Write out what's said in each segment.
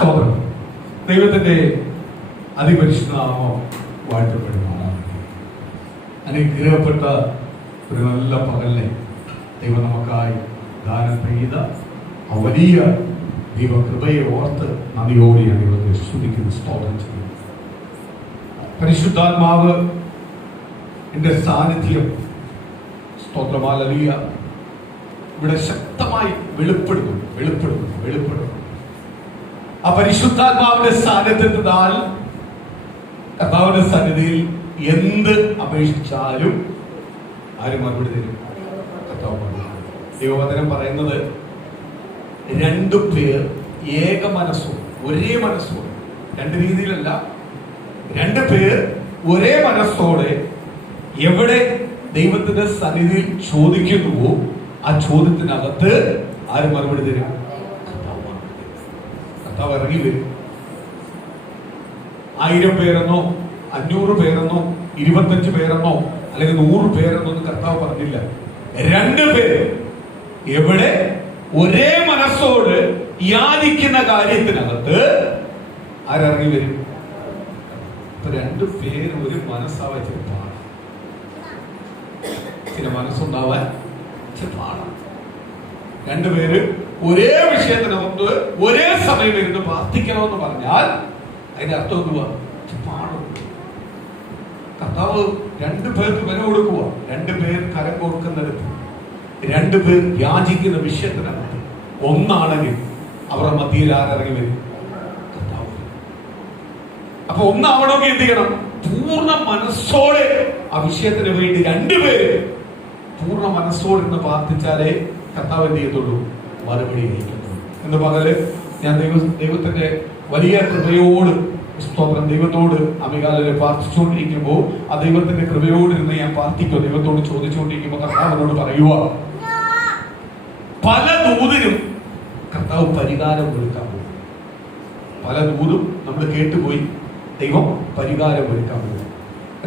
സ്തോത്രം. ദൈവത്തിന്റെ അതിപരിശുദ്ധ നാമം വാഴ്ത്തപ്പെടുമാറാകട്ടെ. അനുഗ്രഹപ്പെട്ട ഒരു നല്ല പകലിനെ ദൈവം നമുക്കായി ദാനം ചെയ്ത ആ വലിയ ദൈവകൃപയെ ഓർത്ത് നന്ദിയോടെ ഞാൻ ദൈവത്തെ സ്തുതിക്കുന്നു, സ്തോത്രം ചെയ്യുന്നു. പരിശുദ്ധാത്മാവ് എൻ്റെ സാന്നിധ്യം, സ്തോത്രമാലലിയ, ഇവിടെ ശക്തമായി വെളിപ്പെടുന്നു. ആ പരിശുദ്ധാത്മാവിന്റെ സാന്നിധ്യത്താൽ കർത്താവിന്റെ സന്നിധിയിൽ എന്ത് അപേക്ഷിച്ചാലും ആരും മറുപടി തരും. ദൈവവചനം പറയുന്നത് 2 പേർ ഏക മനസ്സോടെ, ഒരേ മനസ്സോടെ, 2 രീതിയിലല്ല, 2 പേർ ഒരേ മനസ്സോടെ എവിടെ ദൈവത്തിന്റെ സന്നിധിയിൽ ചോദിക്കുന്നുവോ ആ ചോദ്യത്തിനകത്ത് ആര് മറുപടി തരും? കർത്താവ് ഇറങ്ങി വരും. 1000 പേരെന്നോ 500 പേരെന്നോ 25 പേരെന്നോ അല്ലെങ്കിൽ 100 പേരെന്നോ കർത്താവ് പറഞ്ഞില്ല. 2 പേര് എവിടെ ഒരേ മനസ്സോട് യാചിക്കുന്ന കാര്യത്തിനകത്ത് ആരിറങ്ങി വരും? 2 പേര് ഒരു മനസ്സാവാൻ ചെറുപ്പാണ്, ചില മനസ്സുണ്ടാവാൻ ചെറുപ്പാണ്. 2 പേര് ഒരേ വിഷയത്തിനകത്ത് ഒരേ സമയം ഇരുന്ന് പ്രാർത്ഥിക്കണമെന്ന് പറഞ്ഞാൽ അതിന്റെ അർത്ഥം എന്തുവാ? കർത്താവ് 2 പേർക്ക് വില കൊടുക്കുക. 2 പേർ കരം കൊടുക്കുന്നിടത്ത്, 2 പേർ യാചിക്കുന്ന വിഷയത്തിനകത്ത് ഒന്നാണെങ്കിൽ അവരുടെ മധ്യയിൽ ആരിറങ്ങി വരും? കർത്താവ്. അപ്പൊ ഒന്നാവണമെങ്കിൽ എന്ത് ചെയ്യണം? പൂർണ്ണ മനസ്സോടെ ആ വിഷയത്തിന് വേണ്ടി 2 പേര് പൂർണ്ണ മനസ്സോടെ ഇന്ന് പ്രാർത്ഥിച്ചാലേ കർത്താവ് എന്ത് ചെയ്യത്തുള്ളൂ? മറുപടി അയക്കത്തുള്ളൂ. ഇന്ന് പകല് ഞാൻ ദൈവത്തിന്റെ വലിയ കൃപയോട്, സ്തോത്രം, ദൈവത്തോട് അമികാലിനെ പ്രാർത്ഥിച്ചുകൊണ്ടിരിക്കുമ്പോൾ ആ ദൈവത്തിന്റെ കൃപയോട് ഇരുന്ന് ഞാൻ പ്രാർത്ഥിക്കുക. ദൈവത്തോട് ചോദിച്ചുകൊണ്ടിരിക്കുമ്പോൾ കർത്താവിനോട് പറയുക, പല ദൂതിനും കർത്താവ് പരിഹാരം ഒരുക്കാൻ പോകും. പല ദൂതും നമ്മൾ കേട്ടുപോയി, ദൈവം പരിഹാരം ഒരുക്കാൻ പോകും.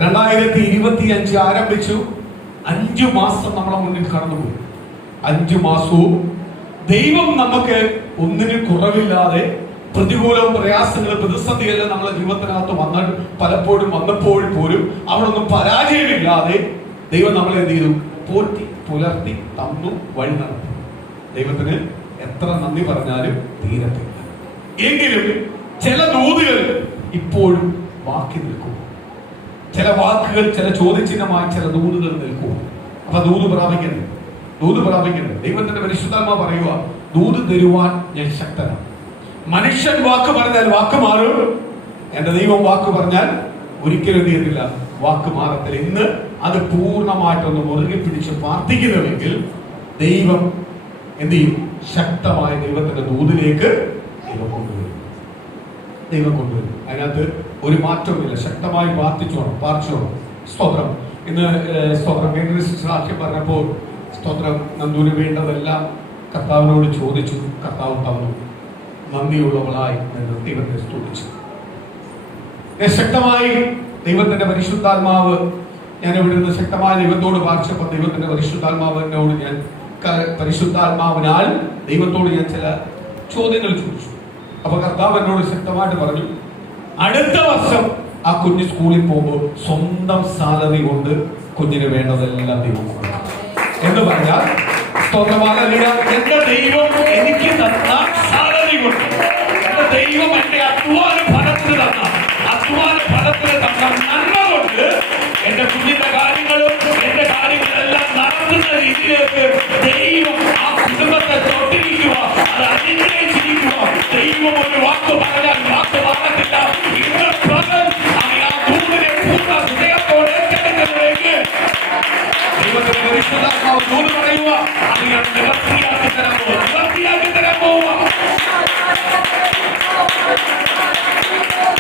2025 ആരംഭിച്ചു. 5 മാസം നമ്മളെ മുന്നിൽ കടന്നുപോയി. 5 മാസവും ദൈവം നമുക്ക് ഒന്നിനും കുറവില്ലാതെ പ്രതികൂലവും പ്രയാസങ്ങളും പ്രതിസന്ധിയെല്ലാം നമ്മളെ ജീവിതത്തിനകത്ത് പലപ്പോഴും വന്നപ്പോൾ പോലും അവിടൊന്നും പരാജയമില്ലാതെ ദൈവം നമ്മളെ എന്ത് ചെയ്തു? പോറ്റി പുലർത്തി തന്നു, വഴി നടത്തി. ദൈവത്തിന് എത്ര നന്ദി പറഞ്ഞാലും തീരത്തില്ല. എങ്കിലും ചില ദൂതുകൾ ഇപ്പോഴും ബാക്കി നിൽക്കും. ചില വാക്കുകൾ, ചില ചോദ്യചിഹ്നമായി ചില ദൂതുകൾ നിൽക്കും. അപ്പൊ ദൂത് പ്രാപിക്കരുത്. ദൈവത്തിന്റെ പരിശുദ്ധാത്മാ പറയുക, ദൂത് തരുവാൻ ഞാൻ ശക്തനാണ്. മനുഷ്യൻ വാക്ക് പറഞ്ഞാൽ വാക്ക് മാറും, എന്റെ ദൈവം വാക്ക് പറഞ്ഞാൽ ഒരിക്കലും എന്ത് ചെയ്തില്ല, വാക്ക് മാറത്തില്ല. ഇന്ന് അത് പൂർണ്ണമായിട്ടൊന്ന് മുറുകെ പിടിച്ച് പ്രാർത്ഥിക്കുന്നുവെങ്കിൽ ദൈവം എന്ത് ചെയ്യും? ശക്തമായ ദൈവത്തിന്റെ ദൂതിലേക്ക് ദൈവം കൊണ്ടുവരും. അതിനകത്ത് ഒരു മാറ്റവുമില്ല. ശക്തമായി പ്രാർത്ഥിച്ചോണം. സ്തോത്രം. ഇന്ന് സ്തോത്രം സാക്ഷ്യം പറഞ്ഞപ്പോൾ സ്തോത്രം, നന്ദൂര് വേണ്ടതെല്ലാം കർത്താവിനോട് ചോദിച്ചു, കർത്താവ് തന്നു. നന്ദിയുള്ളവളായി ദൈവത്തെ സ്തുതിച്ചു. ശക്തമായി ദൈവത്തിന്റെ പരിശുദ്ധാത്മാവ്, ഞാൻ ഇവിടെ നിന്ന് ശക്തമായ ദൈവത്തോട് പ്രാർത്ഥിച്ചപ്പോൾ ദൈവത്തിന്റെ പരിശുദ്ധാത്മാവിനോട് ഞാൻ പരിശുദ്ധാത്മാവിനാൽ ദൈവത്തോട് ഞാൻ ചില ചോദ്യങ്ങൾ ചോദിച്ചു. അപ്പൊ കർത്താവ് എന്നോട് ശക്തമായിട്ട് പറഞ്ഞു, അടുത്ത വർഷം ആ കുഞ്ഞ് സ്കൂളിൽ പോകുമ്പോൾ സ്വന്തം സാലറി കൊണ്ട് കുഞ്ഞിന് വേണ്ടതെല്ലാം ദൈവം എന്ന് പറഞ്ഞാൽ, എന്റെ ദൈവം എനിക്ക് തന്ന സാലറി കൊണ്ട്, എന്റെ ദൈവം എന്റെ അധ്വാന ഫലത്തിന് തന്ന നന്മ കൊണ്ട് എന്റെ കുഞ്ഞിന്റെ കാര്യങ്ങളും എന്റെ കാര്യങ്ങളെല്ലാം നടത്തുന്ന രീതിയിലേക്ക് ദൈവം ആ കുടുംബത്തെ തൊട്ടിരിക്കുക, അത് അനുഗ്രഹിച്ചിരിക്കുക. ദൈവം ഒരു വാക്ക് പറഞ്ഞാൽ വാക്ക് പറഞ്ഞില്ല. ഇന്ന് പകൽ ആ ദൂതിനെ പൂർണ്ണ ഹൃദയത്തോടെ ഏറ്റെടുക്കുന്നതിലേക്ക് ദൈവത്തിന്റെ പരിശുദ്ധാത്മാവ് ദൂത് പറയുക, അത് ഞാൻ നിവർത്തിയാക്കി തരാൻ പോവുക.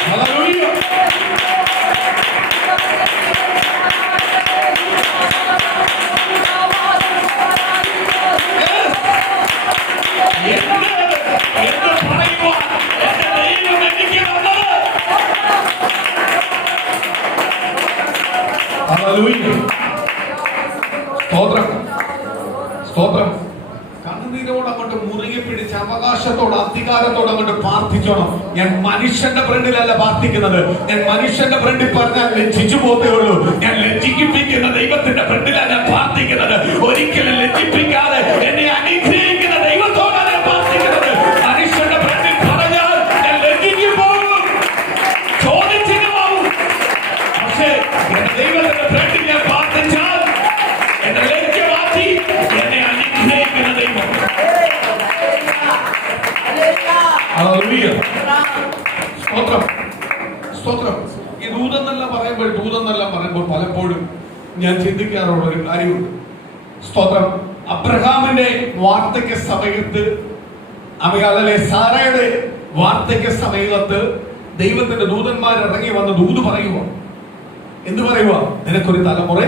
ഹല്ലേലൂയ. സ്തോത്രം. കണ്ണുനീരോട് അങ്ങോട്ട് മുറുകെ പിടിച്ച് അവകാശത്തോട് അധികാരത്തോട് അങ്ങോട്ട് പ്രാർത്ഥിച്ചോണം. ഞാൻ മനുഷ്യന്റെ ഫ്രണ്ടിലല്ല പ്രാർത്ഥിക്കുന്നത്. ഞാൻ മനുഷ്യന്റെ ഫ്രണ്ടിൽ പറഞ്ഞാൽ ലജ്ജിച്ചു പോത്തേ ഉള്ളൂ. ഞാൻ ലജ്ജിപ്പിക്കുന്ന ദൈവത്തിന്റെ ഫ്രണ്ടിലാണ് ഞാൻ പ്രാർത്ഥിക്കുന്നത്. ഒരിക്കലും ലജ്ജിപ്പിക്കാതെ എന്നെ അനുഗ്രഹിക്കുന്ന ദൈവത്തോടാണ് ഞാൻ പ്രാർത്ഥിക്കുന്നത്. മനുഷ്യന്റെ ഫ്രണ്ടിൽ പറഞ്ഞാൽ ഞാൻ ലജ്ജിച്ചു പോകും, ചോദിച്ചിട്ട് പോകും. പക്ഷേ ദൈവത്തിന്റെ ഫ്രണ്ടിൽ ഞാൻ പ്രാർത്ഥിച്ചാൽ എന്നെ ലജ്ജ മാറ്റി എന്നെ അനുഗ്രഹിക്കുന്ന ദൈവം. സ്തോത്രം, സ്തോത്രം. ഈ ദൂതെന്നെല്ലാം പറയുമ്പോൾ പലപ്പോഴും ഞാൻ ചിന്തിക്കാറുള്ള ഒരു കാര്യമുണ്ട്. സ്തോത്രം. അബ്രഹാമിന്റെ വാർദ്ധക്യ സമയത്ത്, അതല്ലേ സാറയുടെ വാർദ്ധക്യ സമയത്ത് ദൈവത്തിന്റെ ദൂതന്മാർ ഇറങ്ങി വന്ന് ദൂത് പറയുക. എന്ത് പറയുക? നിനക്കൊരു തലമുറ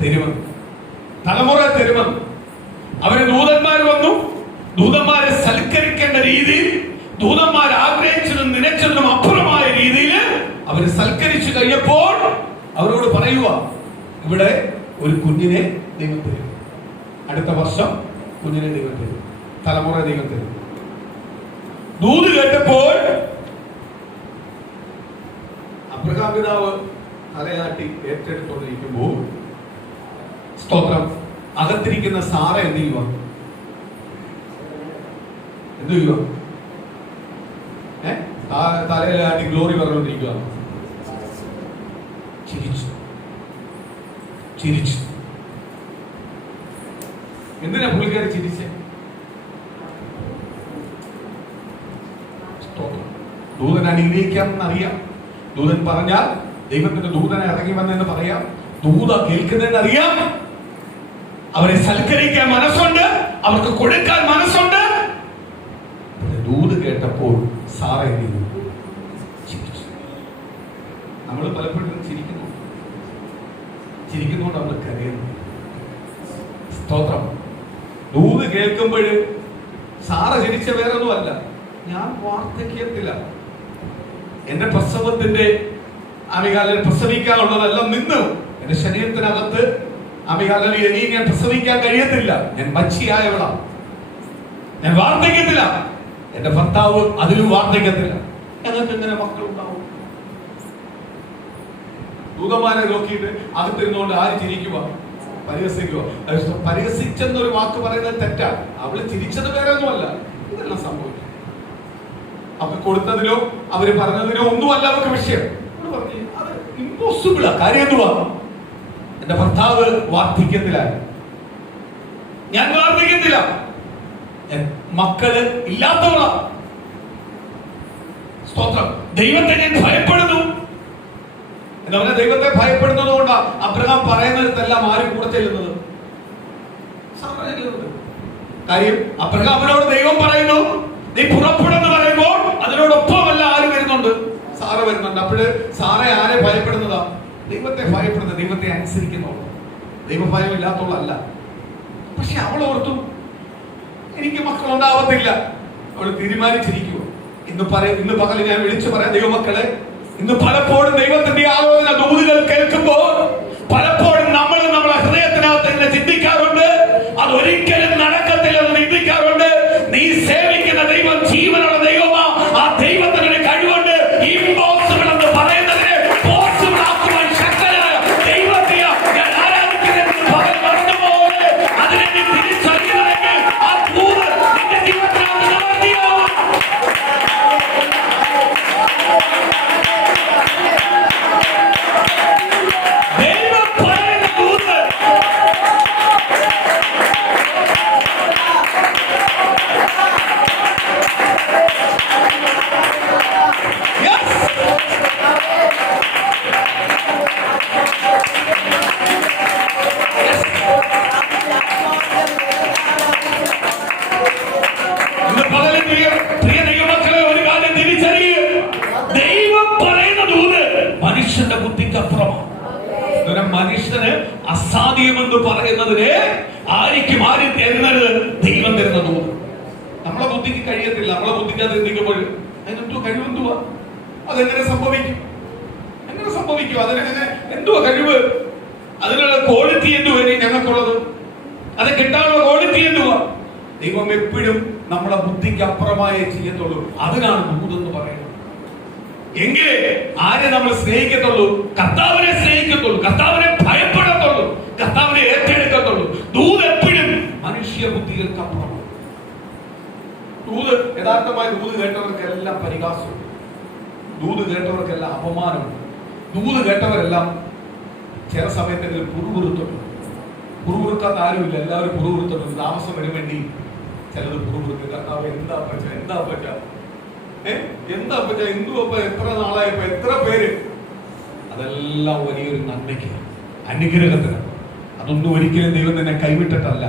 തരുമെന്ന്, തലമുറ തരുമെന്ന്. അവര് ദൂതന്മാർ വന്നു. ദൂതന്മാരെ സൽക്കരിക്കേണ്ട രീതിയിൽ, ദൂതന്മാർ ആഗ്രഹിച്ചതും നിലച്ചതിനും അപ്പുറമായ രീതിയിൽ അവര് സൽക്കരിച്ചു കഴിഞ്ഞപ്പോൾ അവരോട് പറയുക, ഇവിടെ ഒരു കുഞ്ഞിനെ ദൈവം തരും, അടുത്ത വർഷം കുഞ്ഞിനെ ദൈവം തരും, തലമുറ ദൈവം തരും. ദൂത് കേട്ടപ്പോൾ അബ്രഹാം പിതാവ് തലയാട്ടി ഏറ്റെടുത്തോണ്ടിരിക്കുമ്പോൾ, സ്തോത്രം, അകത്തിരിക്കുന്ന സാറ എന്ത് ചെയ്യുക? എന്ത് ചെയ്യുക? തലയിലാട്ടി ഗ്ലോറി പറഞ്ഞുകൊണ്ടിരിക്കുക. ചിരിച്ചു, ചിരിച്ചു. എന്തിനാ പുള്ളിക്കാരി ചിരിച്ചേ? ദൂതൻ അനുഗ്രഹിക്കാമെന്നറിയാം. ദൂതൻ പറഞ്ഞാൽ ദൈവത്തിന്റെ ദൂതനെ ഇറങ്ങി വന്നെന്ന് പറയാം. ദൂത കേൾക്കുന്നതെന്നറിയാം. അവരെ സൽക്കരിക്കാൻ മനസ്സുണ്ട്, അവർക്ക് കൊടുക്കാൻ മനസ്സുണ്ട്. ദൂത് കേട്ടപ്പോൾ സാറ ചിരിച്ചു. നമ്മൾ പലപ്പോഴും ചിരിക്കുന്നുകൊണ്ട് നമ്മൾ കരയുന്നു. സ്തോത്രം. ദൂത് കേൾക്കുമ്പോൾ സാറ ചിരിച്ച വേറൊന്നുമല്ല, ഞാൻ വാർദ്ധക്യത്തില, എന്റെ പ്രസവത്തിന്റെ അമികാലിൽ പ്രസവിക്കാനുള്ളതെല്ലാം നിന്നു. എന്റെ ശരീരത്തിനകത്ത് അമികാലിൽ ഇനി ഞാൻ പ്രസവിക്കാൻ കഴിയത്തില്ല. ഞാൻ മച്ചിയായവളാണ്, ഞാൻ വാർദ്ധക്യത്തില. എന്റെ ഭർത്താവ് അതിലും വാർദ്ധക്യത്തില. ഞങ്ങൾക്ക് എങ്ങനെ മക്കളുണ്ടാവും? ദൂതന്മാരെ നോക്കിയിട്ട് അകത്തിരുന്നുകൊണ്ട് ആര് ചിരിക്കുക? പരിഹസിക്കുക. പരിഹസിച്ചെന്നൊരു വാക്ക് പറയുന്നത് തെറ്റാണ്. അവള് ചിരിച്ചത് വേറെ ഒന്നുമല്ല. ഇതെല്ലാം സംഭവിക്കും. അവർക്ക് കൊടുത്തതിനോ അവര് പറഞ്ഞതിനോ ഒന്നുമല്ല അവർക്ക് വിഷയം. അത് ഇമ്പോസിബിളാ. കാര്യം എന്തുവാ? എന്റെ ഭർത്താവ് വാർദ്ധക്യത്തിലായി, ഞാൻ വാർദ്ധക്യത്തില, മക്കള് ഇല്ലാത്തവളാ. സ്തോത്രം. ദൈവത്തെ ഞാൻ ഭയപ്പെടുന്നു. എന്താ പറയുക? ദൈവത്തെ ഭയപ്പെടുന്നത് കൊണ്ടാ അബ്രഹാം പറയുന്നിടത്തെല്ലാം ആരും കൂടെ ചെല്ലുന്നത്. കാര്യം അബ്രഹാമിനോട് ദൈവം പറയുന്നു നീ പുറപ്പെടുന്നു പറയുമ്പോൾ അതിനോടൊപ്പമല്ല ആര് വരുന്നുണ്ട്? സാറ വരുന്നുണ്ട്. അപ്പോഴ് സാറ ആരെ ഭയപ്പെടുന്നതാ? ദൈവത്തെ ഭയപ്പെടുന്നത്, ദൈവത്തെ അനുസരിക്കുന്നവൾ, ദൈവഭയം ഇല്ലാത്തവളല്ല. പക്ഷെ അവൾ ഓർത്തു എനിക്ക് മക്കളുണ്ടാവത്തില്ല. അവൾ തീരുമാനിച്ചിരിക്കുക. ഇന്ന് പകൽ ഞാൻ വിളിച്ചു പറയാം, ദൈവമക്കളെ, ഇന്ന് പലപ്പോഴും ദൈവത്തിന്റെ ആലോചന ദൂതുകൾ കേൾക്കുമ്പോൾ പലപ്പോഴും നമ്മളെ ഹൃദയത്തിനകത്ത് ഇങ്ങനെ ചിന്തിക്കാറുണ്ട്, അതൊരിക്കലും നടക്കത്തില്ലെന്ന് ചിന്തിക്കാറുണ്ട്. നീ സേവിക്കുന്ന ദൈവം ജീവനുള്ള ദൈവമാ. ആ ദൈവത്തിനൊരു കഴിവുണ്ട്. ഇമ്പോസിബിൾ എന്ന് പറയുന്നതിനെ പോസിബിൾ ആക്കുവാൻ ശക്തനായ ദൈവത്തെ ഞാൻ ആരാധിക്കുന്നത് പകൽ മറന്നുപോലെ അതിനെ നീ തിരിച്ചറിയണമെങ്കിൽ ആ ദൂത് നിന്റെ ജീവിതത്തിനകത്ത് നടത്തിയാവും. മനുഷ്യന് അസാധ്യമെന്ന് പറയുന്നതിന് ആരും തരുന്നത് ദൈവം തരുന്ന ദൂത്. നമ്മളെ ബുദ്ധിക്ക് കഴിയത്തില്ല. നമ്മളെ ബുദ്ധിക്ക് അത് ചിന്തിക്കുമ്പോൾ അതിനെന്തോ കഴിവെന്തുവാ? അതെങ്ങനെ സംഭവിക്കും? എങ്ങനെ സംഭവിക്കും? അതിനെങ്ങനെ എന്തുവാ കഴിവ്? അതിനുള്ള ക്വാളിറ്റി എന്തുവാ ഞങ്ങൾക്കുള്ളത്? അത് കിട്ടാനുള്ള ക്വാളിറ്റി എന്തുവാ? ദൈവം എപ്പോഴും നമ്മളെ ബുദ്ധിക്ക് അപ്പുറമായേ ചെയ്യത്തുള്ളൂ. അതിനാണ് ദൂതെന്ന് പറയുന്നത്. എങ്കിലേ ആരെ നമ്മൾ സ്നേഹിക്കത്തുള്ളൂ? കർത്താവിനെ സ്നേഹിക്കത്തുള്ളൂ, കർത്താവിനെ ഭയപ്പെടത്തുള്ളൂ, കർത്താവിനെ ഏറ്റെടുക്കത്തുള്ളൂ. ദൂത് എപ്പോഴും മനുഷ്യ ബുദ്ധികൾക്ക് അപ്പുറമാണ്. ദൂത് യഥാർത്ഥമായ ദൂത് കേട്ടവർക്കെല്ലാം പരിഹാസവും, ദൂത് കേട്ടവർക്കെല്ലാം അപമാനവും, ദൂത് കേട്ടവരെല്ലാം ചില സമയത്തെങ്കിലും പുറുപുറുത്തുണ്ട്. പുറുപുറുക്കാത്ത ആരുമില്ല, എല്ലാവരും പുറുപുറുത്തുണ്ട്. താമസം വരും വേണ്ടി ചിലത് പുറുപുറുക്കും. കർത്താവ് എന്താ പറ്റ, എന്താ പറ്റ, എന്താ പറ്റ, എന്തുവപ്പ, എത്ര നാളായപ്പോ, എത്ര പേര്. അതെല്ലാം വലിയൊരു നന്മയ്ക്ക്, അനുഗ്രഹത്തിന്. അതൊന്നും ഒരിക്കലും ദൈവം തന്നെ കൈവിട്ടിട്ടല്ല.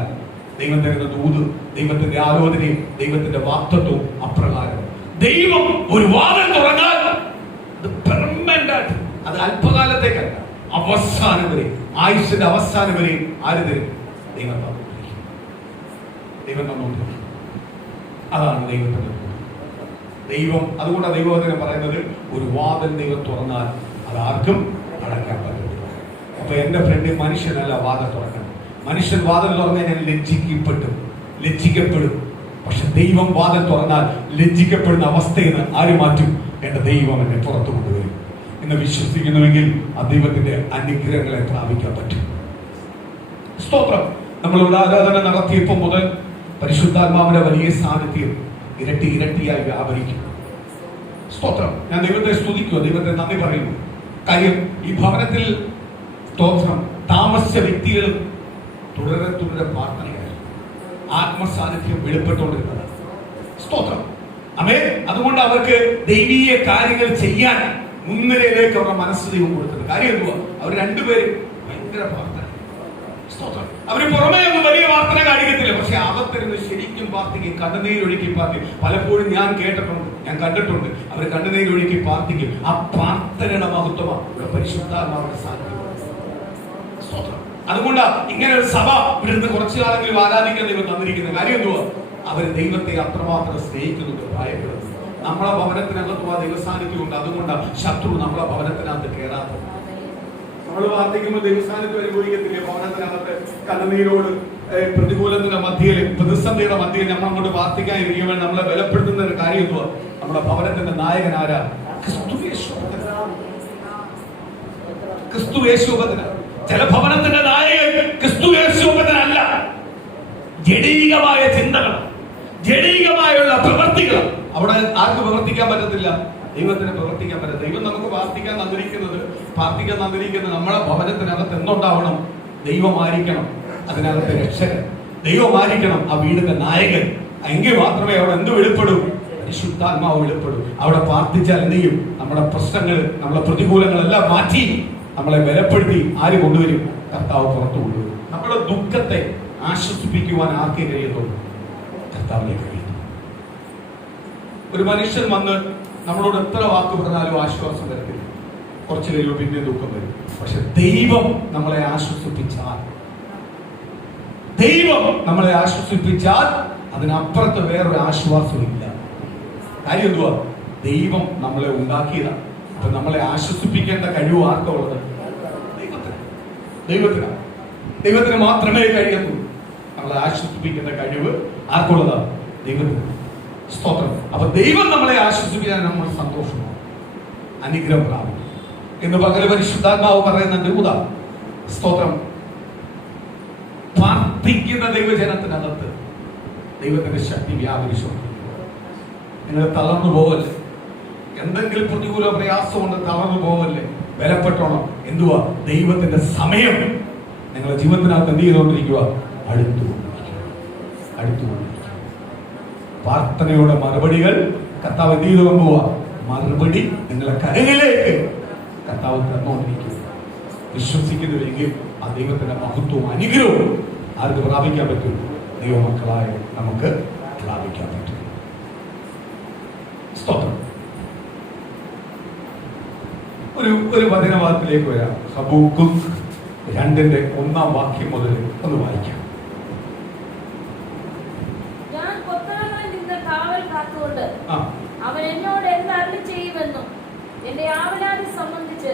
ദൈവം തരുന്ന ദൂത്, ദൈവത്തിന്റെ ആലോചനയും ദൈവത്തിന്റെ വാക്തത്വവും അപ്രകാരം. ദൈവം ഒരു വാദം തുറന്നാൽ അത് പെർമനന്റ് ആയിട്ട്, അത് അല്പകാലത്തേക്കല്ല, അവസാനം വരെ, ആയുഷിന്റെ അവസാനം വരെ ആര് തരും? ദൈവം തന്നോണ്ടിരിക്കും. ദൈവം തന്നോണ്ടിരിക്കും. അതാണ് ദൈവത്തിന്റെ ദൈവം. അതുകൊണ്ടാണ് ദൈവവചനം പറയുന്നത്, ഒരു വാതിൽ ദൈവം തുറന്നാൽ അത് ആർക്കും അടയ്ക്കാൻ പറ്റില്ല. അപ്പൊ എന്റെ ഫ്രണ്ട് മനുഷ്യനല്ല വാതിൽ തുറക്കണം. മനുഷ്യൻ വാതിൽ തുറന്നാൽ ഞാൻ ലജ്ജിക്കപ്പെടും. പക്ഷെ ദൈവം വാതിൽ തുറന്നാൽ ലജ്ജിക്കപ്പെടുന്ന അവസ്ഥയിൽ നിന്ന് ആര് മാറ്റും? എന്റെ ദൈവം എന്നെ പുറത്തു കൊണ്ടുവരും എന്ന് വിശ്വസിക്കുന്നുവെങ്കിൽ ആ ദൈവത്തിന്റെ അനുഗ്രഹങ്ങളെ പ്രാപിക്കാൻ പറ്റും. സ്തോത്രം. നമ്മളിവിടെ ആരാധന നടത്തിയപ്പോൾ മുതൽ പരിശുദ്ധാത്മാവിന്റെ വലിയ സാന്നിധ്യം ഇരട്ടിയായി വ്യാപരിക്കും. സ്തോത്രം. ഞാൻ ദൈവത്തെ സ്തുതിക്കുക, ദൈവത്തെ നന്ദി പറയുന്നു. കാര്യം ഈ ഭവനത്തിൽ സ്തോത്രം താമസിച്ച വ്യക്തികളും തുടരെ പ്രാർത്ഥനയായി ആത്മസാന്നിധ്യം വെളിപ്പെട്ടുകൊണ്ടിരുന്നത്. സ്തോത്രം. അമേ. അതുകൊണ്ട് അവർക്ക് ദൈവീയ കാര്യങ്ങൾ ചെയ്യാൻ മുൻനിരയിലേക്ക് അവരുടെ മനസ്സ് ദൈവം കൊടുത്തത്. കാര്യം എന്തുവാ? അവർ രണ്ടുപേരും ഭയങ്കര പ്രാർത്ഥന. സ്തോത്രം. അവര് പുറമേ ഒന്നും വലിയ പ്രാർത്ഥന കാണിക്കത്തില്ല, പക്ഷെ അകത്തിരുന്ന് ശരിക്കും പ്രാർത്ഥിക്കും, കണ്ണുനീരൊഴുക്കി പ്രാർത്ഥിക്കും. പലപ്പോഴും ഞാൻ കേട്ടിട്ടുണ്ട്, ഞാൻ കണ്ടിട്ടുണ്ട്. അവർ കണ്ണുനീരൊഴുക്കി പ്രാർത്ഥിക്കും. ആ പ്രാർത്ഥനയുടെ മഹത്വമാണ് ഇവിടെ പരിശുദ്ധാത്മാവിന്റെ സാന്നിധ്യം. സ്തോത്രം. അതുകൊണ്ട് ഇങ്ങനെ ഒരു സഭ ഇവിടുന്ന് കുറച്ചു കാലങ്ങളിൽ ആരാധിക്കാൻ ദൈവം തന്നിരിക്കുന്ന കാര്യം എന്തുവാ? അവര് ദൈവത്തെ അത്രമാത്രം സ്നേഹിക്കുന്നുണ്ട്, ഭയപ്പെടുന്നു. നമ്മളെ ഭവനത്തിനകത്തും ആ ദൈവസാന്നിധ്യം ഉണ്ട്. അതുകൊണ്ടാണ് ശത്രു നമ്മളെ ഭവനത്തിനകത്ത് കയറാത്തത്. നമ്മൾ പ്രാർത്ഥിക്കുമ്പോൾ ദൈവസാന്നിധ്യം അനുഭവിക്കത്തില്ലേ? ഭവനത്തിനകത്ത് കണ്ണുനീരോട് പ്രതികൂലത്തിന്റെ മധ്യയിൽ, പ്രതിസന്ധിയുടെ മധ്യയിൽ നമ്മൾ അങ്ങോട്ട് പ്രാർത്ഥിക്കാതിരിക്കുമ്പോൾ നമ്മളെ ബലപ്പെടുത്തുന്ന ഒരു കാര്യം എന്തുവാ? നമ്മുടെ ഭവനത്തിന്റെ നായകൻ ആരാ? ക്രിസ്തു യേശുവതന. ചില ഭവനത്തിന്റെ നായകൻ ക്രിസ്തു യേശുവതനല്ല. ജഡീകമായ ചിന്തകൾ, ജഡീകമായുള്ള പ്രവൃത്തികൾ. അവിടെ ആർക്ക് പ്രവർത്തിക്കാൻ പറ്റത്തില്ല? ദൈവത്തിന് പ്രവർത്തിക്കാൻ പറ്റില്ല. ദൈവം നമുക്ക് പ്രാർത്ഥിക്കാൻ തന്നിരിക്കുന്നത് നമ്മളെ ഭവനത്തിനകത്ത് എന്തുണ്ടാവണം? ദൈവമായിരിക്കണം അതിനകത്ത് രക്ഷകൻ, ദൈവമായിരിക്കണം ആ വീടിന്റെ നായകൻ. എങ്കിൽ മാത്രമേ അവിടെ എന്ത് വെളിപ്പെടൂ? പരിശുദ്ധാത്മാവ് വെളിപ്പെടും. അവിടെ പ്രാർത്ഥിച്ചാൽ എന്ത് ചെയ്യും? നമ്മുടെ പ്രശ്നങ്ങൾ, നമ്മുടെ പ്രതികൂലങ്ങളെല്ലാം മാറ്റി നമ്മളെ ബലപ്പെടുത്തി ആര് കൊണ്ടുവരും? കർത്താവ് പുറത്തു കൊണ്ടുവരും. നമ്മുടെ ദുഃഖത്തെ ആശ്വസിപ്പിക്കുവാൻ ആർക്കേ കഴിയത്തുള്ളൂ? കർത്താവിനെ കഴിയുന്നു. ഒരു മനുഷ്യൻ വന്ന് നമ്മളോട് എത്ര വാക്ക് പറഞ്ഞാലും ആശ്വാസം വരത്തില്ല. കുറച്ച് കഴിയുമ്പോൾ പിന്നെ ദുഃഖം വരും. പക്ഷെ ദൈവം നമ്മളെ ആശ്വസിപ്പിച്ചാൽ അതിനപ്പുറത്ത് വേറൊരു ആശ്വാസം ഇല്ല. കാര്യം എന്തുവാ? ദൈവം നമ്മളെ ഉണ്ടാക്കിയതാണ്. അപ്പൊ നമ്മളെ ആശ്വസിപ്പിക്കേണ്ട കഴിവ് ആർക്കുള്ളത്? ദൈവത്തിന് മാത്രമേ കഴിയത്തുള്ളൂ. നമ്മളെ ആശ്വസിപ്പിക്കേണ്ട കഴിവ് ആർക്കുള്ളതാണ്? ദൈവത്തിന്. സ്തോത്രം. അപ്പൊ ദൈവം നമ്മളെ ആശ്വസിപ്പിക്കാൻ നമ്മൾ സന്തോഷമാണ്, അനുഗ്രഹം പ്രാപിക്കും എന്ന് പകല് പരിശുദ്ധാത്മാവ് പറയുന്നുണ്ട്. സ്തോത്രം. പ്രാർത്ഥിക്കുന്ന ദൈവജനത്തിനകത്ത് ദൈവത്തിന്റെ ശക്തി വ്യാപരിച്ചു. നിങ്ങൾ തളർന്നു പോവല്ലേ? എന്തെങ്കിലും പ്രതികൂല പ്രയാസം കൊണ്ട് തളർന്നു പോവല്ലേ? ബലപ്പെട്ടോണം. എന്തുവാ? ദൈവത്തിന്റെ സമയം നിങ്ങളുടെ ജീവിതത്തിനകത്ത് എന്ത് ചെയ്തുകൊണ്ടിരിക്കുക? അടുത്തുകൊണ്ടിരിക്കുക. പ്രാർത്ഥനയുടെ മറുപടികൾ കർത്താവ് എന്ത് ചെയ്തു കൊണ്ടുപോവാ? മറുപടി നിങ്ങളെ കരങ്ങളിലേക്ക് കർത്താവ് തന്നുകൊണ്ടിരിക്കുക. വിശ്വസിക്കുന്നുവെങ്കിൽ ആ ദൈവത്തിന്റെ മഹത്വവും അനുഗ്രഹവും ആർക്ക് പ്രാപിക്കാൻ പറ്റും? ദൈവമക്കളായ നമുക്ക് പ്രാപിക്കാൻ പറ്റും. സ്തോത്രം. ഒരു വചനവാദത്തിലേക്ക് വരാം. ഹബൂഖുക്ക് 2:1 മുതൽ ഒന്ന് വായിക്കാം. അവൻ എന്നോട് എന്ത് അരുളി ചെയ്യുമെന്നും എന്റെ ആവലാതി സംബന്ധിച്ച്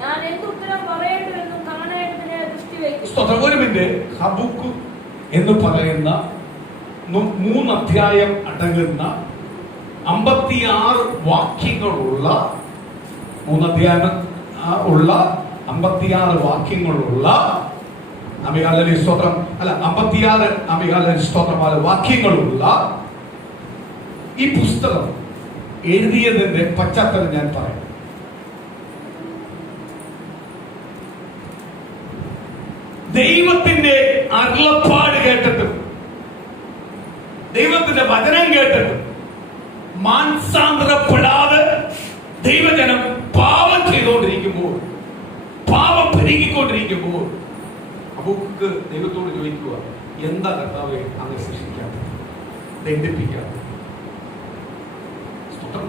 ഞാൻ എന്ത് ഉത്തരം പറയേണ്ടതെന്നും കാണേണ്ടതിനെ ദൃഷ്ടി വയ്ക്കും. ഒരു മിനിറ്റ്. ഹബൂഖുക്ക് എന്ന് പറയുന്ന 3 അധ്യായം അടങ്ങുന്ന 56 വാക്യങ്ങളുള്ള 3 അധ്യായം ഉള്ള 56 വാക്യങ്ങളുള്ള അമികാലി സ്തോത്രം അല്ല 56 അമികാലി സ്തോത്രമായ വാക്യങ്ങളുള്ള ഈ പുസ്തകം എഴുതിയതിന്റെ പശ്ചാത്തലം ഞാൻ പറയാം. ദൈവത്തിന്റെ അരുളപ്പാട് കേട്ടിട്ടും ദൈവത്തിന്റെ വചനം കേട്ടിട്ടും മാനസാന്തരപ്പെടാതെ ദൈവജനം പാപം ചെയ്തുകൊണ്ടിരിക്കുമ്പോൾ, പാപം പെരുകിക്കൊണ്ടിരിക്കുമ്പോൾ അബൂക്ക് ദൈവത്തോട് ചോദിക്കുക, എന്താ കർത്താവേ അങ്ങ് ശിക്ഷിക്കാത്തത്, ദണ്ഡിപ്പിക്കാത്തത്?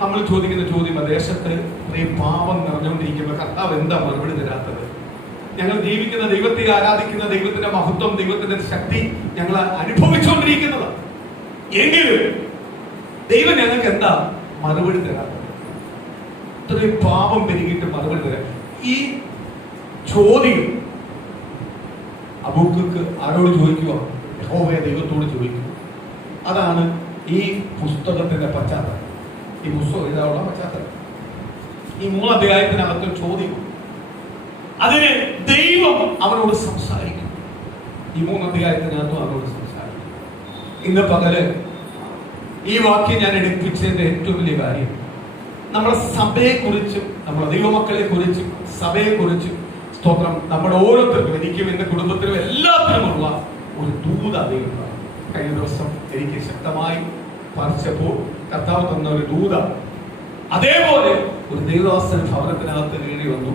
നമ്മൾ ചോദിക്കുന്ന ചോദ്യം, ദേശത്ത് പാപം നിറഞ്ഞുകൊണ്ടിരിക്കുമ്പോൾ കർത്താവ് എന്താ മറുപടി തരാത്തത്? ഞങ്ങൾ ജീവിക്കുന്ന ദൈവത്തെ ആരാധിക്കുന്ന ദൈവത്തിന്റെ മഹത്വം, ദൈവത്തിന്റെ ശക്തി ഞങ്ങൾ അനുഭവിച്ചുകൊണ്ടിരിക്കുന്നത്, എങ്കിലും ദൈവം ഞങ്ങൾക്ക് എന്താ മറുപടി തരാത്തത്? ഇത്രയും പാപം പെരുകിയിട്ട് മറുപടി തരാം. ഈ ചോദ്യം അബൂക്ക് ആരോട് ചോദിക്കുക? യഹോവയെ ദൈവത്തോട് ചോദിക്കുക. അതാണ് ഈ പുസ്തകത്തിന്റെ പശ്ചാത്തലം. ഈ പുസ്തകം എഴുതാനുള്ള പശ്ചാത്തലം. ഈ 3 അധ്യായത്തിനകത്ത് ചോദ്യം, അതിന് ദൈവം അവനോട് സംസാരിക്കും. ഈ 3 അധ്യായത്തിനകത്തും അവനോട് സംസാരിക്കും. ഇന്ന് പകല് ഈ വാക്യം ഞാൻ എടുപ്പിച്ചതിന്റെ ഏറ്റവും വലിയ കാര്യം, നമ്മുടെ സഭയെ കുറിച്ചും നമ്മുടെ ദൈവമക്കളെ കുറിച്ചും സഭയെ കുറിച്ചും സ്തോത്രം നമ്മുടെ ഓരോരുത്തർക്കും, എനിക്കും എന്റെ കുടുംബത്തിനും എല്ലാത്തിനുമുള്ള ഒരു ദൂത ദൈവമാണ്. കഴിഞ്ഞ ദിവസം എനിക്ക് ശക്തമായി പറിച്ചപ്പോൾ കർത്താവ് തന്ന ഒരു ദൂത, അതേപോലെ ഒരു ദൈവദാസൻ ഭവനത്തിനകത്ത് കയറി വന്നു.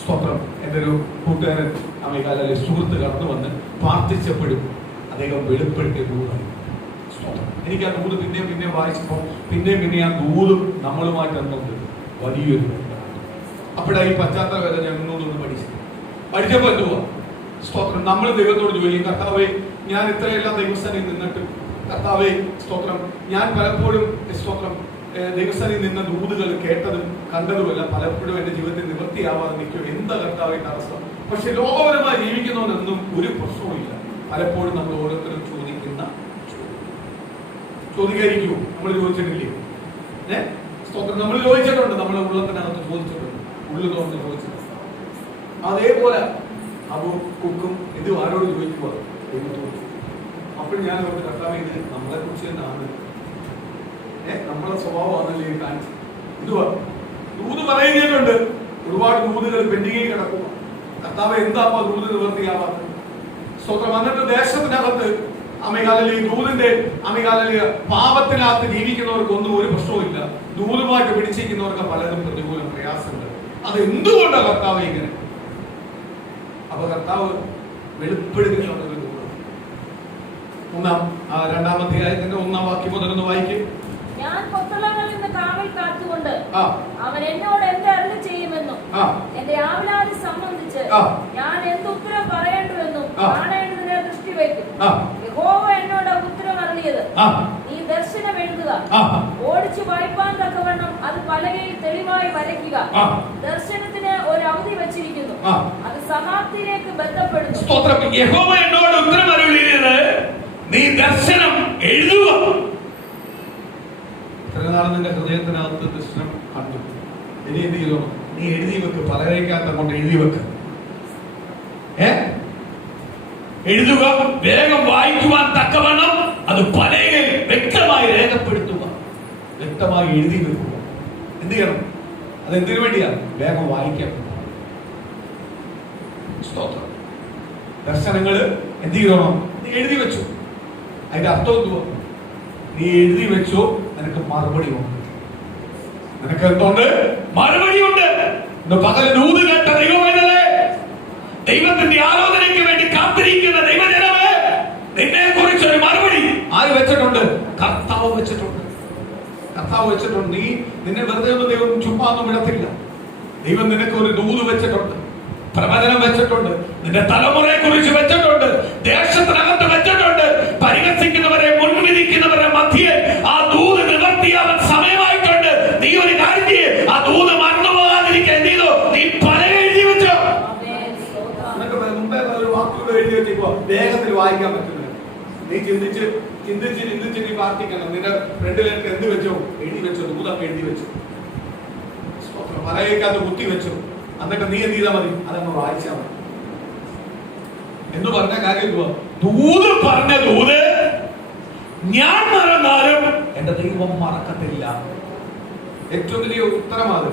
സ്തോത്രം. എൻ്റെ ഒരു കൂട്ടുകാരൻ അമികാലയിലെ സുഹൃത്ത് കടന്നു വന്ന് പ്രാർത്ഥിച്ചപ്പോഴും അദ്ദേഹം വെളിപ്പെടുത്തിയ ദൂതാണ്. സ്തോത്രം. എനിക്ക് ആ ദൂത് പിന്നെ വായിച്ചപ്പോൾ പിന്നെ ആ ദൂതും നമ്മളുമായിട്ട് എന്നുണ്ട് വലിയൊരു. അപ്പോഴാ ഈ പശ്ചാത്തല വേദന ഞാൻ ഒന്നുകൂടെ പഠിച്ചപ്പോൾ എന്തുവാ? സ്തോത്രം. നമ്മൾ ദൈവത്തോട് ചോദിക്കും, കർത്താവേ ഞാൻ ഇത്രയെല്ലാം ദൈവസ്ഥാനിൽ നിന്നിട്ട്, കർത്താവേ സ്തോത്രം, ഞാൻ പലപ്പോഴും സ്തോത്രം ദൈവസ്ഥാനിൽ നിന്ന ദൂതുകൾ കേട്ടതും കണ്ടതുമല്ല പലപ്പോഴും എന്റെ ജീവിതത്തിൽ നിവൃത്തിയാവാതെ നിൽക്കും. എന്താ കർത്താവിന്റെ അവസ്ഥ? പക്ഷെ ലോകപരമായി ജീവിക്കുന്നവരൊന്നും ഒരു പ്രശ്നവും ഇല്ല. പലപ്പോഴും നമ്മൾ ഓരോരുത്തരും ചോദിക്കുന്ന ചോദിക്കാതിരിക്കുമോ? നമ്മൾ ചോദിച്ചിട്ടില്ലേ? സ്തോത്രം. നമ്മൾ ചോദിച്ചിട്ടുണ്ട്, നമ്മൾ ഉള്ളത്തിനകത്ത് ചോദിച്ചിട്ടുണ്ട്, ഉള്ളു തോന്നുന്നു ചോദിച്ചിട്ടുണ്ട്. അതേപോലെ അബൂക്കും ഇത് ആരോട് ചോദിക്കുക? ദൈവത്തോട്. അപ്പോൾ ഞാൻ ഓർത്ത്, കർത്താവേ ഇത് നമ്മളെ കുറിച്ച് തന്നെയാണ്, നമ്മളെ സ്വഭാവമാണല്ലേ കാണിച്ചത്. ഇതുവാ ദൂത് പറയുന്നുണ്ട്. ഒരുപാട് ദൂതുകൾ പെൻഡിങ്ങിൽ കിടക്കുക. കർത്താവ് എന്താ ദൂത് നിവർത്തിയാവാത്തത്? സ്തോത്രം. എന്നിട്ട് ദേശത്തിനകത്ത് അമികാലി ദൂതിന്റെ അമികാലി പാപത്തിനകത്ത് ജീവിക്കുന്നവർക്കൊന്നും ഒരു പ്രശ്നവുമില്ല. ദൂതുമായിട്ട് പിടിച്ചിരിക്കുന്നവർക്ക് പലതും പ്രതികൂല പ്രയാസങ്ങൾ. അത് എന്തുകൊണ്ടാണ് കർത്താവ് ഇങ്ങനെ? അപ്പൊ കർത്താവ് വെളിപ്പെടുകയാണ്. 2-ാം അധ്യായത്തിന്റെ 1-ാം വാക്യം മുതലൊന്ന് വായിക്കും. ഞാൻ കൊത്തളങ്ങളിൽ നിന്ന് കാവൽ കാത്തുകൊണ്ട് അവൻ എന്നോട് എന്ത് അരുളി ചെയ്യുമെന്നും എന്റെ ആവലാതി സംബന്ധിച്ച് ഞാൻ എന്ത് ഉത്തരം പറയേണ്ടുവെന്നും കാണേണ്ടതിനെ ദൃഷ്ടി വയ്ക്കും. യഹോവ എന്നോട് ഉത്തരം അരുളിയത്, നീ ദർശനം എഴുതുക, ഓടിച്ചു വായിപ്പാൻ തക്കവണ്ണം അത് പലകയിൽ തെളിവായി വരയ്ക്കുക. ദർശനത്തിന് ഒരു അവധി വച്ചിരിക്കുന്നു, അത് സമാപ്തിയിലേക്ക് ബന്ധപ്പെടുന്നു. യഹോവ എന്നോട് ഉത്തരം അരുളിയത്, നീ ദർശനം എഴുതുക. ഇത്രനാൾ നിന്റെ ഹൃദയത്തിനകത്ത് ദർശനം കണ്ടു. ഇനി എന്ത് ചെയ്തു? നീ എഴുതി വെക്ക്, പലരേക്കാത്ത കൊണ്ട് എഴുതി വെക്ക്. എഴുതുക, വേഗം വായിക്കുവാൻ തക്കവണ്ണം അത് പലകയിൽ വ്യക്തമായി രേഖപ്പെടുത്തുക, വ്യക്തമായി എഴുതി വെക്കുക. എന്ത് ചെയ്യണം? അത് എന്തിനു വേണ്ടിയാ? വേഗം വായിക്കാൻ. സ്തോത്രം. ദർശനങ്ങള് എന്ത് ചെയ്യണം? നീ എഴുതി വെച്ചു. അതിന്റെ അർത്ഥം എന്തുവാ? നീ എഴുതി വെച്ചോ, നിനക്ക് മറുപടി ഉണ്ട്. നിനക്ക് എന്തുണ്ട്? മറുപടി ഉണ്ട്. പകൽ ദൂത് കേട്ട ദൈവമേ, ദൈവത്തിന്റെ ആലോചനയ്ക്ക് വേണ്ടി കാത്തിരിക്കുന്ന ദൈവജനമേ, നിന്നെ കുറിച്ച് ഒരു മറുപടി ആര് വെച്ചിട്ടുണ്ട്? കർത്താവ് വെച്ചിട്ടുണ്ട്. കർത്താവ് വെച്ചിട്ടുണ്ട്. നീ നിന്നെ വെറുതെ ഒന്നും ദൈവം ചുമ്മാന്നും വിടത്തില്ല. ദൈവം നിനക്ക് ഒരു ദൂത് വെച്ചിട്ടുണ്ട്, പ്രവചനം വെച്ചിട്ടുണ്ട്, നിന്റെ തലമുറയെ കുറിച്ച് വെച്ചിട്ടുണ്ട്, ദേശത്തിനകത്ത് വെച്ചിട്ടുണ്ട്. പരിഹസിക്കുന്നവരെ, മുൻവിധിക്കുന്നവരെ മധ്യേ ആ ദൂത് നിവർത്തിയാവാൻ സമയമായിട്ടുണ്ട്. നീ ഒരു കാര്യം ചെയ്യ്, ആ ദൂത് മറന്നുപോകാതിരിക്കാൻ എന്ത് ചെയ്തോ? നീ പലക എഴുതി വെച്ചോ. മുമ്പേ ഒരു വാക്കുകൾ എഴുതി വെച്ചേക്കോ, വേഗത്തിൽ വായിക്കാൻ പറ്റുന്നത്. നീ ചിന്തിച്ച് ചിന്തിച്ച് നീ പ്രാർത്ഥിക്കണം. നിന്റെ ഫ്രണ്ടിലേക്ക് എന്ത് വെച്ചോ? എഴുതി വെച്ചോ, ദൂതം എഴുതി വെച്ചു, മലയേക്കകത്ത് കുത്തി വെച്ചു. എന്നിട്ട് നീ എന്ത് ചെയ്താൽ മതി? അതങ്ങ് വായിച്ചാൽ മതി. എന്ന് പറഞ്ഞ കാര്യം എന്തുവാ? ദൂത് പറഞ്ഞ ദൂത് ഞാൻ മറന്നാലും എന്റെ ദൈവം മറക്കത്തില്ല. ഏറ്റവും വലിയ ഉത്തരമാണ്.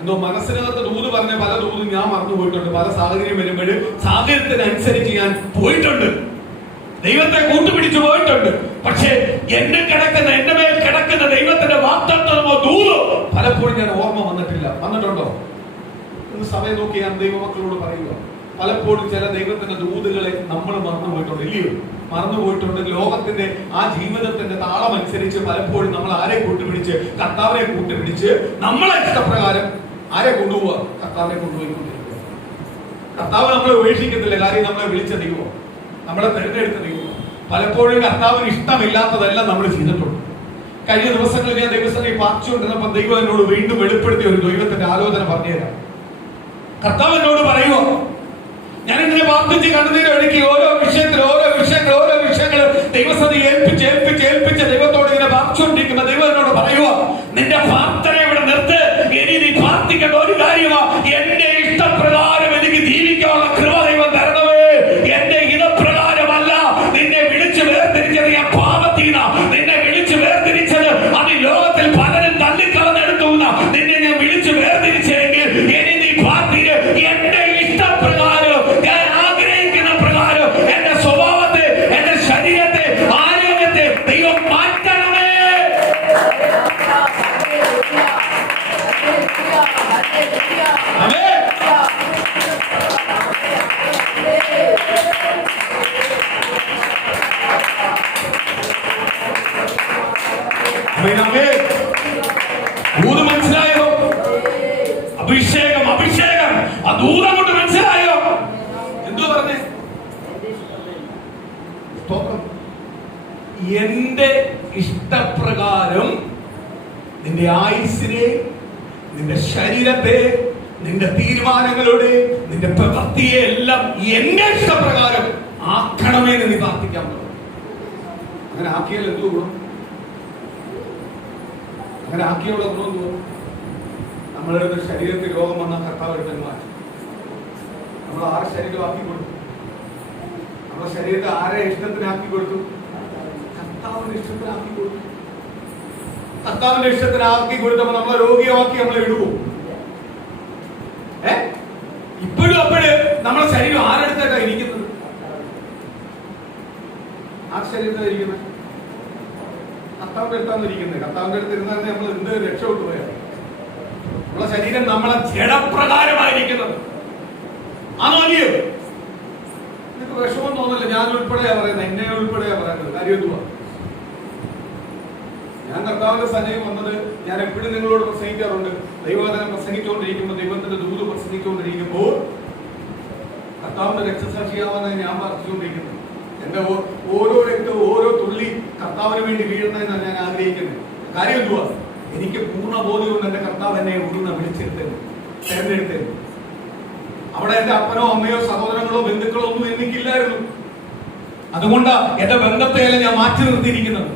എന്തോ മനസ്സിനകത്ത് ദൂത് പറഞ്ഞ പല ദൂതും ഞാൻ മറന്നു പോയിട്ടുണ്ട്. പല സാഹചര്യം വരുമ്പോൾ സാഹചര്യത്തിനനുസരിച്ച് ഞാൻ പോയിട്ടുണ്ട്, ദൈവത്തെ കൂട്ടുപിടിച്ചു പോയിട്ടുണ്ട്. പക്ഷേ എന്റെ മേൽ കിടക്കുന്ന ദൈവത്തിന്റെ വാഗ്ദത്തമോ ദൂതോ പലപ്പോഴും ഞാൻ ഓർമ്മ വന്നിട്ടില്ല. വന്നിട്ടുണ്ടോ? ഒന്ന് സമയം നോക്കി ഞാൻ ദൈവമക്കളോട് പറയുക. പലപ്പോഴും ചില ദൈവത്തിന്റെ ദൂതുകളെ നമ്മൾ മറന്നുപോയിട്ടുണ്ട്, ഇല്ലയോ? മറന്നുപോയിട്ടുണ്ട്. ലോകത്തിന്റെ ആ ജീവിതത്തിന്റെ താളം അനുസരിച്ച് പലപ്പോഴും നമ്മൾ ആരെ കൂട്ടുപിടിച്ച്? കർത്താവിനെ കൂട്ടുപിടിച്ച് നമ്മളെ ഇഷ്ടപ്രകാരം ആരെ കൊണ്ടുപോവുക? കർത്താവിനെ കൊണ്ടുപോയിക്കൊണ്ടിരിക്കുക. കർത്താവ് നമ്മളെ ഉപേക്ഷിക്കത്തില്ല. കാര്യം നമ്മളെ വിളിച്ച ദൈവം, നമ്മളെ തിരഞ്ഞെടുത്ത ദൈവം. പലപ്പോഴും കർത്താവിന് ഇഷ്ടമില്ലാത്തതെല്ലാം നമ്മൾ ചെയ്തിട്ടുണ്ട്. കഴിഞ്ഞ ദിവസങ്ങളിൽ ഞാൻ ദൈവസ്ഥയിൽ പാർച്ചുകൊണ്ടിരുന്നപ്പോൾ ദൈവം എന്നോട് വീണ്ടും വെളിപ്പെടുത്തിയ ഒരു ദൈവത്തിന്റെ ആലോചന പറഞ്ഞുതരാം. കർത്താവ് എന്നോട് പറയുക, ഞാൻ ഇങ്ങനെ പ്രാർത്ഥിച്ച് കണ്ണുനീര് ഒഴുക്കി ഓരോ വിഷയങ്ങൾ ദൈവസ്ഥ ഏൽപ്പിച്ച് ദൈവത്തോട് ഇങ്ങനെ പ്രാർത്ഥിച്ചുകൊണ്ടിരിക്കുമ്പോ ദൈവം എന്നോട് പറയുക, നിന്റെ പ്രാർത്ഥന ഇവിടെ നിർത്ത്. ഇനി നീ പ്രാർത്ഥിക്കേണ്ട ഒരു കാര്യമാ, എന്റെ ഇഷ്ടപ്രകാരം എനിക്ക് ജീവിക്കാനുള്ള കൃപ ദൈവം തരണമേ. എന്റെ ഹിതപ്രകാരമല്ല നിന്നെ വിളിച്ചു വേർതിരിച്ചത്. ഞാൻ പാപത്തീന നിന്നെ വിളിച്ചു വേർതിരിച്ചത് അത് ലോകത്തിൽ പലരും തള്ളിക്കളഞ്ഞെടുത്തു. നിന്നെ ഞാൻ വിളിച്ചു വേർതിരിച്ചെങ്കിൽ ഇനി നീ പ്രാർത്ഥിക്ക്. എന്റെ ഇഷ്ടപ്രകാരം, ഞാൻ ആഗ്രഹിക്കുന്ന പ്രകാരം എന്റെ സ്വഭാവത്തെ, എന്റെ ശരീരത്തെ, ആരോഗ്യത്തെ ദൈവം മാറ്റണമേ. ദൂത് മനസ്സിലായോ? അഭിഷേകം ആ ദൂതം കൊണ്ട് മനസ്സിലായോ? എന്തോ പറഞ്ഞേ? എന്റെ ഇഷ്ടപ്രകാരം നിന്റെ ആയുസ്സിനെ, നിന്റെ ശരീരത്തെ, നിന്റെ തീരുമാനങ്ങളുടെ, നിന്റെ പ്രവൃത്തിയെ എല്ലാം എന്റെ ഇഷ്ടപ്രകാരം ആക്കണമേ എന്ന് നീ പ്രാർത്ഥിക്കാൻ പറ്റും. അങ്ങനെ ആക്കിയാൽ എന്തു ഗുണം? അങ്ങനെ ആക്കിയുള്ള ഗുണം എന്തുവാ? നമ്മളുടെ ശരീരത്തിൽ രോഗം വന്നാൽ കർത്താവ് എടുത്ത് മാറ്റും. നമ്മൾ ആരെ ശരീരം ആക്കി കൊടുത്തു? നമ്മുടെ ശരീരത്തെ ആരെ ഇഷ്ടത്തിനാക്കി കൊടുത്തു? കർത്താവിന്റെ ഇഷ്ടത്തിനാക്കി കൊടുത്തു. കർത്താവിന്റെ ഇഷ്ടത്തിനാക്കി കൊടുത്തപ്പോ നമ്മളെ രോഗിയാക്കി നമ്മളെ ഇടുവോ? ഇപ്പോഴും നമ്മളെ ശരീരം ആരെടുത്തേക്കാ ഇരിക്കുന്നത്? ആ ശരീരത്തിലാണ് ഇരിക്കുന്നത്. കർത്താവിന്റെ അടുത്താണ് ഇരിക്കുന്നത്. കർത്താവിന്റെ അടുത്ത് ഇരുന്നാൽ നമ്മൾ എന്ത് രക്ഷപ്പെട്ടു പോയാണ്? നമ്മളെ ശരീരം നമ്മളെ ജഡപ്രകാരമായിരിക്കുന്നത് ആണോ അല്ലയോ? നിങ്ങൾക്ക് വിഷമം തോന്നില്ല. ഞാൻ ഉൾപ്പെടെയാ പറയുന്നത്, എന്നെ ഉൾപ്പെടെയാ പറയുന്നത്. കാര്യം എന്തുവാ? ഞാൻ കർത്താവിന്റെ സന്നിധിയിൽ വന്നത്, ഞാൻ എപ്പോഴും നിങ്ങളോട് പ്രസംഗിക്കാറുണ്ട്. ദൈവവചനം പ്രസംഗിച്ചുകൊണ്ടിരിക്കുമ്പോൾ, ദൈവത്തിന്റെ ദൂത് പ്രസംഗിച്ചുകൊണ്ടിരിക്കുമ്പോൾ കർത്താവിന്റെ രക്തസാക്ഷിയാവാൻ ഞാൻ പ്രാർത്ഥിച്ചുകൊണ്ടിരിക്കുന്നത്. എന്റെ ഓരോ രക്തവും ഓരോ തുള്ളി കർത്താവിന് വേണ്ടി വീഴുന്നതെന്നാണ് ഞാൻ ആഗ്രഹിക്കുന്നത്. കാര്യം എന്തുവാ? എനിക്ക് പൂർണ്ണ ബോധ്യമുണ്ട് എന്റെ കർത്താവ് എന്നെ ഉടനെ വിളിച്ചെടുത്തത്, തെരഞ്ഞെടുത്തത്. അവിടെ എന്റെ അപ്പനോ അമ്മയോ സഹോദരങ്ങളോ ബന്ധുക്കളോ ഒന്നും എനിക്കില്ലായിരുന്നു. അതുകൊണ്ടാ എന്റെ ബന്ധത്തെയല്ല ഞാൻ മാറ്റി നിർത്തിയിരിക്കുന്നത്.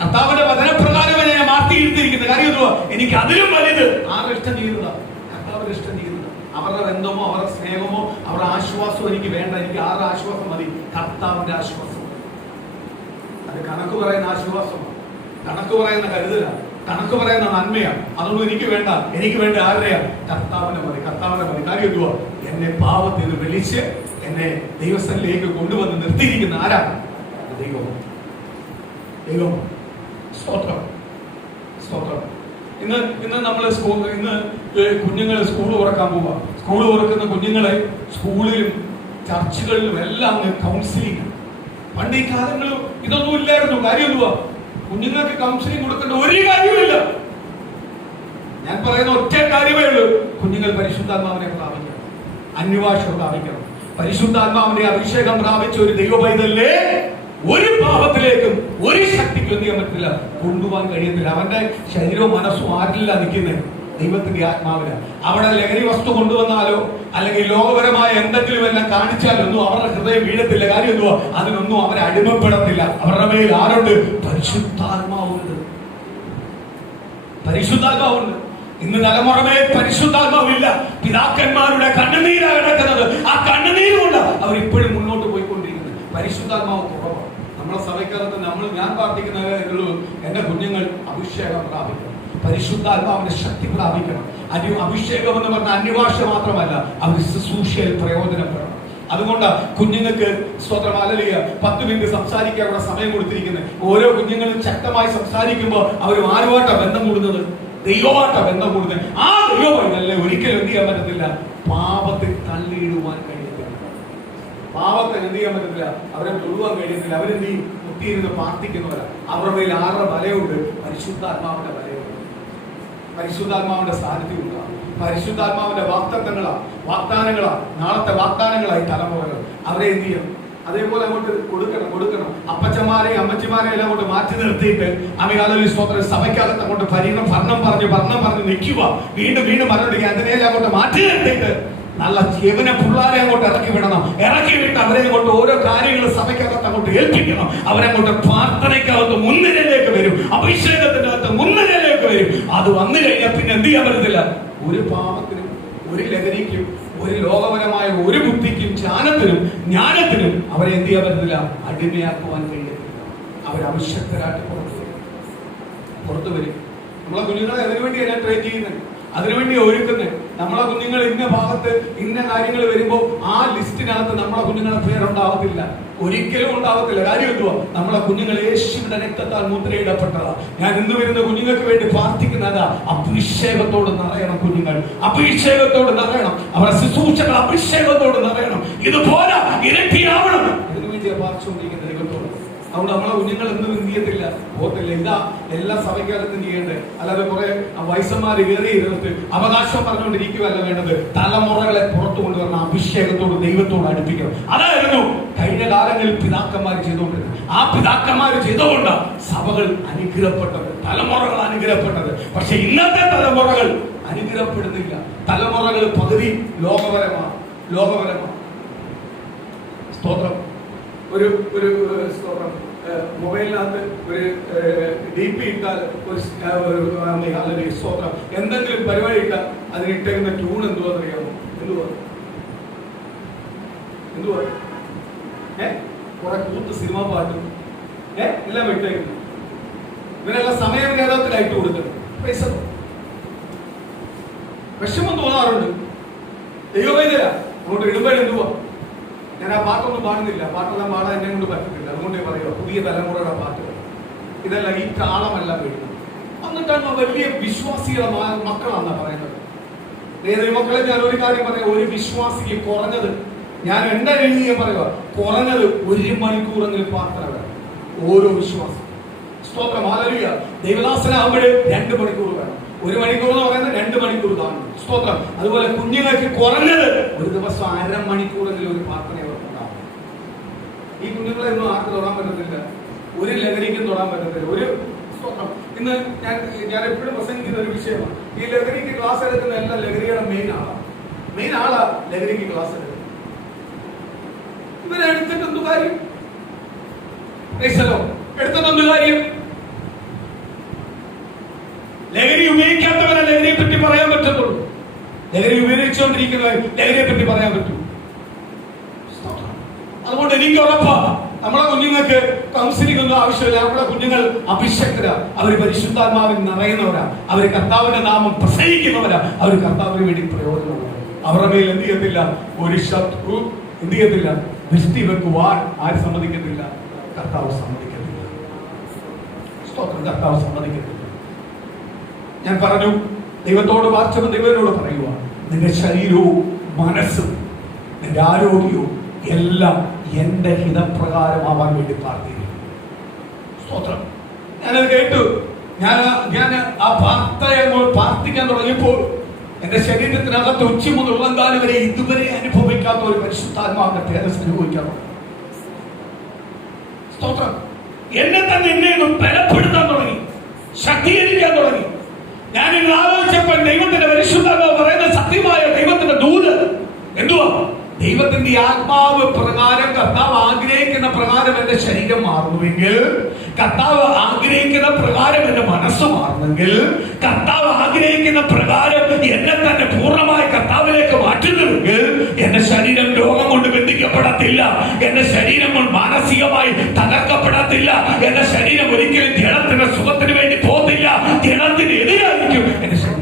കർത്താവിന്റെ വചനപ്രകാരമാണ് ഞാൻ മാറ്റിയിരുത്തിയിരിക്കുന്നത്. കാര്യം എന്തുവാ? എനിക്ക് അതിലും വലുത് ആരുടെ ഇഷ്ടം ചെയ്യുന്നതാ? കർത്താവിന്റെ ഇഷ്ടം ചെയ്യുന്നത്. അവരുടെ ബന്ധമോ അവരുടെ സ്നേഹമോ അവരുടെ ആശ്വാസമോ എനിക്ക് വേണ്ട. എനിക്ക് ആരുടെ ആശ്വാസം മതി? കർത്താവിന്റെ ആശ്വാസം. അത് കണക്ക് പറയുന്ന ആശ്വാസമാണ്, കണക്ക് പറയുന്ന കരുതലാണ്, കണക്ക് പറയുന്ന നന്മയാണ്. അതൊന്നും എനിക്ക് വേണ്ട. എനിക്ക് വേണ്ട ആരുടെയാ? കർത്താവിനെ മതി, കർത്താവിനെ മതി. കാര്യം എന്തുവാ? എന്നെ പാപത്തിൽ നിന്ന് വിളിച്ച് എന്നെ ദൈവസ്ഥലിലേക്ക് കൊണ്ടുവന്ന് നിർത്തിയിരിക്കുന്ന ആരാണ്? ദൈവം. ദൈവം. സ്തോത്രം, സ്തോത്രം. ഇന്ന് നമ്മള് കുഞ്ഞുങ്ങളെ സ്കൂൾ തുറക്കാൻ പോവാ. സ്കൂൾ തുറക്കുന്ന കുഞ്ഞുങ്ങളെ സ്കൂളിലും ചർച്ചുകളിലും എല്ലാം കൗൺസിലിംഗ്. പണ്ട് ഈ കാലങ്ങളും ഇതൊന്നും ഇല്ലായിരുന്നു. കാര്യം എന്തുവാ? കുഞ്ഞുങ്ങൾക്ക് കൗൺസിലിംഗ് കൊടുക്കേണ്ട ഒരു കാര്യമില്ല. ഞാൻ പറയുന്ന ഒറ്റ കാര്യമേ ഉള്ളൂ. കുഞ്ഞുങ്ങൾ പരിശുദ്ധാത്മാവിനെ പ്രാപിക്കണം, അന്യഭാഷ പ്രാപിക്കണം. പരിശുദ്ധാത്മാവിന്റെ അഭിഷേകം പ്രാപിച്ച ഒരു ദൈവ പൈതലിനെ ഒരു പാപത്തിലേക്കും ഒരു ശക്തിക്കും എന്ത് ചെയ്യാൻ പറ്റില്ല, കൊണ്ടുപോകാൻ കഴിയത്തില്ല. അവന്റെ ശരീരവും മനസ്സും ആരില്ല നിൽക്കുന്നത്? ദൈവത്തിന്റെ ആത്മാവിന്. അവിടെ ലഹരി വസ്തു കൊണ്ടുവന്നാലോ അല്ലെങ്കിൽ ലോകപരമായ എന്തെങ്കിലും എല്ലാം കാണിച്ചാലൊന്നും അവരുടെ ഹൃദയം വീഴത്തില്ല. കാര്യം എന്തുവാ? അതിനൊന്നും അവരെ അടിമപ്പെടത്തില്ല. അവരുടെ മേൽ ആരുണ്ട്? പരിശുദ്ധാത്മാവുണ്ട്. പരിശുദ്ധാത്മാവുണ്ട്. ഇന്ന് തലമുറമേ പരിശുദ്ധാത്മാവില്ല. പിതാക്കന്മാരുടെ കണ്ണുനീരാണ് കിടക്കുന്നത്. ആ കണ്ണുനീരുകൊണ്ട് അവർ ഇപ്പോഴും മുന്നോട്ട് പോയിക്കൊണ്ടിരിക്കുന്നത്. പരിശുദ്ധാത്മാവ് കുറവാണ്. നമ്മളെ സഭയ്ക്കകത്ത് ഞാൻ പ്രാർത്ഥിക്കുന്നത് എന്റെ കുഞ്ഞുങ്ങൾ അഭിഷേകം പ്രാപിക്കണം, പരിശുദ്ധാത്മാവിന്റെ ശക്തി പ്രാപിക്കണം. അഭിഷേകം എന്ന് പറഞ്ഞാൽ അന്യഭാഷ മാത്രമല്ല, അവർ ശുശ്രൂഷയിൽ പ്രയോജനപ്പെടണം. അതുകൊണ്ട് കുഞ്ഞുങ്ങൾക്ക് സ്തോത്രം ഹല്ലേലൂയ 10 മിനിറ്റ് സംസാരിക്കാനുള്ള സമയം കൊടുത്തിരിക്കുന്നത്. ഓരോ കുഞ്ഞുങ്ങളും ശക്തമായി സംസാരിക്കുമ്പോൾ അവർ ആരുമായിട്ടാ ബന്ധം കൂടുന്നത്? ദൈവമായിട്ടാ ബന്ധം കൂടുന്നത്. ആ ദൈവമായിട്ടല്ലേ ഒരിക്കലും എന്ത് ചെയ്യാൻ പറ്റത്തില്ല? പാപത്തിൽ തള്ളിയിടുവാൻ കഴിയത്തില്ല. പാപത്തെ എന്ത് ചെയ്യാൻ പറ്റത്തില്ല? അവരെ തൊടുവാൻ കഴിയത്തില്ല. അവരെന്ത് ചെയ്യും? കുത്തിയിരുന്ന് പ്രാർത്ഥിക്കുന്നവരാ. അവരുടെ മേൽ ആരുടെ ബലമുണ്ട്? പരിശുദ്ധാത്മാവിന്റെ ബലമുണ്ട്. പരിശുദ്ധാത്മാവിന്റെ സാന്നിധ്യം ഉണ്ടാകും. പരിശുദ്ധാത്മാവിന്റെ വാഗ്ദാനങ്ങളാ നാളത്തെ വാഗ്ദാനങ്ങളായി തലമുറകൾ. അവരെ എന്ത് ചെയ്യും? അതേപോലെ അങ്ങോട്ട് കൊടുക്കണം. അപ്പച്ചന്മാരെയും അമ്മച്ചിമാരെയും എല്ലാം അങ്ങോട്ട് മാറ്റി നിർത്തിയിട്ട് അമികാലൊരു സ്തോത്രം സഭയ്ക്കകത്ത് അങ്ങോട്ട് ഭരണം പറഞ്ഞ് നിൽക്കുക. വീണ്ടും പറഞ്ഞിട്ട് അതിനെല്ലാം അങ്ങോട്ട് മാറ്റി നിർത്തിയിട്ട് നല്ല ജീവനെ പിള്ളാരെ അങ്ങോട്ട് ഇറക്കി വിട്ട് അവരെ അങ്ങോട്ട് ഓരോ കാര്യങ്ങൾ സഭയ്ക്കകത്ത് അങ്ങോട്ട് ഏൽപ്പിക്കണം. അവരങ്ങോട്ട് പ്രാർത്ഥനയ്ക്കകത്ത് മുൻനിരയിലേക്ക് വരും, അഭിഷേകത്തിന്റെ അകത്ത് മുൻനിരയിലേക്ക് വരും. അത് വന്നു കഴിഞ്ഞാൽ പിന്നെ എന്ത് ചെയ്യാൻ പറ്റത്തില്ല? ഒരു പാപത്തിനും ഒരു ലഹരിക്കും ഒരു ലോകപരമായ ഒരു ബുദ്ധിക്കും ജ്ഞാനത്തിനും അവരെ എന്ത് ചെയ്യാൻ പറ്റത്തില്ല? അടിമയാക്കുവാൻ കഴിയത്തില്ല. അവർ അഭിഷക്തരായിട്ട് പുറത്തു വരും. നമ്മളെ കുഞ്ഞുങ്ങളെ അതിനുവേണ്ടി ഞാൻ ട്രെയിൻ ചെയ്യുന്നത്, അതിനുവേണ്ടി ഒരുക്കുന്നത്. നമ്മളെ കുഞ്ഞുങ്ങൾ ഇന്ന ഭാഗത്ത് ഇന്ന കാര്യങ്ങൾ വരുമ്പോൾ ആ ലിസ്റ്റിനകത്ത് നമ്മളെ കുഞ്ഞുങ്ങളെ പേരുണ്ടാവത്തില്ല, ഒരിക്കലും ഉണ്ടാവത്തില്ല. കാര്യം എന്തുവാ? നമ്മളെ കുഞ്ഞുങ്ങൾ യേശുവിന്റെ രക്തത്താൽ മുദ്രയിടപ്പെട്ടതാ. ഞാൻ ഇന്ന് വരുന്ന കുഞ്ഞുങ്ങൾക്ക് വേണ്ടി പ്രാർത്ഥിക്കുന്നതാ, അഭിഷേകത്തോട് നിറയണം. കുഞ്ഞുങ്ങൾ അഭിഷേകത്തോട് നിറയണം. അവരുടെ ശുശ്രൂഷകൾ അഭിഷേകത്തോട് നിറയണം. ഇതുപോലെ ഇരട്ടിയാവണം. ഇതിനുവേണ്ടി പ്രാർത്ഥിച്ചുകൊണ്ടിരിക്കുന്ന ദൈവത്തോട്. അതുകൊണ്ട് നമ്മളെ കുഞ്ഞുങ്ങൾ എന്തും എന്ത് ചെയ്യത്തില്ല, പോകത്തില്ല. ഇതാ എല്ലാ സഭയ്ക്കകത്തും ചെയ്യേണ്ടത്. അല്ലാതെ കുറെ വയസ്സന്മാര് കയറി ഇരുന്നിട്ട് അവകാശം പറഞ്ഞുകൊണ്ടിരിക്കുകയല്ല വേണ്ടത്. തലമുറകളെ പുറത്തു കൊണ്ടുവരണം. അഭിഷേകത്തോട് ദൈവത്തോട് അടുപ്പിക്കണം. അതായിരുന്നു കഴിഞ്ഞ കാലങ്ങളിൽ പിതാക്കന്മാർ ചെയ്തുകൊണ്ടിരുന്നത്. ആ പിതാക്കന്മാർ ചെയ്തുകൊണ്ട് സഭകൾ അനുഗ്രഹപ്പെട്ടത്, തലമുറകൾ അനുഗ്രഹപ്പെട്ടത്. പക്ഷെ ഇന്നത്തെ തലമുറകൾ അനുഗ്രഹപ്പെടുന്നില്ല. തലമുറകൾ പകുതി ലോകപരമാണ്. സ്തോത്രം. ഒരു സ്തോത്രം മൊബൈലിനകത്ത് ഒരു DP ഇട്ടാൽ ഒരു സ്തോത്രം എന്തെങ്കിലും പരിപാടി ഇട്ടാൽ അതിനിട്ടേക്കുന്ന ട്യൂൺ എന്തുവാന്നറിയാമോ? എന്തുവാ? കുറെ കൂത്ത് സിനിമ പാട്ടും എല്ലാം ഇട്ടേക്കുന്നു. ഇവരെല്ലാം സമയഭേദത്തിലായിട്ട് കൊടുക്കണം. പൈസ വിഷമം തോന്നാറുണ്ട്. ദൈവവൈദ്യര അങ്ങോട്ട് ഇടുമ്പോഴെന്തുവാ? ഞാൻ ആ പാട്ടൊന്നും പാടുന്നില്ല. പാട്ടെല്ലാം പാടാൻ എന്നെ കൊണ്ട് പറ്റത്തില്ല. അതുകൊണ്ടേ പറയുക, പുതിയ തലമുറയുടെ പാട്ടുകൾ ഇതെല്ലാം ഈ താളമല്ല വീഴുന്നത്. എന്നിട്ടാണ് വലിയ വിശ്വാസികളെ മക്കളാണെന്നാ പറയുന്നത്. മക്കളെ ഞാൻ ഒരു കാര്യം പറയാം, ഒരു വിശ്വാസിക്ക് കുറഞ്ഞത്, ഞാൻ എന്റെ രീതിയെ പറയുക, കുറഞ്ഞത് 1 മണിക്കൂറെങ്കിലും പ്രാർത്ഥന വേണം ഓരോ വിശ്വാസം. സ്തോത്രം ഹല്ലേലൂയ. ദൈവദാസനാകുമ്പോഴേ 2 മണിക്കൂർ വേണം. 1 മണിക്കൂർ എന്ന് പറയുന്നത് 2 മണിക്കൂർ കാണും. സ്തോത്രം. അതുപോലെ കുഞ്ഞുങ്ങൾക്ക് കുറഞ്ഞത് ഒരു ദിവസം 1/2 മണിക്കൂറെങ്കിലും ഒരു പ്രാർത്ഥന ഉണ്ടാവും. ഈ കുഞ്ഞുങ്ങളെ ഒന്നും ആർക്ക് തൊടാൻ പറ്റത്തില്ല, ഒരു ലഹരിക്കും തൊടാൻ പറ്റത്തില്ല. ഒരു സ്തോത്രം. ഇന്ന് ഞാൻ എപ്പോഴും പ്രസംഗിക്കുന്ന ഒരു വിഷയമാണ്, ഈ ലഹരിക്ക് ക്ലാസ് എടുക്കുന്ന എല്ലാം ലഹരിയുടെ മെയിൻ ആളാ ലഹരിക്ക് ക്ലാസ് എടുക്കുന്നത്. ഇവരെ എടുത്തിട്ട് എന്തു കാര്യം? എടുത്തിട്ട് കാര്യം? ലഹരി ഉപയോഗിക്കാത്തവരെ ലഹരിയെ പറ്റി പറയാൻ പറ്റത്തുള്ളൂ. ലഹരി ഉപയോഗിച്ചുകൊണ്ടിരിക്കുന്നവർ ലഹരിയെ പറ്റി പറയാൻ പറ്റൂ. അതുകൊണ്ട് എനിക്ക് ഉറപ്പാ, നമ്മളെ കുഞ്ഞുങ്ങൾക്ക് കൗൺസിലിംഗ് ഒന്നും ആവശ്യമില്ല. നമ്മുടെ കുഞ്ഞുങ്ങൾ അഭിഷക്തരാ, അവർ പരിശുദ്ധാത്മാവിൽ നിറയുന്നവരാ, അവർ കർത്താവിന്റെ നാമം പ്രസംഗിക്കുന്നവരാ, അവർ കർത്താവിന് വേണ്ടി പ്രയോജനമുള്ളവരാ. അവരുടെ മേൽ എന്ത് ചെയ്യത്തില്ല? ഒരു ശത്രു എന്ത് ചെയ്യത്തില്ല? ദൃഷ്ടി വെക്കുവാൻ ആര് സമ്മതിക്കത്തില്ല? കർത്താവ് സമ്മതിക്കത്തില്ല. സ്തോത്രം. കർത്താവ് സമ്മതിക്കത്തില്ല. ഞാൻ പറഞ്ഞു, ദൈവത്തോട് വാർച്ചവൻ ദൈവനോട് പറയുക, നിന്റെ ശരീരവും മനസ്സും നിന്റെ ആരോഗ്യവും എല്ലാം എന്റെ ഹിതപ്രകാരമാവാൻ വേണ്ടി പ്രാർത്ഥിക്കും. സ്തോത്രം. ഞാനത് കേട്ടു. ഞാൻ ആ പ്രാർത്ഥിക്കാൻ തുടങ്ങിയപ്പോൾ എന്റെ ശരീരത്തിനകത്ത് ഉച്ച മുതൽ ഉള്ളങ്കാലം വരെ ഇതുവരെ അനുഭവിക്കാത്ത ഒരു പരിശുദ്ധാത്മാവിന്റെ തേജസ് അനുഭവിക്കാൻ തുടങ്ങി. സ്തോത്രം. എന്നെ തന്നെ ബലപ്പെടുത്താൻ തുടങ്ങി, ശക്തീകരിക്കാൻ തുടങ്ങി. ഞാൻ ഇന്ന് ആലോചിച്ചപ്പോൾ പറയുവാൻ ദൈവത്തിന്റെ പരിശുദ്ധാത്മാവ് പറയുന്ന സത്യമായ ദൈവത്തിന്റെ ദൂത് എന്തുവാ? ദൈവത്തിന്റെ ആത്മാവ് പ്രകാരം കർത്താവ് ആഗ്രഹിക്കുന്ന പ്രകാരം എന്റെ ശരീരം മാറുന്നുവെങ്കിൽ, കർത്താവ് ആഗ്രഹിക്കുന്ന പ്രകാരം എന്റെ മനസ്സ് മാറുന്നെങ്കിൽ, കർത്താവ് ആഗ്രഹിക്കുന്ന പ്രകാരം എന്നെ തന്നെ പൂർണ്ണമായി കർത്താവിലേക്ക് മാറ്റുന്നുവെങ്കിൽ എന്റെ ശരീരം രോഗം കൊണ്ട് ബന്ധിക്കപ്പെടത്തില്ല, എന്റെ ശരീരം കൊണ്ട് മാനസികമായി തകർക്കപ്പെടത്തില്ല, എന്റെ ശരീരം ഒരിക്കലും ജഡത്തിന്റെ സുഖത്തിന് വേണ്ടി പോകത്തില്ല, ജഡത്തിന് എതിരായിരിക്കും എന്റെ ശരീരം.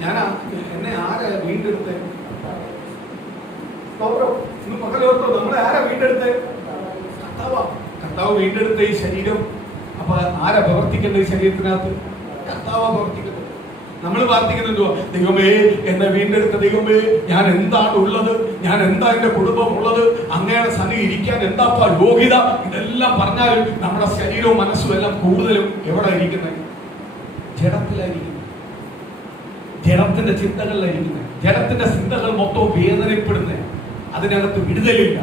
ഞാൻ എന്നെ ആരാ വീണ്ടെടുത്ത്? മക്കളോർത്തോ, നമ്മളെ ആരാ വീണ്ടെടുത്ത്? കർത്താവാ. കർത്താവ് വീണ്ടെടുത്ത ഈ ശരീരം അപ്പൊ ആരാ പ്രവർത്തിക്കേണ്ട ഈ ശരീരത്തിനകത്ത്? കർത്താവാ പ്രവർത്തിക്കുന്നത്. നമ്മൾ പ്രാർത്ഥിക്കുന്നുണ്ടോ? ദൈവമേ, എന്നെ വീണ്ടെടുത്ത ദൈവമേ, ഞാൻ എന്താണ് ഉള്ളത്, ഞാൻ എന്താ എന്റെ കുടുംബം ഉള്ളത്, അങ്ങയുടെ സന്നിധി ഇരിക്കാൻ എന്താ യോഗ്യത, ഇതെല്ലാം പറഞ്ഞാലും നമ്മുടെ ശരീരവും മനസ്സും എല്ലാം കൂടുതലും എവിടെ ഇരിക്കുന്നത്? ജഡത്തിലായിരിക്കും, ജഡത്തിന്റെ ചിന്തകളിലായിരിക്കുന്നത്. ജഡത്തിന്റെ ചിന്തകൾ മൊത്തം വേദനപ്പെടുന്നത്, അതിനകത്ത് വിടുതലില്ല.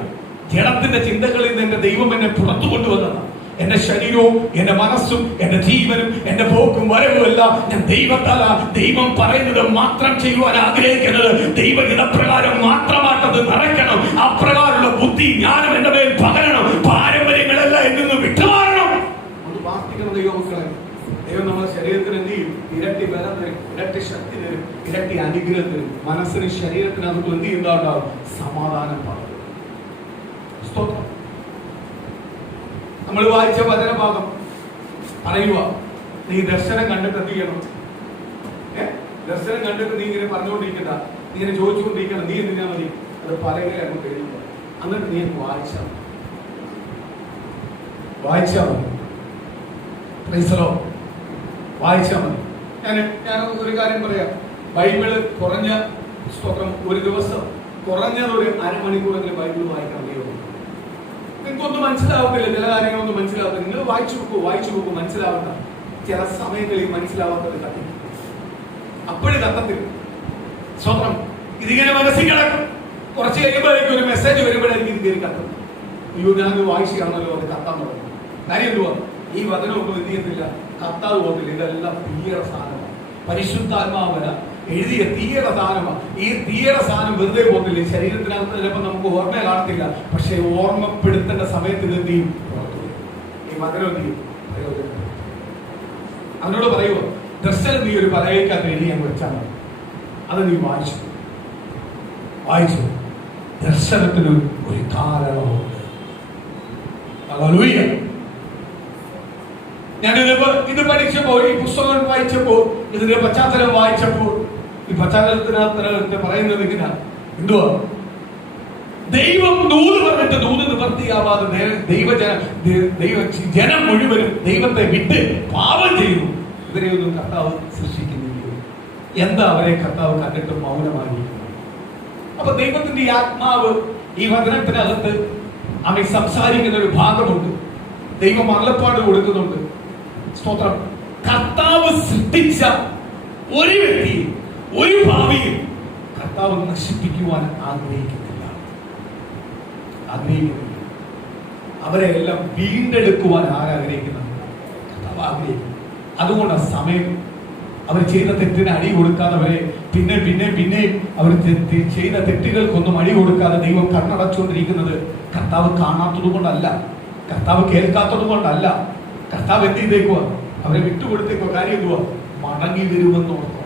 ജഡത്തിന്റെ ചിന്തകളിൽ നിന്ന് എന്റെ ദൈവം എന്നെ പുറത്തു കൊണ്ടുവന്നതാണ്. എന്റെ ശരീരവും എന്റെ മനസ്സും എന്റെ ജീവനും എന്റെ പോക്കും വരവും എല്ലാം ഞാൻ ദൈവത്താല, ദൈവം പറയുന്നത് മാത്രം ചെയ്യുവാൻ ആഗ്രഹിക്കുന്നത്, ദൈവഹിതപ്രകാരം മാത്രമായിട്ടത് നിറയ്ക്കണം. അപ്രകാരമുള്ള ബുദ്ധി ജ്ഞാനം എന്റെ മേൽ പകരണം. പാരമ്പര്യങ്ങളെല്ലാം എന്നിൽ നിന്ന് വിട്ടുമാറണം. അത് പ്രാർത്ഥിക്കണം ദൈവമക്കളെ. ദൈവം നമ്മുടെ ശരീരത്തിന് എന്ത് ചെയ്യും? ഇരട്ടി ബലം തരും, ഇരട്ടി ശക്തി തരും, ഇരട്ടി അനുഗ്രഹം തരും. മനസ്സിന് ശരീരത്തിന് അത് എന്ത് ചെയ്യുന്നുണ്ടാവും? സമാധാനം പാടും. സ്തോത്രം. നമ്മൾ വായിച്ച വചനഭാഗം പറയുക, നീ ദർശനം കണ്ടിട്ട് എന്ത് ചെയ്യണം? ദർശനം കണ്ടിട്ട് നീ ഇങ്ങനെ പറഞ്ഞുകൊണ്ടിരിക്കണ്ട, നീ ഇങ്ങനെ ചോദിച്ചുകൊണ്ടിരിക്കണം. നീ എന്തിനാ മതി? അത് പലകെ അങ്ങോട്ട് എഴുതുക. എന്നിട്ട് നീ വായിച്ചാൽ മതി. പ്രൈസലോ, വായിച്ചാൽ മതി. ഞാൻ ഒരു കാര്യം പറയാം. ബൈബിള് കുറഞ്ഞ സ്തോത്രം ഒരു ദിവസം കുറഞ്ഞത് ഒരു അരമണിക്കൂറെങ്കിലും ബൈബിൾ വായിക്കാൻ കഴിയുള്ളൂ. നിങ്ങൾക്കൊന്നും മനസ്സിലാവത്തില്ല, ചില കാര്യങ്ങളൊന്നും മനസ്സിലാവത്തില്ല. നിങ്ങൾ വായിച്ചു നോക്കൂ, മനസ്സിലാവണ്ട. ചില സമയങ്ങളിൽ മനസ്സിലാവാത്തത് കത്തി, അപ്പോഴും കത്തത്തില്ല. സ്തോത്രം. ഇതിങ്ങനെ മനസ്സിൽ കിടക്കും. കുറച്ച് കഴിയുമ്പോഴേക്കും ഒരു മെസ്സേജ് വരുമ്പോഴായിരിക്കും ഇത് കയറി കത്തും. അയ്യോ, ഞാനത് വായിച്ചു കാണുമല്ലോ, അത് കത്താൻ തുടങ്ങും. കാര്യം എന്തുവാ? ഈ വചനമൊന്നും എന്ത് ചെയ്യുന്നില്ല, കത്താതെ പോകത്തില്ല. ഇതെല്ലാം തീയറ സാധനമാണ്. പരിശുദ്ധാത്മാവന എഴുതിയ തീയറ സാധനമാണ്. ഈ തീയറ സാധനം വെറുതെ പോകുന്നില്ല. ശരീരത്തിനകത്ത് ചിലപ്പോൾ നമുക്ക് ഓർമ്മ കാണത്തില്ല, പക്ഷെ ഓർമ്മപ്പെടുത്തേണ്ട സമയത്ത് ഇത് എന്ത് ചെയ്യും? ഈ വചനം എന്ത് ചെയ്യും? പ്രയോജനം. അതിനോട് പറയുമോ, ദർശനം നീ ഒരു പലകയ്ക്കകത്ത് എഴുതി ഞാൻ വെച്ചാൽ മതി. അത് നീ വായിച്ചു. ദർശനത്തിന് ഒരു കാരണമുണ്ട്. ഹല്ലേലൂയ. ഇത് പഠിച്ചപ്പോൾ, ഈ പുസ്തകം വായിച്ചപ്പോൾ, ഇതിന്റെ പശ്ചാത്തലം വായിച്ചപ്പോൾ, ഈ പശ്ചാത്തലത്തിനകത്ത് പറയുന്നത് ഇങ്ങനെ എന്തുവാ? ദൈവം ദൂത് പറഞ്ഞിട്ട് ദൂത് നിവർത്തിയാവാതെ ജനം മുഴുവനും ദൈവത്തെ വിട്ട് പാപം ചെയ്യുന്നു. ഇവരെയൊന്നും കർത്താവ് സൃഷ്ടിക്കുന്നില്ല. എന്താ അവരെ കർത്താവ് കണ്ടിട്ട് മൗനമായിരിക്കുന്നു? അപ്പൊ ദൈവത്തിന്റെ ഈ ആത്മാവ് ഈ വചനത്തിനകത്ത് അവൻ സംസാരിക്കുന്ന ഒരു ഭാഗമുണ്ട്. ദൈവം അരുളപ്പാട് കൊടുക്കുന്നുണ്ട്. സ്തോത്രം. കർത്താവ് സൃഷ്ടിച്ച ഒരു വ്യക്തിയും ഒരു ഭാവിയും കർത്താവ് നശിപ്പിക്കുവാൻ ആഗ്രഹിക്കുന്നില്ല. അവരെ എല്ലാം വീണ്ടെടുക്കുവാൻ ആരാഗ്രഹിക്കുന്നത്? കർത്താവ് ആഗ്രഹിക്കുന്നു. അതുകൊണ്ട് സമയം അവർ ചെയ്ത തെറ്റിന് അടി കൊടുക്കാതെ അവരെ പിന്നെ അവർ ചെയ്ത തെറ്റുകൾക്കൊന്നും അടി കൊടുക്കാതെ ദൈവം കണ്ണടച്ചുകൊണ്ടിരിക്കുന്നത് കർത്താവ് കാണാത്തത് കൊണ്ടല്ല, കർത്താവ് കേൾക്കാത്തത് കൊണ്ടല്ല. കർത്താവ് എന്ത് ചെയ്തേക്കുക? അവരെ വിട്ടുകൊടുത്തേക്കോ. കാര്യം എന്തുവാ? മടങ്ങി വരുമെന്ന് ഓർത്തോ.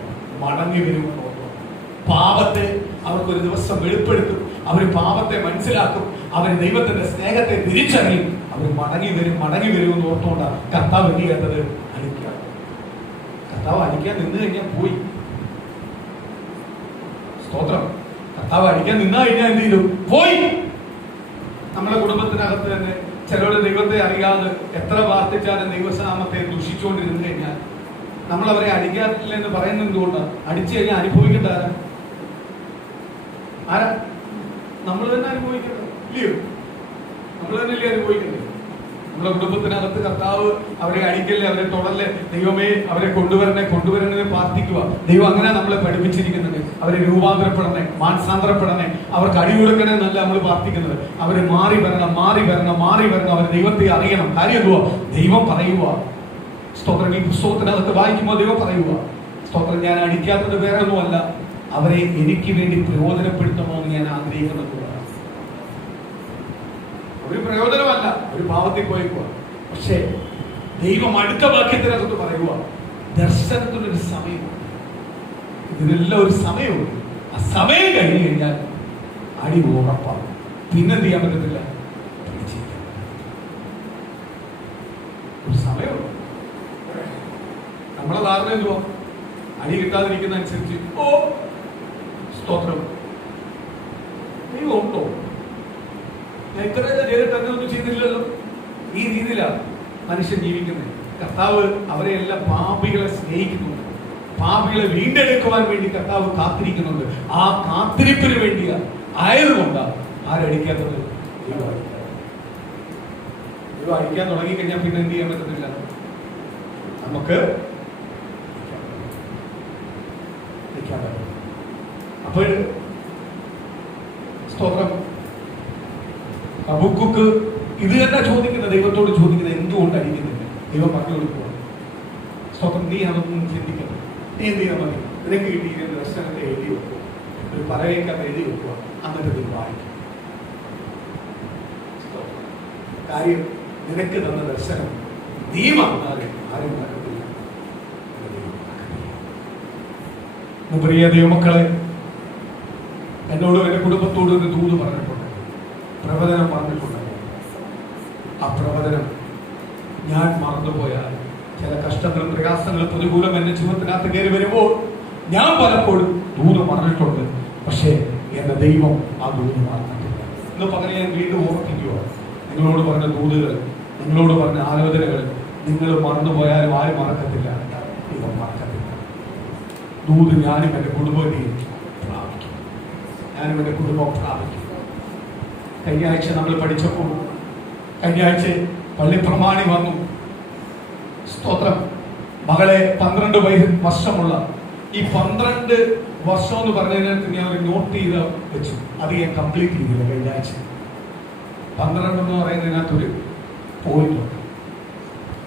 പാപത്തെ അവർക്കൊരു ദിവസം വെളിപ്പെടുത്തും. അവർ പാപത്തെ മനസ്സിലാക്കും. അവർ ദൈവത്തിന്റെ സ്നേഹത്തെ തിരിച്ചറിയും. അവർ മടങ്ങി വരുമെന്ന് ഓർത്തോണ്ട കർത്താവ് എന്ത് ചെയ്യേണ്ടത്? അടിക്കുക. കർത്താവ് അടിക്കാൻ നിന്ന് കഴിഞ്ഞാൽ പോയി. സ്തോത്രം. കർത്താവ് അടിക്കാൻ നിന്ന് കഴിഞ്ഞാൽ എന്ത് ചെയ്തു? പോയി. നമ്മുടെ കുടുംബത്തിനകത്ത് തന്നെ ചിലരോട് ദൈവത്തെ അറിയാതെ എത്ര പ്രാർത്ഥിച്ചാലും ദൈവനാമത്തെ ദുഷിച്ചുകൊണ്ടിരുന്നു കഴിഞ്ഞാൽ നമ്മൾ അവരെ അടിക്കാറില്ല എന്ന് പറയുന്നത് എന്തുകൊണ്ടാണ്? അടിച്ചു കഴിഞ്ഞാൽ അനുഭവിക്കേണ്ട ആരാ? നമ്മൾ തന്നെ അനുഭവിക്കേണ്ടത് ഇല്ലയോ? നമ്മൾ തന്നെയല്ലേ അനുഭവിക്കേണ്ടത്? നമ്മുടെ കുടുംബത്തിനകത്ത് കർത്താവ് അവരെ അടിക്കല്ലേ, അവരെ തൊടല്ലേ, ദൈവമേ അവരെ കൊണ്ടുവരണേ പ്രാർത്ഥിക്കുക. ദൈവം അങ്ങനെ നമ്മളെ പഠിപ്പിച്ചിരിക്കുന്നത്. അവരെ രൂപാന്തരപ്പെടണേ, മാനസാന്തരപ്പെടണേ, അവർക്ക് അടി കൊടുക്കണേ എന്നല്ല നമ്മൾ പ്രാർത്ഥിക്കുന്നത്. അവര് മാറി വരണം. അവർ ദൈവത്തെ അറിയണം. കാര്യം എന്തുവാ? ദൈവം പറയുക, സ്തോത്രം. ഈ പുസ്തകത്തിനകത്ത് വായിക്കുമ്പോൾ ദൈവം പറയുക, സ്തോത്രം, ഞാൻ അടിക്കാത്തത് വേറെ ഒന്നുമല്ല, അവരെ എനിക്ക് വേണ്ടി പ്രയോജനപ്പെടുത്തണമെന്ന് ഞാൻ ആഗ്രഹിക്കുന്നുള്ളതാണ്. ഒരു പ്രയോജനമല്ല, ഒരു പാവത്തിൽ പോയിക്കുക. പക്ഷേ ദൈവം അടുത്ത വാക്യത്തിനകത്ത് പറയുക, ദർശനത്തിനൊരു സമയമുണ്ട്. ഇതിനെല്ലാം ഒരു സമയമുണ്ട്. ആ സമയം കഴിഞ്ഞു കഴിഞ്ഞാൽ അടി ഉറപ്പാണ്. പിന്നെ എന്ത് ചെയ്യാൻ പറ്റത്തില്ല, ഒരു സമയമുണ്ട്. നമ്മളെ ധാരണ എന്തുവാ, അടി കിട്ടാതിരിക്കുന്ന അനുസരിച്ച് ഓ സ്തോത്രം ദൈവം ഉണ്ടോ, ഞാൻ ഇത്രയൊക്കെ ചെയ്തിട്ട് തന്നെ ഒന്നും ചെയ്തില്ലല്ലോ. ഈ രീതിയിലാണ് മനുഷ്യൻ ജീവിക്കുന്നത്. കർത്താവ് അവരെല്ലാം പാപികളെ സ്നേഹിക്കുന്നുണ്ട്. പാപികളെ വീണ്ടെടുക്കുവാൻ വേണ്ടി കർത്താവ് കാത്തിരിക്കുന്നുണ്ട്. ആ കാത്തിരിപ്പിന് വേണ്ടിയാ ആയതുകൊണ്ടാണ് ആരടിക്കാത്തത്. ദൈവം അടിക്കാൻ തുടങ്ങിക്കഴിഞ്ഞാൽ പിന്നെ എന്ത് ചെയ്യാൻ പറ്റത്തില്ല, നമുക്ക് അപ്പോൾ സ്തോത്രം ഹബക്കൂക്ക് ഇത് തന്നെ ചോദിക്കുന്നത്, ദൈവത്തോട് ചോദിക്കുന്നത്, എന്തുകൊണ്ട് അടിക്കുന്നില്ല? ദൈവം പറഞ്ഞു കൊടുക്കുക, സ്തോത്രം, നീ അതൊന്നും ചിന്തിക്കണം. നീ എന്ത് ചെയ്യാൻ മതി, നിനക്ക് കിട്ടിയിരുന്ന ദർശനത്തെ എഴുതി വെക്കുക, ഒരു പലകേക്കത്ത് എഴുതി വെക്കുക, എന്നിട്ട് നീ വായിക്കും. കാര്യം നിനക്ക് തന്ന ദർശനം നീ മറന്നാലും ആരും മറക്കത്തില്ല. പ്രിയ ദൈവമക്കളെ, എന്നോടും എന്റെ കുടുംബത്തോടും ഒരു ദൂത് പറഞ്ഞിട്ടുണ്ട്, പ്രവചനം പറഞ്ഞിട്ടുണ്ട്. ആ പ്രവചനം ഞാൻ മറന്നുപോയാൽ, ചില കഷ്ടങ്ങളും പ്രയാസങ്ങളും പ്രതികൂലം എന്റെ ജീവിതത്തിനകത്ത് കയറി വരുമ്പോൾ ഞാൻ പലപ്പോഴും ദൂത് പറഞ്ഞിട്ടുണ്ട്. പക്ഷേ എന്റെ ദൈവം ആ ദൂത് മറന്നിട്ടില്ല. ഇന്ന് പകരം ഞാൻ വീണ്ടും ഓർമ്മിക്കുക, നിങ്ങളോട് പറഞ്ഞ ദൂതുകൾ, നിങ്ങളോട് പറഞ്ഞ ആലോചനകൾ നിങ്ങൾ മറന്നുപോയാലും ആരും മറക്കത്തില്ല, ദൈവം മറക്കത്തില്ല. ദൂത് ഞാനും എൻ്റെ കുടുംബത്തെയും പ്രാപിക്കും, ഞാനും എൻ്റെ കുടുംബം പ്രാപിക്കും. കഴിഞ്ഞ ആഴ്ച നമ്മൾ പഠിച്ചപ്പോൾ, കഴിഞ്ഞ ആഴ്ച പള്ളിപ്രമാണി വന്നു. സ്തോത്രം, മകളെ 12 വർഷമുള്ള ഈ 12 വർഷം എന്ന് പറഞ്ഞതിനകത്ത് ഞാൻ ഒരു നോട്ട് ചെയ്ത് വെച്ചു. അത് ഞാൻ കംപ്ലീറ്റ് ചെയ്തില്ല കഴിഞ്ഞ ആഴ്ച. 12 എന്ന് പറയുന്നതിനകത്തൊരു പോയിന്റ്,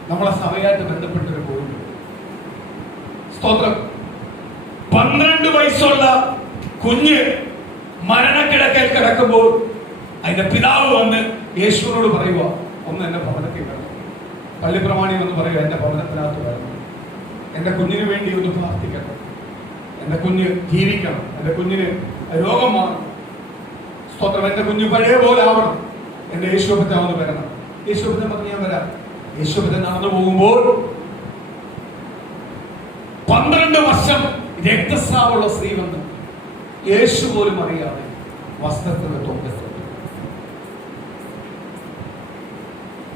നമ്മളെ സഭയായിട്ട് ബന്ധപ്പെട്ടൊരു പോയിന്റ്. സ്തോത്രം, 12 വയസ്സുള്ള കുഞ്ഞ് മരണക്കിടക്കൽ കിടക്കുമ്പോൾ അതിന്റെ പിതാവ് വന്ന് യേശുവിനോട് പറയുക, ഒന്ന് എന്റെ ഭവനത്തിൽ വരണം. പള്ളിപ്രമാണി എന്ന് പറയുക, എന്റെ ഭവനത്തിനകത്ത് വരണം, എന്റെ കുഞ്ഞിന് വേണ്ടി ഒന്ന് പ്രാർത്ഥിക്കണം, എന്റെ കുഞ്ഞ് ജീവിക്കണം, എന്റെ കുഞ്ഞിന് രോഗം മാറണം. സ്തോത്രം, എന്റെ കുഞ്ഞ് പഴയ പോലെ ആവണം, എന്റെ യേശുവിനെ ഒന്ന് വരണം. യേശുവിനെ പറഞ്ഞ് ഞാൻ വരാം. യേശുവിനെ നടന്നു പോകുമ്പോൾ 12 വർഷം രക്തസ്രാവമുള്ള സ്ത്രീ വന്ന് യേശു പോലും അറിയാതെ വസ്ത്രത്തിന് തൊണ്ടത്ത്.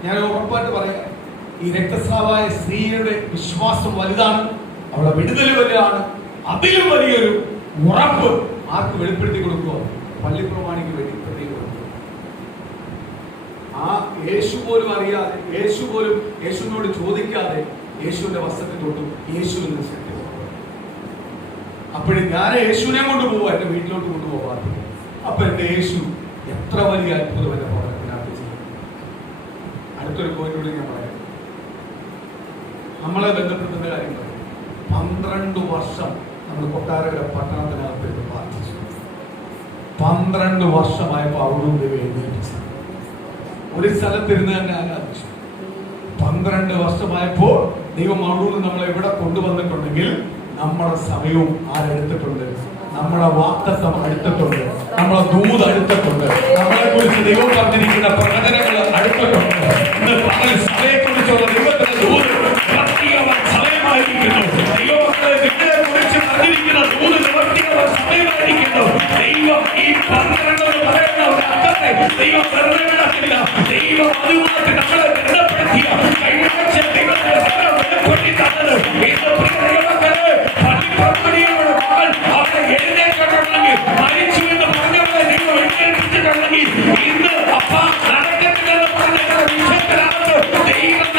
ഞാൻ ഉറപ്പായിട്ട് പറയാം, ഈ രക്തസ്രാവായ സ്ത്രീയുടെ വിശ്വാസം വലുതാണ്, അവളുടെ വിടുതൽ വലുതാണ്. അതിലും വലിയൊരു ഉറപ്പ് ആർക്ക് വെളിപ്പെടുത്തി കൊടുക്കുക? പള്ളിപ്രമാണിക്ക് വെളിപ്പെടുത്തി കൊടുക്കുക. ആ യേശു പോലും അറിയാതെ, യേശു പോലും യേശുവിനോട് ചോദിക്കാതെ യേശുവിന്റെ വസ്ത്രത്തിൽ തൊട്ടു, യേശുവിന് ശക്തി. അപ്പോഴും ഞാൻ യേശുവിനെ കൊണ്ടുപോവാ, എന്റെ വീട്ടിലോട്ട് കൊണ്ടുപോകാതെ. അപ്പൊ എന്റെ യേശു എത്ര വലിയ അത്ഭുതം എന്റെ ഭവനത്തിനകത്ത് ചെയ്യും. അടുത്തൊരു പോയിന്റോട് ഞാൻ പറയാം, നമ്മളെ ബന്ധപ്പെടുന്ന കാര്യം പറയാം. 12 വർഷം നമ്മൾ കൊട്ടാരക്കര പട്ടണത്തിനകത്ത് പ്രാർത്ഥിച്ചു. 12 വർഷമായപ്പോ അവിടെ എഴുന്നേൽപ്പിച്ചു, ഒരു സ്ഥലത്തിരുന്ന് തന്നെ ആരാധിച്ചു. 12 വർഷമായപ്പോൾ ദൈവം അവിടെ നമ്മളെ എവിടെ കൊണ്ടുവന്നിട്ടുണ്ടെങ്കിൽ നമ്മുടെ സമയവും ആരെടുത്തിട്ടുണ്ട്, നമ്മുടെ വാക്തത്വം അടുത്തിട്ടുണ്ട്, നമ്മളെ ദൂത് അടുത്തിട്ടുണ്ട്, നമ്മളെ കുറിച്ച് ദൈവം പറഞ്ഞിരിക്കുന്ന പ്രകടനങ്ങൾ അടുത്തിട്ടുണ്ട്. ഇന്ന് പകൽ സഭയെ കുറിച്ചുള്ള ദൈവത്തിന്റെ ദൂത് നിവർത്തിയാവാൻ സമയമായിരിക്കുന്നു. ദൈവമക്കളെ നിങ്ങളെ കുറിച്ച് പറഞ്ഞിരിക്കുന്ന ദൂത് നിവർത്തിയാവാൻ സമയമായിരിക്കുന്നു. ദൈവം ഈ 12 എന്ന് പറയുന്ന ഒരു അർത്ഥത്തെ ദൈവം വെറുതെ വിടത്തില്ല. ദൈവം അതുമായിട്ട് നമ്മളെ ബന്ധപ്പെടുത്തിയ കഴിഞ്ഞ ആഴ്ച ദൈവത്തിന്റെ വെളിപ്പെടുത്തി തന്നത് അവരെ എഴുന്നേറ്റിട്ടുണ്ടെങ്കിൽ, മരിച്ചു എന്ന് പറഞ്ഞവരെ ദൈവം എഴുന്നേൽപ്പിച്ചിട്ടുണ്ടെങ്കിൽ, ഇന്ന് അപ്പ നടക്കത്തില്ലെന്ന് പറഞ്ഞ വിഷയത്തിനകത്ത് ദൈവം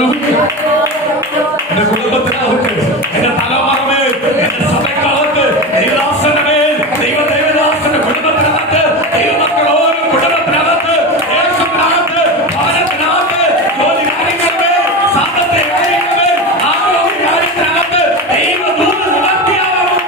ഹല്ലേലൂയ. എന്റെ കുടുംബത്തിനകത്ത്, എന്റെ തലമുറമേൽ, എന്റെ സഭയ്ക്കകത്ത്, ദൈവദാസന്റെ മേൽ, ദൈവദാസന്റെ കുടുംബത്തിനകത്ത്, ദൈവമക്കളോരും കുടുംബത്തിനകത്ത്, ദേശത്തിനകത്ത്, ഭവനത്തിനകത്ത്, ജോലി കാര്യങ്ങളിന്മേൽ, സാമ്പത്തിക കാര്യങ്ങളിന്മേൽ, ആരോഗ്യ കാര്യത്തിനകത്ത് ദൈവദൂതൻ നിവർത്തിയാകുന്നു.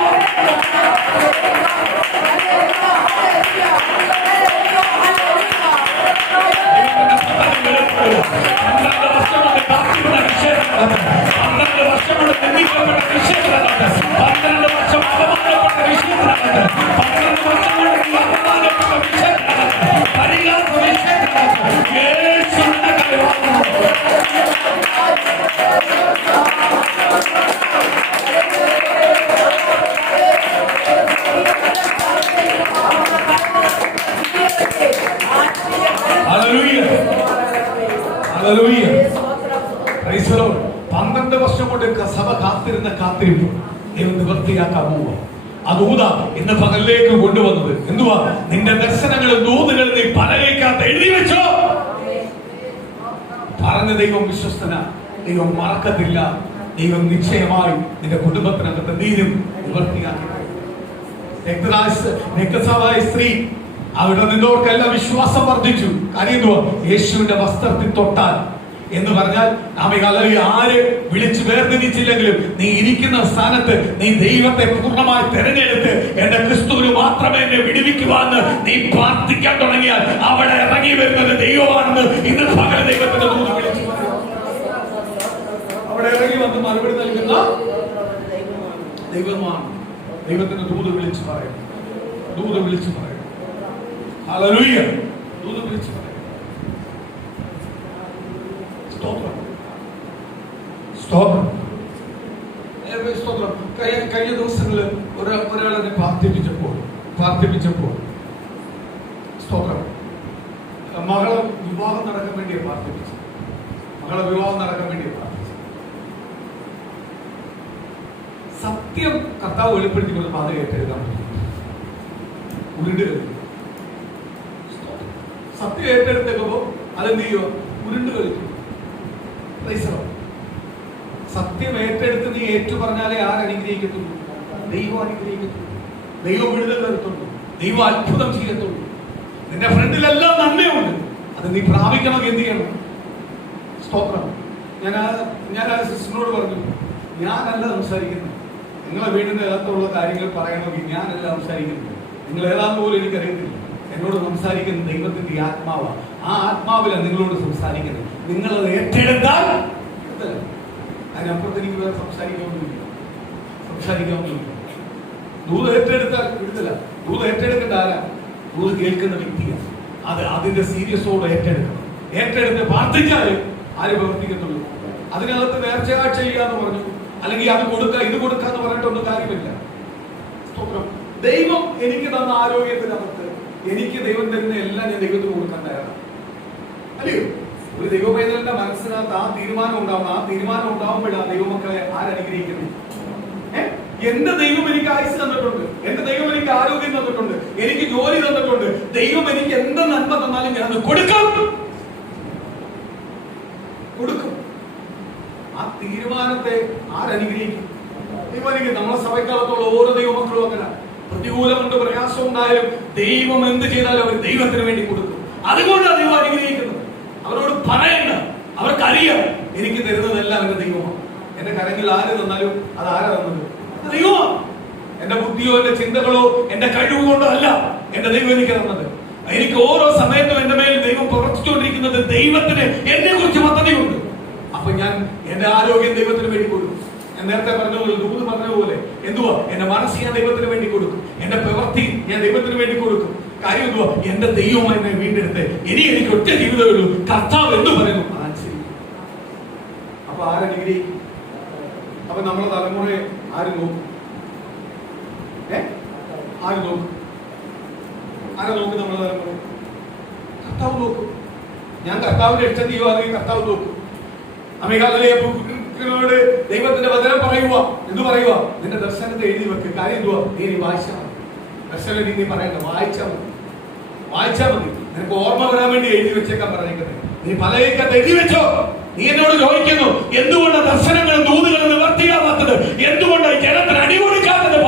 Hallelujah. Hallelujah. Praise the Lord. 12 വർഷം കൊണ്ട് സഭ കാത്തിരുന്ന കാത്തിരിപ്പ് ദൈവം നിവർത്തിയാക്കാൻ പോവുക. ആ ദൂത ഇന്ന് പകലിലേക്ക് കൊണ്ടുവന്നത് എന്തുവാ? നിന്റെ ദർശനങ്ങളും ദൂതുകൾ നീ പലരേക്കകത്ത് എഴുതി വെച്ചോ. പറഞ്ഞ ദൈവം വിശ്വസ്തന, ദൈവം മറക്കത്തില്ല. ദൈവം നിശ്ചയമായി നിന്റെ കുടുംബത്തിനകത്ത് നീരും നിവർത്തിയാക്കി. രക്തസാവായ സ്ത്രീ അവിടെ നിന്നവർക്കെല്ലാം വിശ്വാസം വർദ്ധിച്ചു. കാര്യം എന്തുവാ? യേശുവിന്റെ വസ്ത്രത്തിൽ തൊട്ടാൽ എന്ന് പറഞ്ഞാൽ ആര് വിളിച്ചു വേർതിരിച്ചില്ലെങ്കിലും നീ ഇരിക്കുന്ന സ്ഥാനത്ത് നീ ദൈവത്തെ പൂർണ്ണമായി തെരഞ്ഞെടുത്ത് എന്റെ ക്രിസ്തുവിന് മാത്രമേ എന്നെ വിടുവിക്കുവാന്ന് നീ പ്രാർത്ഥിക്കാൻ തുടങ്ങിയാൽ അവിടെ ഇറങ്ങി വരുന്നത് ദൈവമാണെന്ന് ഇന്ന് പകൽ ദൈവത്തിന്റെ ദൂത് വിളിച്ചു. അവിടെ ഇറങ്ങി വന്ന് മറുപടി നൽകുന്ന ദൈവമാണ്. ദൈവത്തിന്റെ ദൂത് വിളിച്ചു പറയും. ദൂത് വിളിച്ചു പറയും. ഹല്ലേലൂയ. ദൂത് വിളിച്ചു പറയും. സ്തോത്രം. സ്തോത്രം. സ്തോത്രം. കഴിഞ്ഞ ദിവസങ്ങളിൽ ഒരാളെ പ്രാർത്ഥിപ്പിച്ചപ്പോൾ സ്തോത്രം മകളെ വിവാഹം നടക്കാൻ വേണ്ടിയാ പ്രാർത്ഥിപ്പിച്ചു. മകളെ വിവാഹം നടക്കാൻ വേണ്ടിയാ പ്രാർത്ഥിച്ചു. സത്യം കർത്താവ് വെളിപ്പെടുത്തിക്കൊണ്ട് പാതകേറ്റ് എഴുതാൻ പറ്റും. ഉരുണ്ട് സത്യം ഏറ്റെടുത്തേക്കുമ്പോ അതെന്ത് ചെയ്യുക? ഉരുണ്ട് കളിക്കും. സത്യം ഏറ്റെടുത്ത് നീ ഏറ്റു പറഞ്ഞാലേ ആരനുഗ്രഹിക്കത്തുള്ളൂ? ദൈവം അനുഗ്രഹിക്കത്തുള്ളൂ. ദൈവം വിടുതൽ തരത്തുള്ളൂ. ദൈവം അത്ഭുതം ചെയ്യത്തുള്ളൂ. നിന്റെ ഫ്രണ്ടിലെല്ലാം നന്മയുണ്ട്. അത് നീ പ്രാപിക്കണം. എന്ത് ചെയ്യണം? സ്തോത്രം. ഞാൻ ആ സിസ്റ്ററിനോട് പറഞ്ഞു, ഞാനല്ല സംസാരിക്കുന്നത്. നിങ്ങളെ വീടിന്റെ അകത്തുള്ള കാര്യങ്ങൾ പറയണമെങ്കിൽ ഞാനല്ല സംസാരിക്കുന്നത്. നിങ്ങൾ ഏതാണ്ട് പോലും എനിക്കറിയത്തില്ല. എന്നോട് സംസാരിക്കുന്ന ദൈവത്തിന്റെ ആത്മാവാണ്. ആ ആത്മാവിലാണ് നിങ്ങളോട് സംസാരിക്കുന്നത്. നിങ്ങളത് ഏറ്റെടുത്താൽ അതിനപ്പുറത്ത് എനിക്ക് വേറെ സംസാരിക്കാവുന്നില്ല. ദൂത് ഏറ്റെടുത്താൽ വിടുതല. ദൂത് ഏറ്റെടുക്കേണ്ട ആരാ? ദൂത് കേൾക്കുന്ന വ്യക്തിയാണ്. അത് അതിന്റെ സീരിയസോട് ഏറ്റെടുക്കണം. ഏറ്റെടുത്ത് പ്രാർത്ഥിച്ചാല് ആര് പ്രവർത്തിക്കത്തുള്ളൂ? അതിനകത്ത് നേർച്ചയാഴ്ച ചെയ്യാന്ന് പറഞ്ഞു, അല്ലെങ്കിൽ അത് കൊടുക്ക ഇത് കൊടുക്കാന്ന് പറഞ്ഞിട്ടൊന്നും കാര്യമില്ല. സ്തോത്രം. ദൈവം എനിക്ക് തന്ന ആരോഗ്യത്തിനകത്ത് എനിക്ക് ദൈവം തരുന്ന എല്ലാം ഞാൻ ദൈവത്തിന് കൊടുക്കാൻ തയ്യാറാണ്. അല്ലയോ? ഒരു ദൈവപൈതലിന്റെ മനസ്സിനകത്ത് ആ തീരുമാനം ഉണ്ടാവുമ്പോഴാണ് ദൈവമക്കളെ ആരനുഗ്രഹിക്കുന്നത്. എന്റെ ദൈവം എനിക്ക് ആയുസ് തന്നിട്ടുണ്ട്. എന്റെ ദൈവം എനിക്ക് ആരോഗ്യം തന്നിട്ടുണ്ട്. എനിക്ക് ജോലി തന്നിട്ടുണ്ട്. ദൈവം എനിക്ക് എന്ത് നന്മ തന്നാലും ഞാൻ കൊടുക്കും. ആ തീരുമാനത്തെ ആരനുഗ്രഹിക്കും? ദൈവം. നമ്മളെ സഭയ്ക്കകത്തുള്ള ഓരോ ദൈവമക്കളും അങ്ങനെ പ്രതികൂലമുണ്ട്, പ്രയാസം ഉണ്ടായാലും ദൈവം എന്ത് ചെയ്താലും അവർ ദൈവത്തിന് വേണ്ടി കൊടുക്കും. അതുകൊണ്ടാണ് ദൈവം അനുഗ്രഹിക്കുന്നത്. അവരോട് പറയണ്ട. അവർക്കറിയാം എനിക്ക് തരുന്നതെല്ലാം എന്റെ ദൈവമാണ്. എന്റെ കരങ്ങളിൽ ആര് തന്നാലും അത് ആരാ തന്നത്? ദൈവമാണ്. എന്റെ ബുദ്ധിയോ എന്റെ ചിന്തകളോ എന്റെ കഴിവ് കൊണ്ടോ അല്ല എന്റെ ദൈവം എനിക്ക് തന്നത്. എനിക്ക് ഓരോ സമയത്തും എന്റെ മേൽ ദൈവം പ്രവർത്തിച്ചുകൊണ്ടിരിക്കുന്നത് ദൈവത്തിന് എന്നെ കുറിച്ച് പദ്ധതിയുണ്ട്. അപ്പൊ ഞാൻ എന്റെ ആരോഗ്യം ദൈവത്തിന് വേണ്ടി കൊടുക്കും. ഞാൻ നേരത്തെ പറഞ്ഞ പോലെ, ദൂത് പറഞ്ഞ പോലെ എന്തുവാ? എന്റെ മനസ്സ് ഞാൻ ദൈവത്തിന് വേണ്ടി കൊടുക്കും. എന്റെ പ്രവൃത്തി ഞാൻ ദൈവത്തിന് വേണ്ടി കൊടുക്കും. കാര്യം എന്തുവാ? എന്റെ ദൈവം എന്നെ വീണ്ടെടുത്ത് ഇനി എനിക്ക് ഒറ്റ ജീവിതമേ ഉള്ളൂ. കർത്താവ് എന്ത് പറയുന്നു അതനുസരിക്കും. അപ്പൊ ആരനുഗ്രഹിക്കും? അപ്പൊ നമ്മളെ തലമുറയെ ആര് നോക്കും? ആര് നോക്കും? ആരെ നോക്കും? നമ്മളെ തലമുറ കർത്താവ് നോക്കും. ഞാൻ കർത്താവിന്റെ ഇഷ്ടം ചെയ്യുവാണെങ്കിൽ കർത്താവ് നോക്കും. അമേഘാലയോട് ദൈവത്തിന്റെ വചനം പറയുക. എന്ത് പറയുക? നിന്റെ ദർശനത്തെ എഴുതി വെക്ക്. കാര്യം എന്തുവാ? നീ വായിച്ചാൽ മതി. ദർശനം നീ പറയണ്ട, വായിച്ചാൽ മതി. നിനക്ക് ഓർമ്മ വരാൻ വേണ്ടി എഴുതി വെച്ചേക്കാൻ പറഞ്ഞേക്കുന്നത്. നീ പലകത്ത് എഴുതി വെച്ചോ. നീ എന്നോട് ചോദിക്കുന്നു, എന്തുകൊണ്ടാണ് ദർശനങ്ങളും ദൂതുകളും നിവർത്തിയാവാത്തത്? എന്തുകൊണ്ടാണ് ജനത്തിന് അടികൊടുക്കാത്തത്?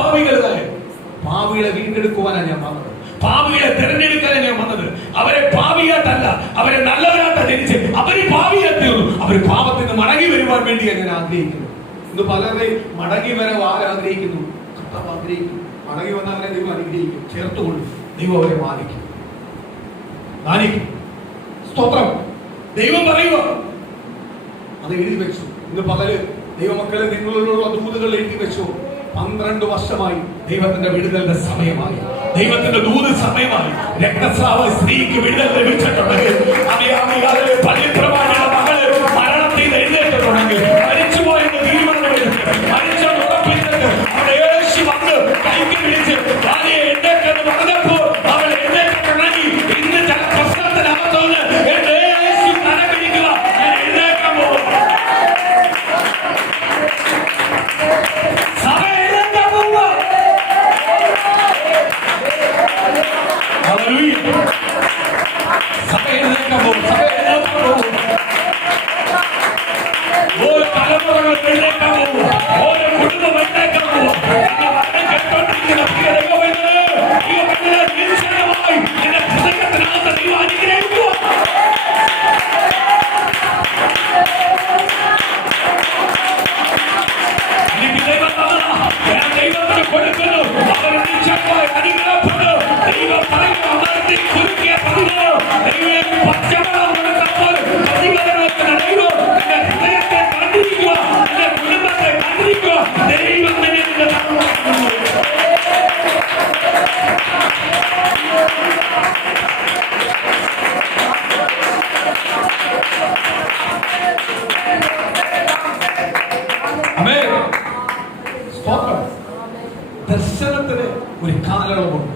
പാപികളെ വീണ്ടെടുക്കുവാനാണ് ഞാൻ വന്നത്. പാപികളെ തിരഞ്ഞെടുക്കാനാണ് ഞാൻ വന്നത്. അവരെ പാപിയായിട്ടല്ല, അവരെ നല്ലവരായിട്ട് ജനിച്ച് അവര് പാപിയായി തീർന്നു. അവര് പാപത്തിൽ നിന്ന് മടങ്ങി വരുവാൻ വേണ്ടിയാണ് ഞാൻ ആഗ്രഹിക്കുന്നത്. ഇന്ന് പലരെ മടങ്ങി വരാൻ ആഗ്രഹിക്കുന്നു. കർത്താവ് ആഗ്രഹിക്കും. മടങ്ങി വന്നവരെ ദൈവം അനുഗ്രഹിക്കും, ചേർത്തുകൊണ്ട് ദൈവം അവരെ മാനിക്കും. സ്തോത്രം. ദൈവം പറയുക അത് എഴുതി വെച്ചു. ഇന്ന് പകല് ദൈവമക്കളെ നിങ്ങളിലുള്ള ദൂതുകൾ എഴുതി വെച്ചു. 12 വർഷമായി ദൈവത്തിന്റെ വിടുതലിന്റെ സമയമായി, ദൈവത്തിന്റെ ദൂത് സമയമായി. രക്തസ്രാവ സ്ത്രീക്ക് വിടുതൽ ലഭിച്ചിട്ടുണ്ടെങ്കിൽ, പള്ളിപ്രമാണിയുടെ മകള് മരണത്തിൽ എഴുന്നേറ്റിട്ടുണ്ടെങ്കിൽ, മരിച്ചുപോയെന്ന് തീരുമാനമെടുത്ത് മരിച്ചെന്ന് ഉറപ്പിച്ചിട്ട് അവിടെ യേശു വന്ന് കൈക്ക് പിടിച്ച് ഭാര്യയെ എഴുന്നേറ്റെന്ന് പറഞ്ഞപ്പോൾ അവൾ എഴുന്നേറ്റിട്ടുണ്ടെങ്കിൽ, ഇന്ന് ചില പ്രശ്നത്തിനകത്തോന്ന് എന്റെ യേശു തലപിടിക്കുക, ഞാൻ എഴുന്നേക്കാൻ പോകും. സഭ എഴുന്നേക്കാൻ പോവുക. സഭ എഴുന്നേക്കാൻ പോകും. സഭ എഴുന്നേക്കാൻ പോകും. ഓരോ തലമുറകൾ എഴുന്നേക്കാൻ പോകും. ഓരോ കുടുംബം എഴുന്നേക്കാൻ പോകും. കേട്ടോണ്ടിരിക്കുന്ന പ്രിയ ദൈവമേ, തീർച്ചയായും എന്റെ ഹൃദയത്തിനകത്ത് ദൈവം അനുഗ്രഹിക്കുക. ഞാൻ ദൈവത്തിന് കൊടുക്കുന്നു. അവർ നിശ്ചയമായി അനുഗ്രഹപ്പെട്ടു. ദൈവം പറയുന്ന അമർത്തി കുറുക്കിയ പതിവ് ദൈവം പച്ചവെള്ളം കൊടുത്തപ്പോൾ പ്രതികരണത്തിന് ദൈവം എന്റെ ഹൃദയത്തെ കണ്ടിരിക്കുക, എന്റെ കുടുംബത്തെ കണ്ടിരിക്കുക. ദൈവം തന്നെ എന്റെ ദർശനത്തിന് ഒരു കാലയളവുണ്ട്.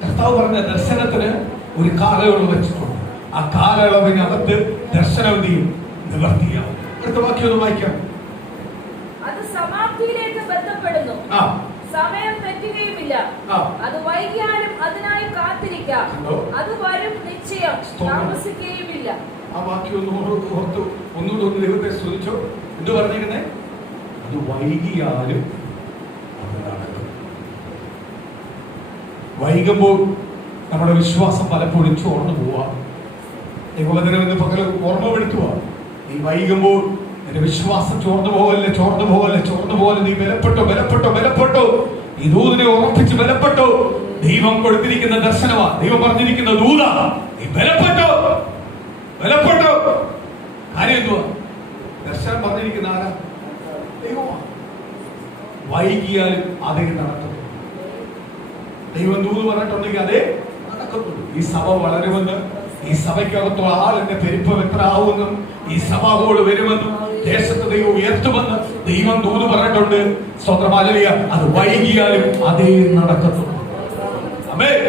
കർത്താവ് പറഞ്ഞ ദർശനത്തിന് ഒരു കാലയളവ് വെച്ചിട്ടുണ്ട്. ആ കാലയളവിനകത്ത് ദർശനവധിയും നിവർത്തിയാവും. അടുത്ത വാക്യം ഒന്ന് വായിക്കാം. അത് സമാപ്തിയിലേക്ക് ബന്ധപ്പെടുന്നു. സമയം തെറ്റുകയുമില്ല. അത് വൈകിയാലും അതിനായി കാത്തിരിക്കാം. അത് വരും നിശ്ചയം, താമസിക്കുകയുമില്ല. ആ വാക്യം ഒന്നുകൂടെ ദൈവത്തെ സ്തുതിച്ചോ. എന്ത് പറഞ്ഞിരുന്നേ? അത് വൈകിയാലും വൈകുമ്പോൾ നമ്മുടെ വിശ്വാസം പലപ്പോഴും ചോർന്നു പോവാ. ദൈവവചനം എന്ന് പകരം ഓർമ്മപ്പെടുത്തുക. നീ വൈകുമ്പോൾ നിന്റെ വിശ്വാസം ചോർന്നു പോകല്ലേ, ചോർന്നു പോകല്ലേ, ചോർന്നു പോലെ. നീ ബലപ്പെട്ടോ. ഈ ദൂതിനെ ഉറപ്പിച്ച് ബലപ്പെട്ടോ. ദൈവം കൊടുത്തിരിക്കുന്ന ദർശനമാ, ദൈവം പറഞ്ഞിരിക്കുന്ന ദൂതാ. നീ ബലപ്പെട്ടോ. കാര്യം എന്തുവാ? ദർശനം പറഞ്ഞിരിക്കുന്ന ആരാ? ദൈവമാ. വൈകിയാലും അതേ നടക്കും. ദൈവം ദൂത് പറഞ്ഞിട്ടുണ്ടെങ്കിൽ അതേ നടക്കത്തുള്ളൂ. ഈ സഭ വളരുമെന്ന്, ഈ സഭയ്ക്കകത്തുള്ള ആളിന്റെ പെരുപ്പം എത്ര ആവുമെന്നും, ഈ സഭയോട് വരുമെന്നും, ദേശത്ത് ദൈവം ഉയർത്തുമെന്ന് ദൈവം ദൂത് പറഞ്ഞിട്ടുണ്ട്. സ്വന്തം ഹല്ലേലൂയ. അത് വൈകിയാലും അതേ നടക്കത്തുള്ളൂ. ആമേൻ.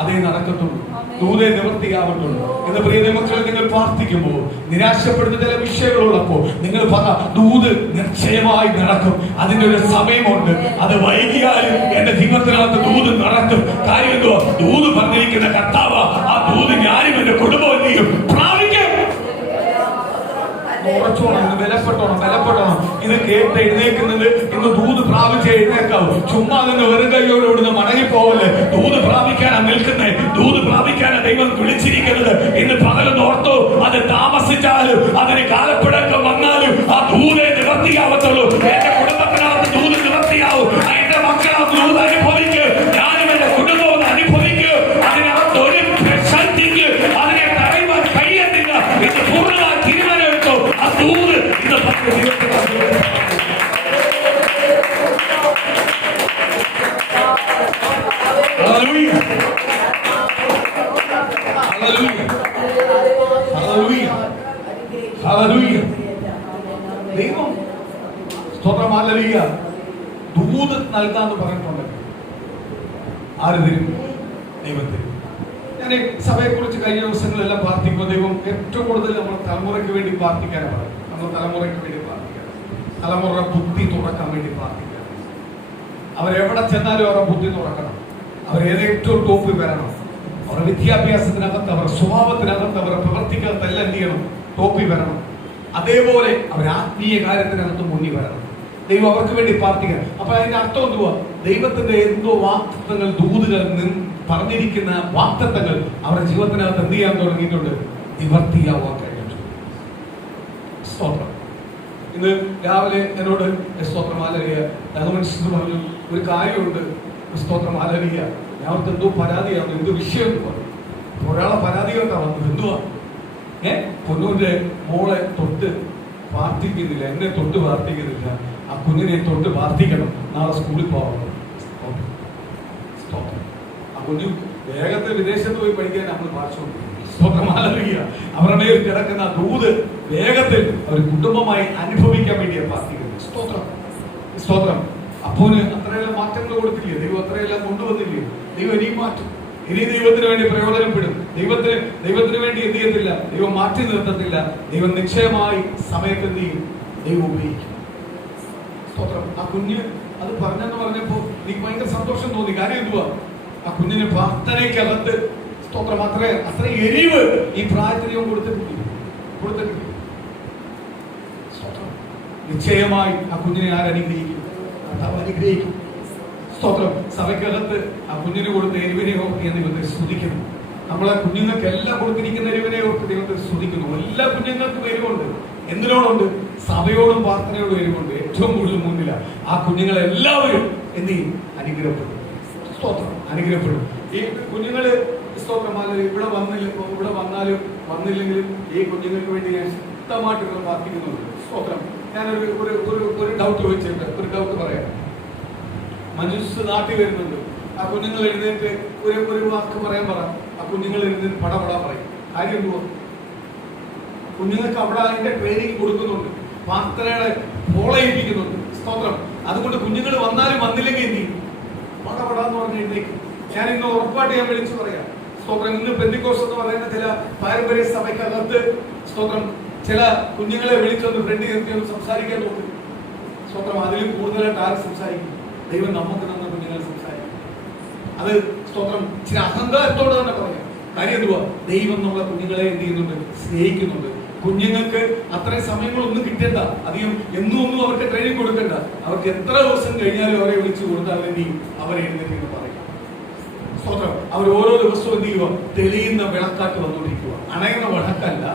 അതേ നടക്കത്തുള്ളൂ. ദൂതേ നിവർത്തിയാവുന്നുള്ളൂ. എന്ന് പ്രിയ മക്കളെ, നിങ്ങൾ പ്രാർത്ഥിക്കുമ്പോൾ നിരാശപ്പെടുന്ന ചില വിഷയങ്ങളുള്ളപ്പോൾ നിങ്ങൾ പറ, ദൂത് നിശ്ചയമായി നടക്കും. അതിന്റെ ഒരു സമയമുണ്ട്. അത് വൈകിയാലും എന്റെ ജീവിതത്തിനകത്ത് ദൂത് നടക്കും. കാര്യം എന്തോ? ദൂത് പറഞ്ഞിരിക്കുന്ന കർത്താവ്. ആ ദൂത് ഞാനും എന്റെ കുടുംബവും നീയും പ്രാപിക്കും. ഉറച്ചോണം, ബലപ്പെട്ടോണം. ഇത് കേട്ട് എഴുന്നേക്കുന്നത് ഇന്ന് ദൂത് പ്രാപിച്ച് എഴുന്നേക്കാവും. ചുമ്മാ നിന്ന് വെറും കൈയോട് ഇവിടുന്ന് മടങ്ങിപ്പോവല്ലേ. ദൂത് പ്രാപിക്കാനാണ് നിൽക്കുന്നേ. ദൂത് പ്രാപിക്കാനാണ് ദൈവം വിളിച്ചിരിക്കുന്നത്. ഇന്ന് പകലൊന്ന് ഓർത്തോ. അത് താമസിച്ചാലും അതിന് കാലപ്പഴക്കം വന്നാലും ആ ദൂതേ നിവർത്തിയാവത്തുള്ളൂ. എന്റെ കുടുംബത്തിനകത്ത് ദൂത് നിവർത്തിയാവും. എന്റെ മക്കളകത്ത് ദൂത് അനുഭവിക്കും. ഞാനും എന്റെ കുടുംബവും അനുഭവിക്കും. അതിനകത്ത് ഒരു ശക്തിക്ക് അതിനെ തടയുവാൻ കഴിയത്തില്ല. ഇത് പൂർണ്ണമായി തീരുമാനമെടുത്തു. ആ ദൂത് ഇന്ന് ദൈവം സ്തോത്രം. ഹല്ലേലൂയ. ദൂത് നൽകാന്ന് പറഞ്ഞിട്ടുണ്ട്. ആര് തരും? ദൈവം തരും. ഞാൻ സഭയെ കുറിച്ച് കഴിഞ്ഞ ദിവസങ്ങളെല്ലാം പ്രാർത്ഥിക്കുമ്പോൾ ദൈവം ഏറ്റവും കൂടുതൽ നമ്മൾ തലമുറയ്ക്ക് വേണ്ടി പ്രാർത്ഥിക്കാനാണ് പറയും. നമ്മൾ തലമുറയ്ക്ക് വേണ്ടി പ്രാർത്ഥിക്കണം. തലമുറ ബുദ്ധി തുറക്കാൻ വേണ്ടി പ്രാർത്ഥിക്കണം. അവരെവിടെ ചെന്നാലും അവരുടെ ബുദ്ധി തുറക്കണം. അവരേതേറ്റവും ടോപ്പിൽ വരണം. അവരുടെ വിദ്യാഭ്യാസത്തിനകത്ത്, അവരുടെ സ്വഭാവത്തിനകത്ത്, അവരുടെ പ്രവർത്തിക്കകത്ത് എല്ലാം എന്ത് ചെയ്യണം? ടോപ്പിൽ വരണം. അതേപോലെ അവർ ആത്മീയ കാര്യത്തിനകത്ത് മുന്നിൽ വരണം. ദൈവം അവർക്ക് വേണ്ടി പ്രാർത്ഥിക്കണം. അപ്പൊ അതിന്റെ അർത്ഥം എന്തുവാ? ദൈവത്തിന്റെ എന്തോ വാക്തത്വങ്ങൾ, ദൂതുകൾ പറഞ്ഞിരിക്കുന്ന വാക്തത്വങ്ങൾ അവരുടെ ജീവിതത്തിനകത്ത് എന്ത് ചെയ്യാൻ തുടങ്ങിയിട്ടുണ്ട്? നിവർത്തിയാവാൻ കഴിഞ്ഞിട്ടുണ്ട്. സ്തോത്രം. ഇന്ന് രാവിലെ എന്നോട് സ്തോത്രം ആലരിയ രഘുമനുഷ്യൻ പറഞ്ഞു, ഒരു കാര്യമുണ്ട് സ്തോത്രം ആലരിയ, ഞാൻ അവർക്ക് എന്തോ പരാതിയാണ്, എന്ത് വിഷയം എന്ന് പറഞ്ഞു. ഒരാളെ പരാതി കേട്ടാ വന്നത്. എന്തുവാ? പൊന്നൂന്റെ മോളെ തൊട്ട് പ്രാർത്ഥിക്കുന്നില്ല, എന്നെ തൊട്ട് പ്രാർത്ഥിക്കുന്നില്ല, ആ കുഞ്ഞിനെ തൊട്ട് പ്രാർത്ഥിക്കണം, നാളെ സ്കൂളിൽ പോകണം. ആ കുഞ്ഞു വേഗത്തിൽ വിദേശത്ത് പോയി പഠിക്കാൻ നമ്മൾ ഭാഷ അവരുടെ മേൽ കിടക്കുന്ന ദൂത് വേഗത്തിൽ അവർ കുടുംബമായി അനുഭവിക്കാൻ വേണ്ടിയാണ് പ്രാർത്ഥിക്കുന്നത്. സ്തോത്രം, സ്തോത്രം. അപ്പോന് അത്രയെല്ലാം മാറ്റങ്ങൾ കൊടുത്തില്ലേ ദൈവം? അത്രയെല്ലാം കൊണ്ടുവന്നില്ലേ ദൈവം? ഇനിയും മാറ്റും. ഇനി ദൈവത്തിന് വേണ്ടി പ്രയോജനപ്പെടും. ദൈവത്തിന് വേണ്ടി എന്ത് ചെയ്യത്തില്ല, ദൈവം മാറ്റി നിർത്തത്തില്ല. ദൈവം നിശ്ചയമായി സമയത്ത് എന്ത് ചെയ്യും? ദൈവം ഉപയോഗിക്കും. സ്തോത്രം. ആ കുഞ്ഞ് അത് പറഞ്ഞെന്ന് പറഞ്ഞപ്പോ എനിക്ക് ഭയങ്കര സന്തോഷം തോന്നി. കാര്യം എന്തുവാ? ആ കുഞ്ഞിന് പ്രാർത്ഥനയ്ക്കകത്ത് സ്തോത്രം അത്ര എരിവ് ഈ പ്രാർത്ഥനയും കൊടുത്തിട്ടില്ല. നിശ്ചയമായി ആ കുഞ്ഞിനെ ആരനുഗ്രഹിക്കും? അനുഗ്രഹിക്കും. സ്തോത്രം. സഭയ്ക്കകത്ത് ആ കുഞ്ഞിന് കൊടുത്ത എരിവിനെ ഓർത്ത് ദൈവത്തെ സ്തുതിക്കുന്നു. നമ്മളെ കുഞ്ഞുങ്ങൾക്ക് എല്ലാം കൊടുത്തിരിക്കുന്ന എരിവിനെ ഓർത്ത് ദൈവത്തെ സ്തുതിക്കുന്നു. എല്ലാ കുഞ്ഞുങ്ങൾക്കും എരിവുണ്ട്. എന്തിനോടുണ്ട്? സഭയോടും പ്രാർത്ഥനയോടും എരിവുണ്ട്. ഏറ്റവും കൂടുതൽ മുന്നില ആ കുഞ്ഞുങ്ങളെല്ലാവരും എന്ത് ചെയ്യും? അനുഗ്രഹപ്പെടും. സ്തോത്രം. അനുഗ്രഹപ്പെടും. ഈ കുഞ്ഞുങ്ങള് സ്തോത്രമാലും ഇവിടെ വന്നില്ലെങ്കിലും ഈ കുഞ്ഞുങ്ങൾക്ക് വേണ്ടി ഞാൻ ശക്തമായിട്ടുള്ള പ്രാർത്ഥിക്കുന്നുണ്ട്. സ്തോത്രം. ഞാനൊരു ഒരു ഡൗട്ട് ചോദിച്ചിട്ട് ഒരു ഡൗട്ട് പറയാം. മനുഷ്യ നാട്ടിൽ വരുന്നുണ്ട്. ആ കുഞ്ഞുങ്ങൾ എഴുന്നേറ്റ് ഒരു വാക്ക് പറയാൻ പറ. ആ കുഞ്ഞുങ്ങൾ എഴുന്നേറ്റ് പടപടാ പറയും. കാര്യം എന്തുവാ? കുഞ്ഞുങ്ങൾക്ക് അവിടെ അതിന്റെ ട്രെയിനിങ് കൊടുക്കുന്നുണ്ട്, പ്രാർത്ഥനയുടെ ഫോളോ ചെയ്യിപ്പിക്കുന്നുണ്ട്. സ്തോത്രം. അതുകൊണ്ട് കുഞ്ഞുങ്ങൾ വന്നാലും വന്നില്ലെങ്കിൽ എന്ത് ചെയ്യും? പടപടാന്ന് പറഞ്ഞ് എഴുന്നേക്കും. ഞാൻ ഇന്ന് ഉറപ്പായിട്ട് ഞാൻ വിളിച്ചു പറയാം. സ്തോത്രം. ഇന്ന് പെന്തിക്കോസ് എന്ന് പറയുന്ന ചില പാരമ്പര്യ സഭയ്ക്കകത്ത് സ്തോത്രം ചില കുഞ്ഞുങ്ങളെ വിളിച്ചൊന്ന് ഫ്രണ്ട് നിർത്തി സംസാരിക്കാൻ നോക്കും. സ്തോത്രം. അതിലും കൂടുതലായിട്ട് ആര് സംസാരിക്കും? ദൈവം നമുക്ക് തന്ന കുഞ്ഞുങ്ങൾ സംസാരിക്കും. അത് സ്തോത്രം ചില അഹങ്കാരത്തോടെ തന്നെ പറയാം. കാര്യം എന്തുവാ? ദൈവം നമ്മളെ കുഞ്ഞുങ്ങളെ എന്ത് ചെയ്യുന്നുണ്ട്? സ്നേഹിക്കുന്നുണ്ട്. കുഞ്ഞുങ്ങൾക്ക് അത്രയും സമയങ്ങളൊന്നും കിട്ടേണ്ട, അധികം ഒന്നും അവർക്ക് ട്രെയിനിങ് കൊടുക്കണ്ട. അവർക്ക് എത്ര ദിവസം കഴിഞ്ഞാലും അവരെ വിളിച്ചു കൊടുത്താൽ അവരെ എഴുന്നേറ്റ് പറയും. സ്തോത്രം. അവർ ഓരോ ദിവസവും എന്ത് ചെയ്യുക? തെളിയുന്ന വിളക്കാട്ട് വന്നുകൊണ്ടിരിക്കുക. അണയുന്ന വിളക്കല്ല,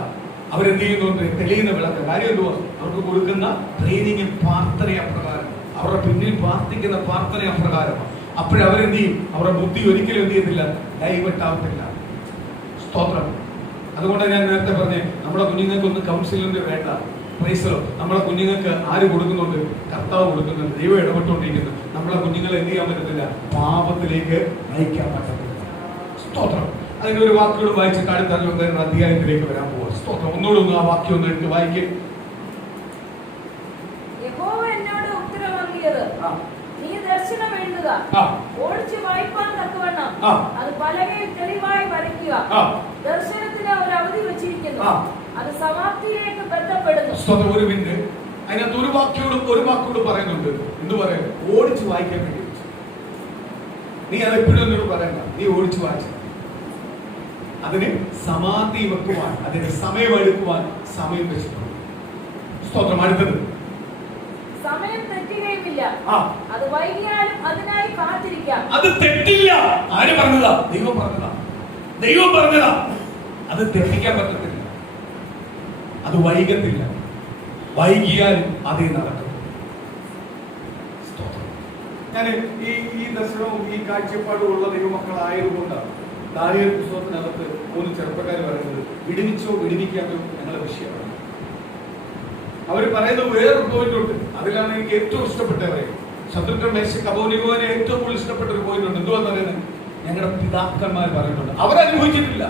അവരെന്ത് ചെയ്യുന്നുണ്ട്? തെളിയുന്ന വിളക്ക്. കാര്യം എന്തുവാ? അവർക്ക് കൊടുക്കുന്ന ട്രെയിനിങ് പ്രാർത്ഥന അപ്രകാരം, അവരുടെ പിന്നിൽ പ്രാർത്ഥിക്കുന്ന പ്രാർത്ഥന അപ്രകാരമാണ്. അപ്പോഴവരെന്ത് ചെയ്യും? അവരുടെ ബുദ്ധി ഒരിക്കലും എന്ത് ചെയ്യത്തില്ല? ഡൈവേർട്ട് ആവത്തില്ല. സ്തോത്രം. അതുകൊണ്ട് ഞാൻ നേരത്തെ പറഞ്ഞേ, നമ്മുടെ കുഞ്ഞുങ്ങൾക്ക് കൗൺസിലിന്റെ വേണ്ട. പ്രൈസലോ. നമ്മളെ കുഞ്ഞുങ്ങൾക്ക് ആര് കൊടുക്കുന്നുണ്ട്? കർത്താവ് കൊടുക്കുന്നുണ്ട്. ദൈവം ഇടപെട്ടുകൊണ്ടിരിക്കുന്നു. നമ്മളെ കുഞ്ഞുങ്ങളെ എന്ത് ചെയ്യാൻ പറ്റത്തില്ല? പാപത്തിലേക്ക് നയിക്കാൻ പറ്റത്തില്ല. സ്തോത്രം. അതിന്റെ ഒരു വാക്കുകൾ വായിച്ചിട്ട് അടുത്ത അധ്യായത്തിലേക്ക് വരാൻ പോവാ. സ്തോത്രം. ഒന്നുകൂടെ ആ വാക്യം ഒന്ന് എടുത്ത് വായിക്കും. നീ ദർശനം എഴുതുക, ഓടിച്ച് വായിപ്പാൻ തക്കവണ്ണം അത് പലകയിൽ തെളിവായി വരയ്ക്കുക. ദർശനത്തിന് ഒരു അവധി വെച്ചിരിക്കുന്നു, അത് സമാപ്തിയിലേക്ക് ബന്ധപ്പെടുന്നു. ഒരു മിനിറ്റ്. അതിനകത്ത് ഒരു വാക്കോട് പറയുന്നുണ്ട്. എന്ത് പറയാം? ഓടിച്ച് വായിക്കാൻ വേണ്ടി. നീ അത് എപ്പോഴും എന്നോട് പറയണ്ട, നീ ഓടിച്ച് വായിച്ച. അതിന് സമാധി വെക്കുവാൻ, അതിന് സമയമെടുക്കുവാൻ സമയം വെച്ചിട്ടുണ്ട്. സ്തോത്രം. അടുത്തത് സമയം തെറ്റുകയുമില്ല, അത് വൈകിയാലും അതിനായി കാത്തിരിക്കാം. അത് തെറ്റില്ല. ആര് പറഞ്ഞതാ? ദൈവം പറഞ്ഞതാ. ദൈവം പറഞ്ഞതാ. അത് തെറ്റിക്കാൻ പറ്റത്തില്ല, അത് വൈകത്തില്ല. വൈകിയാലും അതേ നടക്കും. ഞാൻ ഈ ദർശനവും ഈ കാഴ്ചപ്പാടും ഉള്ള ദൈവമക്കളായതുകൊണ്ടാണ് ദാനിയേൽ പുസ്തകത്തിനകത്ത് ഒരു ചെറുപ്പക്കാർ പറയുന്നത് വിടുവിച്ചോ വിടുവിക്കാത്തോ ഞങ്ങളുടെ വിഷയമാണ്. അവർ പറയുന്ന വേറൊരു പോയിന്റ് ഉണ്ട്. അതിലാണ് എനിക്ക് ഏറ്റവും ഇഷ്ടപ്പെട്ട പറയുന്നത്. ശത്രുക്കൾ മേശയ്ക്ക് അപൗനികോനെ ഏറ്റവും കൂടുതൽ ഇഷ്ടപ്പെട്ട ഒരു പോയിന്റ് ഉണ്ട്. എന്തുവാന്ന് പറയുന്നത്? ഞങ്ങളുടെ പിതാക്കന്മാർ പറയുന്നുണ്ട്. അവരനുഭവിച്ചിട്ടില്ല.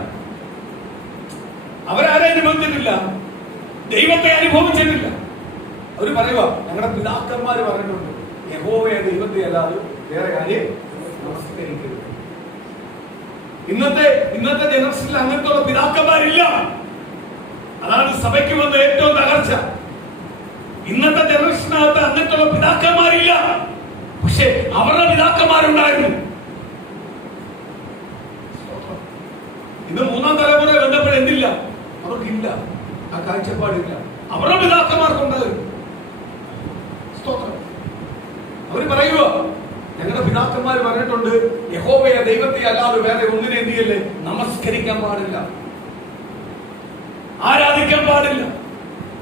അവരാരെ അനുഭവിച്ചിട്ടില്ല? ദൈവത്തെ അനുഭവിച്ചിട്ടില്ല. അവർ പറയുക ഞങ്ങളുടെ പിതാക്കന്മാർ പറഞ്ഞിട്ടുണ്ട്, യഹോവയെ ദൈവത്തെ അല്ലാതെ വേറെ ആരെയും നമസ്കരിക്കരുത്. ഇന്നത്തെ ജനറേഷനിൽ അങ്ങനത്തെ പിതാക്കന്മാരില്ല. അതാണ് സഭയ്ക്ക് വന്ന ഏറ്റവും തകർച്ച. ഇന്നത്തെ ജനറേഷനകത്ത് അങ്ങനത്തെ പിതാക്കന്മാരില്ല. പക്ഷെ അവരുടെ പിതാക്കന്മാരുണ്ടായിരുന്നു. ഇന്ന് മൂന്നാം തലമുറ ബന്ധപ്പെട്ട് എന്തില്ല? അവർക്കില്ല, ആ കാഴ്ചപ്പാടില്ല. അവരുടെ പിതാക്കന്മാർക്കുണ്ടായിരുന്നു. സ്തോത്രം. അവര് പറയുക, ഞങ്ങളുടെ പിതാക്കന്മാർ പറഞ്ഞിട്ടുണ്ട്, യഹോവയെ ദൈവത്തെ അല്ലാതെ വേറെ ഒന്നിനെ എന്ത് ചെയ്യല്ലേ, നമസ്കരിക്കാൻ പാടില്ല, ആരാധിക്കാൻ പാടില്ല.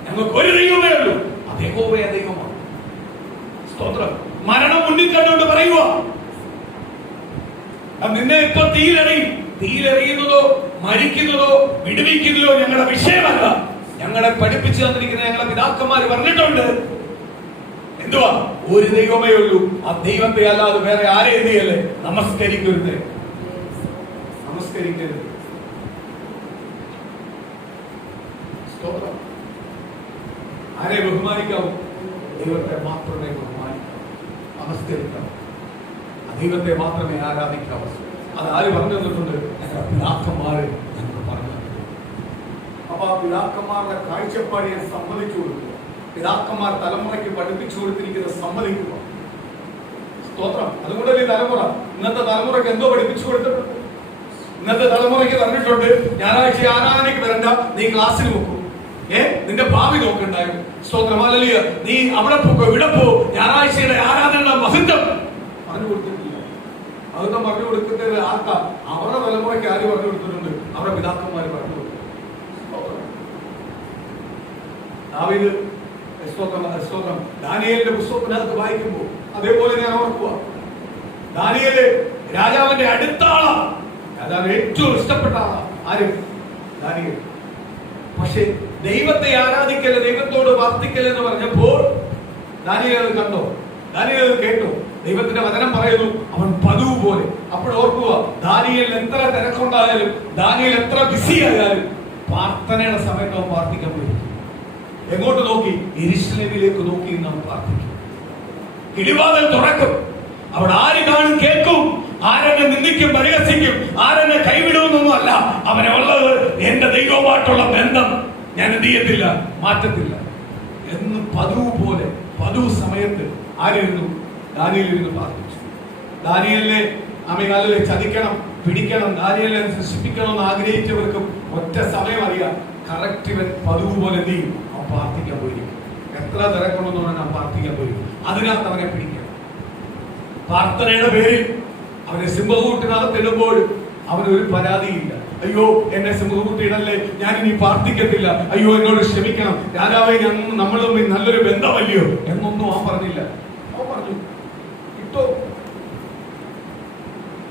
ഞങ്ങൾക്ക് ഒരു ദൈവമേ ഉള്ളൂ, അത് യഹോവയെ ദൈവമാണ്. സ്തോത്രം. മരണം മുന്നിൽ കണ്ടുകൊണ്ട് പറയുക, നിന്നെ ഇപ്പൊ തീയിലെറിയുന്നതോ മരിക്കുന്നതോ വിടുവിക്കുന്നതോ ഞങ്ങളുടെ വിഷയമല്ല. ഞങ്ങളെ പഠിപ്പിച്ചു തന്നിരിക്കുന്ന ഞങ്ങളുടെ പിതാക്കന്മാർ പറഞ്ഞിട്ടുണ്ട്, എന്തുവാ, ഒരു ദൈവമേ ഉള്ളൂ, ആ ദൈവത്തെ അല്ലാതെ വേറെ ആരെ എന്ത് ചെയ്യല്ലേ, നമസ്കരിക്കരുത്. നമസ്കരിക്കരുത്. സ്തോത്രം. ആരെ ബഹുമാനിക്കാവൂ? ദൈവത്തെ മാത്രമേ ബഹുമാനിക്കാവൂ, നമസ്കരിക്കാവൂ. ദൈവത്തെ മാത്രമേ ആരാധിക്കാവൂ. അത് ആര് പറഞ്ഞു തന്നിട്ടുണ്ട്? ഞങ്ങളുടെ പിതാക്കന്മാര് ഞങ്ങൾക്ക് പറഞ്ഞു തന്നിട്ടുണ്ട്. അപ്പൊ ആ പിതാക്കന്മാരുടെ കാഴ്ചപ്പാട് ഞാൻ സമ്മതിച്ചു കൊടുക്കുക. പിതാക്കന്മാർ തലമുറയ്ക്ക് പഠിപ്പിച്ചു കൊടുത്തിരിക്കുന്നത് സമ്മതിക്കുക. സ്തോത്രം. അതുകൊണ്ടല്ലേ തലമുറ, ഇന്നത്തെ തലമുറയ്ക്ക് എന്തോ പഠിപ്പിച്ചു കൊടുത്തിട്ടുണ്ട്. ഇന്നത്തെ തലമുറയ്ക്ക് പറഞ്ഞിട്ടുണ്ട്, ഞായറാഴ്ച ആരാധനയ്ക്ക് വരണ്ട, നീ ക്ലാസ്സിൽ വെക്കും, നിന്റെ ഭാവി നോക്കണ്ടായിരുന്നു. സ്തോത്രം. ഹല്ലേലൂയ. നീ അവിടെ പോക്കോ, ഇവിടെ പോ, ഞായറാഴ്ചയുടെ ആരാധനയുടെ മഹത്വം പറഞ്ഞു കൊടുത്തിട്ടില്ല. മഹത്വം പറഞ്ഞു കൊടുക്കുന്നത് ആർക്കാ? അവരുടെ തലമുറയ്ക്ക് ആര് പറഞ്ഞു കൊടുത്തിട്ടുണ്ട്? അവരുടെ പിതാക്കന്മാർ പറഞ്ഞു കൊടുത്തു. ദാവീദ്, സ്തോത്രം, ദാനിയേലിന്റെ പുസ്തകത്തിനകത്ത് വായിക്കുമ്പോൾ അതേപോലെ ഞാൻ ഓർക്കുക, ദാനിയേല് രാജാവിന്റെ അടുത്ത ആളാ, രാജാവിന് ഏറ്റവും ഇഷ്ടപ്പെട്ട ആളാ. ആര്? ദാനിയേൽ. പക്ഷെ ദൈവത്തെ ആരാധിക്കല്, ദൈവത്തോട് പ്രാർത്ഥിക്കല് എന്ന് പറഞ്ഞപ്പോൾ ദാനിയേൽ അത് കണ്ടോ? ദാനിയേൽ അത് കേട്ടോ? ദൈവത്തിന്റെ വചനം പറയുന്നു, അവൻ പതിവ് പോലെ. അപ്പോൾ ഓർക്കുക, ദാനിയേൽ എത്ര തിരക്കുണ്ടായാലും, ദാനിയേൽ എത്ര ബിസി ആയാലും, പ്രാർത്ഥനയുടെ സമയത്ത് അവൻ പ്രാർത്ഥിക്കാൻ പോയി. എങ്ങോട്ട് നോക്കി? യെരൂശലേമിലേക്ക് നോക്കി നാം പ്രാർത്ഥിക്കും. കിടിവാതിൽ തുറക്കും, അവിടെ ആര് കാണും, കേൾക്കും, ആരെന്നെ നിന്ദിക്കും, പരിഹസിക്കും, ആരെന്നെ കൈവിടുമെന്നൊന്നും അല്ല. അവനെ ഉള്ളത് എന്റെ ദൈവവുമായിട്ടുള്ള ബന്ധം ഞാൻ എന്ത് ചെയ്യത്തില്ല, മാറ്റത്തില്ല എന്ന് പതിവ് പോലെ, പതിവ് സമയത്ത് ആരിരുന്നു? ദാനിയേൽ ഇരുന്ന് പ്രാർത്ഥിച്ചു. ദാനിയേലിനെ അമികാലിലെ ചതിക്കണം, പിടിക്കണം, ദാനിയേലിനെ നശിപ്പിക്കണം എന്ന് ആഗ്രഹിച്ചവർക്കും ഒറ്റ സമയം അറിയാം. കറക്റ്റ് ഇവൻ പതിവ് പോലെ എന്ത് ചെയ്യും? അവൻ പ്രാർത്ഥിക്കാൻ പോയിരിക്കും. എത്ര തിരക്കണമെന്ന് പറഞ്ഞാൽ പ്രാർത്ഥിക്കാൻ പോയിരിക്കും. അതിനകത്ത് അവനെ പിടിക്കണം. പ്രാർത്ഥനയുടെ പേരിൽ അവനെ സിംഹകൂട്ടിനകത്ത് ഇടുമ്പോൾ അവനൊരു പരാതിയില്ല. അയ്യോ, എന്നെ സിംഹകൂട്ടിയിടല്ലേ, ഞാൻ ഇനി പ്രാർത്ഥിക്കത്തില്ല, അയ്യോ എന്നോട് ക്ഷമിക്കണം, രാജാവേ നമ്മൾ തമ്മിൽ നല്ലൊരു ബന്ധമല്ലയോ എന്നൊന്നും അവൻ പറഞ്ഞില്ല. അവൻ പറഞ്ഞു, കിട്ടോ.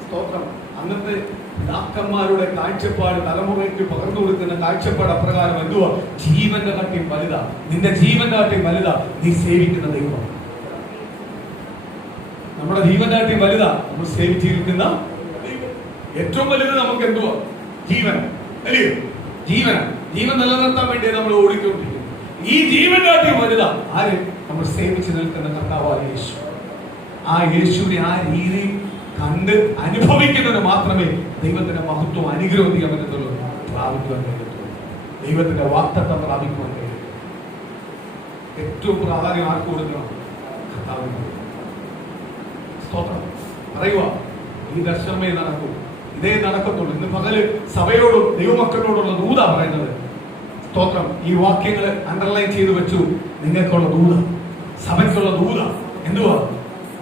സ്തോത്രം. അന്നത്തെ പിതാക്കന്മാരുടെ കാഴ്ചപ്പാട്, തലമുറയ്ക്ക് പകർന്നു കൊടുക്കുന്ന കാഴ്ചപ്പാട് അപ്രകാരം എന്തുവാ? ജീവന്റെ കാട്ടിയും വലുതാ, നിന്റെ ജീവന്റെ കാട്ടിയും വലുതാ നീ സേവിക്കുന്ന ദൈവം. നമ്മുടെ ജീവന്റെ കാട്ടിയും വലുതാ നമ്മൾ സേവിച്ചിരിക്കുന്ന ദൈവം. ഏറ്റവും വലുത് നമുക്ക് എന്തുവാ? ജീവൻ, അല്ലയോ? ജീവൻ നിലനിർത്താൻ വേണ്ടി നമ്മൾ ഓടിക്കൊണ്ടിരിക്കുന്നു. ഈ ജീവന്റെ കാട്ടിയും വലുതാ ആര്? നമ്മൾ സേവിച്ച് നിൽക്കുന്ന കർത്താവായ യേശു. ആ യേശുവിനെ ആ രീതിയിൽ കണ്ട് അനുഭവിക്കുന്നതിന് മാത്രമേ ദൈവത്തിന്റെ മഹത്വം, അനുഗ്രഹം പറ്റത്തുള്ളൂ, പ്രാപിക്കുവാൻ കഴിയത്തുള്ളൂ. ദൈവത്തിന്റെ വാഗ്ദത്തം പ്രാപിക്കുവാൻ കഴിയും. ഏറ്റവും പ്രാധാന്യം ആർക്ക് കൊടുക്കണം? കർത്താവിന്. സ്തോത്രം. പറയുക, ഈ ദർശനമേ നടക്കൂ, ഇതേ നടക്കത്തുള്ളൂ. ഇന്ന് പകല് സഭയോടും ദൈവമക്കളോടുള്ള ദൂത പറയുന്നത്. സ്തോത്രം. ഈ വാക്യങ്ങൾ അണ്ടർലൈൻ ചെയ്തു വെച്ചു. നിങ്ങൾക്കുള്ള ദൂത, സഭയ്ക്കുള്ള ദൂത എന്തുവാ?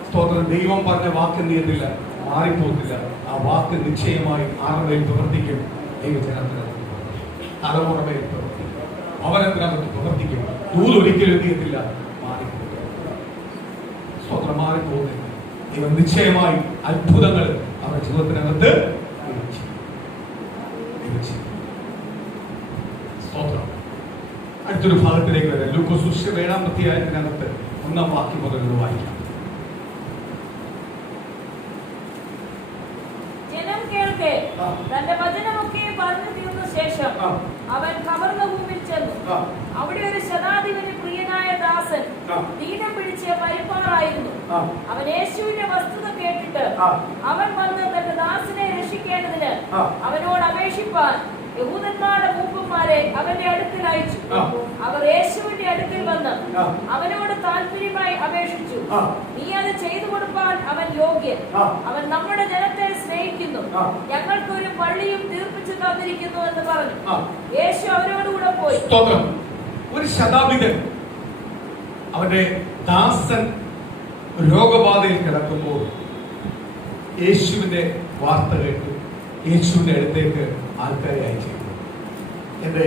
സ്തോത്രം. ദൈവം പറഞ്ഞ വാക്ക് എന്ത് ചെയ്യത്തില്ല, മാറിപ്പോകത്തില്ല. ആ വാക്ക് നിശ്ചയമായി ആരുടെ പ്രവർത്തിക്കും? ദൈവജനത്തിനകത്ത്, തലമുറമേൽ പ്രവർത്തിക്കും, അവനത്തിനകത്ത് പ്രവർത്തിക്കും. ദൂത് ഒരിക്കലും എന്ത് ചെയ്യത്തില്ല, മാറിപ്പോകും. സ്തോത്രം. മാറിപ്പോകുന്നില്ല. ദൈവം നിശ്ചയമായി അത്ഭുതങ്ങൾ അവരുടെ ജീവിതത്തിനകത്ത് സ്തോത്രം. അടുത്തൊരു ഭാഗത്തിലേക്ക് വരാം. ലൂക്കോസ് 7-ാം അധ്യായത്തിനകത്ത് 1-ാം വാക്യം മുതൽ വായിക്കാം. തന്റെ വചനമൊക്കെ പറഞ്ഞു തീർന്ന ശേഷം അവൻ കവർന്നഭൂമിൽ ചെന്നു. അവിടെ ഒരു ശതാധിപന് പ്രിയനായ ദാസൻ ദീനം പിടിച്ച് പരിപ്പാറായിരുന്നു. അവൻ യേശുവിന്റെ വസ്തുത കേട്ടിട്ട് അവൻ വന്ന് തന്റെ ദാസനെ രക്ഷിക്കേണ്ടതിന് അവനോട് അപേക്ഷിപ്പാൻ യഹൂദന്മാരുടെ മൂപ്പന്മാരെ അവന്റെ അടുക്കൽ അയച്ചു. അവർ യേശുവിന്റെ അടുക്കൽ വന്ന് അവനോട് താല്പര്യമായി അപേക്ഷിച്ചു, നീ അത് ചെയ്തു കൊടുക്കാൻ അവൻ യോഗ്യൻ. അവൻ നമ്മുടെ ജനത്തെ സ്നേഹിക്കുന്നു, ഞങ്ങൾക്ക് ഒരു പള്ളിയും തീർപ്പിച്ചു തന്നിരിക്കുന്നു എന്ന് പറഞ്ഞു. യേശു അവരോടുകൂടെ പോയി. ഒരു ശതാധിപൻ അവന്റെ ദാസൻ രോഗബാധയിൽ കിടക്കുമ്പോൾ യേശുവിന്റെ വാർത്ത കേട്ടു. യേശുവിന്റെ അടുത്തേക്ക് ആൾക്കാരെ അയച്ചു. എന്റെ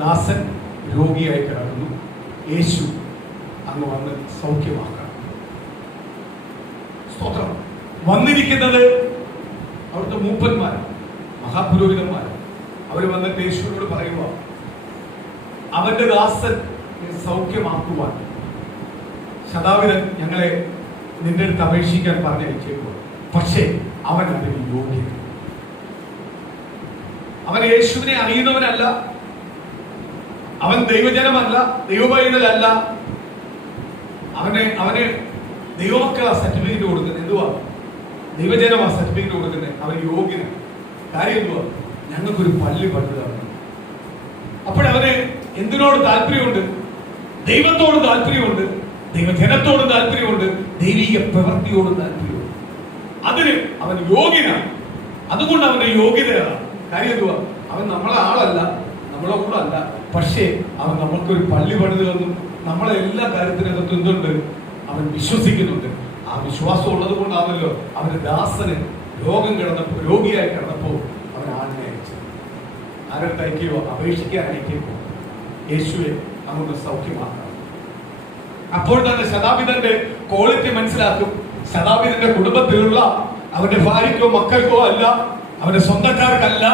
ദാസൻ രോഗിയായി കിടക്കുന്നു, യേശു അങ്ങ് വന്ന് സൗഖ്യമാക്കണം. സ്തോത്രം. വന്നിരിക്കുന്നത് അവിടുത്തെ മൂപ്പന്മാർ, മഹാപുരോഹിതന്മാർ. അവർ വന്നിട്ട് യേശുവിനോട് പറയുക, അവന്റെ ദാസൻ സൗഖ്യമാക്കുവാൻ ശതാധിപൻ ഞങ്ങളെ നിന്റെ അടുത്ത് അപേക്ഷിക്കാൻ പറഞ്ഞയച്ചേക്കുക. പക്ഷേ അവൻ അതിന് യോഗ്യൻ. അവൻ യേശുവിനെ അറിയുന്നവനല്ല, അവൻ ദൈവജനമല്ല, ദൈവപൈതലല്ല. അവന് ദൈവമക്കളാ സർട്ടിഫിക്കറ്റ് കൊടുക്കുന്നത്. എന്തുവാ? ദൈവജനമാ സർട്ടിഫിക്കറ്റ് കൊടുക്കുന്നത്. അവൻ യോഗ്യന്. കാര്യം എന്തുവാ? ഞങ്ങൾക്കൊരു പള്ളി പണിതാണ്. അപ്പോഴവന് എന്തിനോട് താല്പര്യമുണ്ട്? ദൈവത്തോട് താല്പര്യമുണ്ട്, ദൈവജനത്തോട് താല്പര്യമുണ്ട്, ദൈവിക പ്രവൃത്തിയോട് താല്പര്യമുണ്ട്. അതിന് അവൻ യോഗ്യനാണ്. അതുകൊണ്ട് അവന്റെ യോഗ്യതയാണ്. കാര്യം എന്തുവാ? അവൻ നമ്മളെ ആളല്ല, നമ്മളെ കൂടെ അല്ല. പക്ഷേ അവൻ നമ്മൾക്കൊരു പള്ളി പണിത് തന്നു. നമ്മളെ എല്ലാ കാര്യത്തിനകത്തും എന്തുണ്ട്? അവൻ വിശ്വസിക്കുന്നുണ്ട്. ആ വിശ്വാസം ഉള്ളത് കൊണ്ടാണല്ലോ അവന്റെ ദാസന് രോഗിയായി കിടന്നപ്പോൾ അവൻ ആളിനെ അയച്ചു. ആരുടെ അയക്കുകയോ? അപേക്ഷിക്കാൻ അയക്കുകയോ? യേശുവെ നമുക്ക് സൗഖ്യമാക്കാം. അപ്പോൾ തന്നെ ശതാധിപന്റെ ക്വാളിറ്റി മനസ്സിലാക്കും. ശതാധിപന്റെ കുടുംബത്തിലുള്ള അവന്റെ ഭാര്യക്കോ മക്കൾക്കോ അല്ല, അവന്റെ സ്വന്തക്കാർക്കല്ല,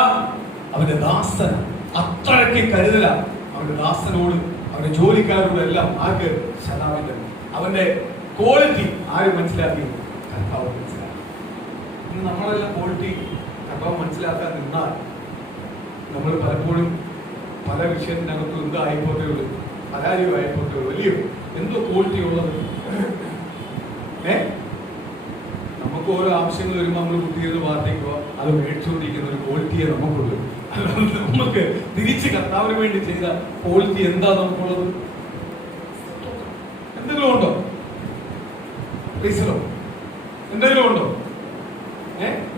അവന്റെ ദാസൻ അത്രയ്ക്ക് കരുതല അവന്റെ ദാസനോട്, അവന്റെ ജോലിക്കാരോടും എല്ലാം. ആർക്ക്? ശതാധിപൻ. അവന്റെ ക്വാളിറ്റി ആര് മനസ്സിലാക്കി? കർത്താവ് മനസ്സിലാക്കി. ഇന്ന് നമ്മളെല്ലാം ക്വാളിറ്റി കർത്താവ് മനസ്സിലാക്കാൻ നിന്നാൽ നമ്മൾ പലപ്പോഴും പല വിഷയത്തിനകത്തും എന്തായിപ്പോത്തേ ഉള്ളൂ, പരാജയമായിപ്പോത്തേ ഉള്ളൂ. വലിയ എന്തോ ക്വാളിറ്റി ഉള്ളത്. നമുക്ക് ഓരോ ആവശ്യങ്ങൾ വരുമ്പോൾ നമ്മൾ കുട്ടിയെന്ന് പ്രാർത്ഥിക്കുക, അത് മേടിച്ചുകൊണ്ടിരിക്കുന്ന ഒരു ക്വാളിറ്റിയെ നമുക്കുള്ളൂ. അല്ലാതെ നമുക്ക് തിരിച്ച് കർത്താവിന് വേണ്ടി ചെയ്ത ക്വാളിറ്റി എന്താ നമുക്കുള്ളത്? എന്തെങ്കിലും ഉണ്ടോ? എന്തെങ്കിലും ഉണ്ടോ?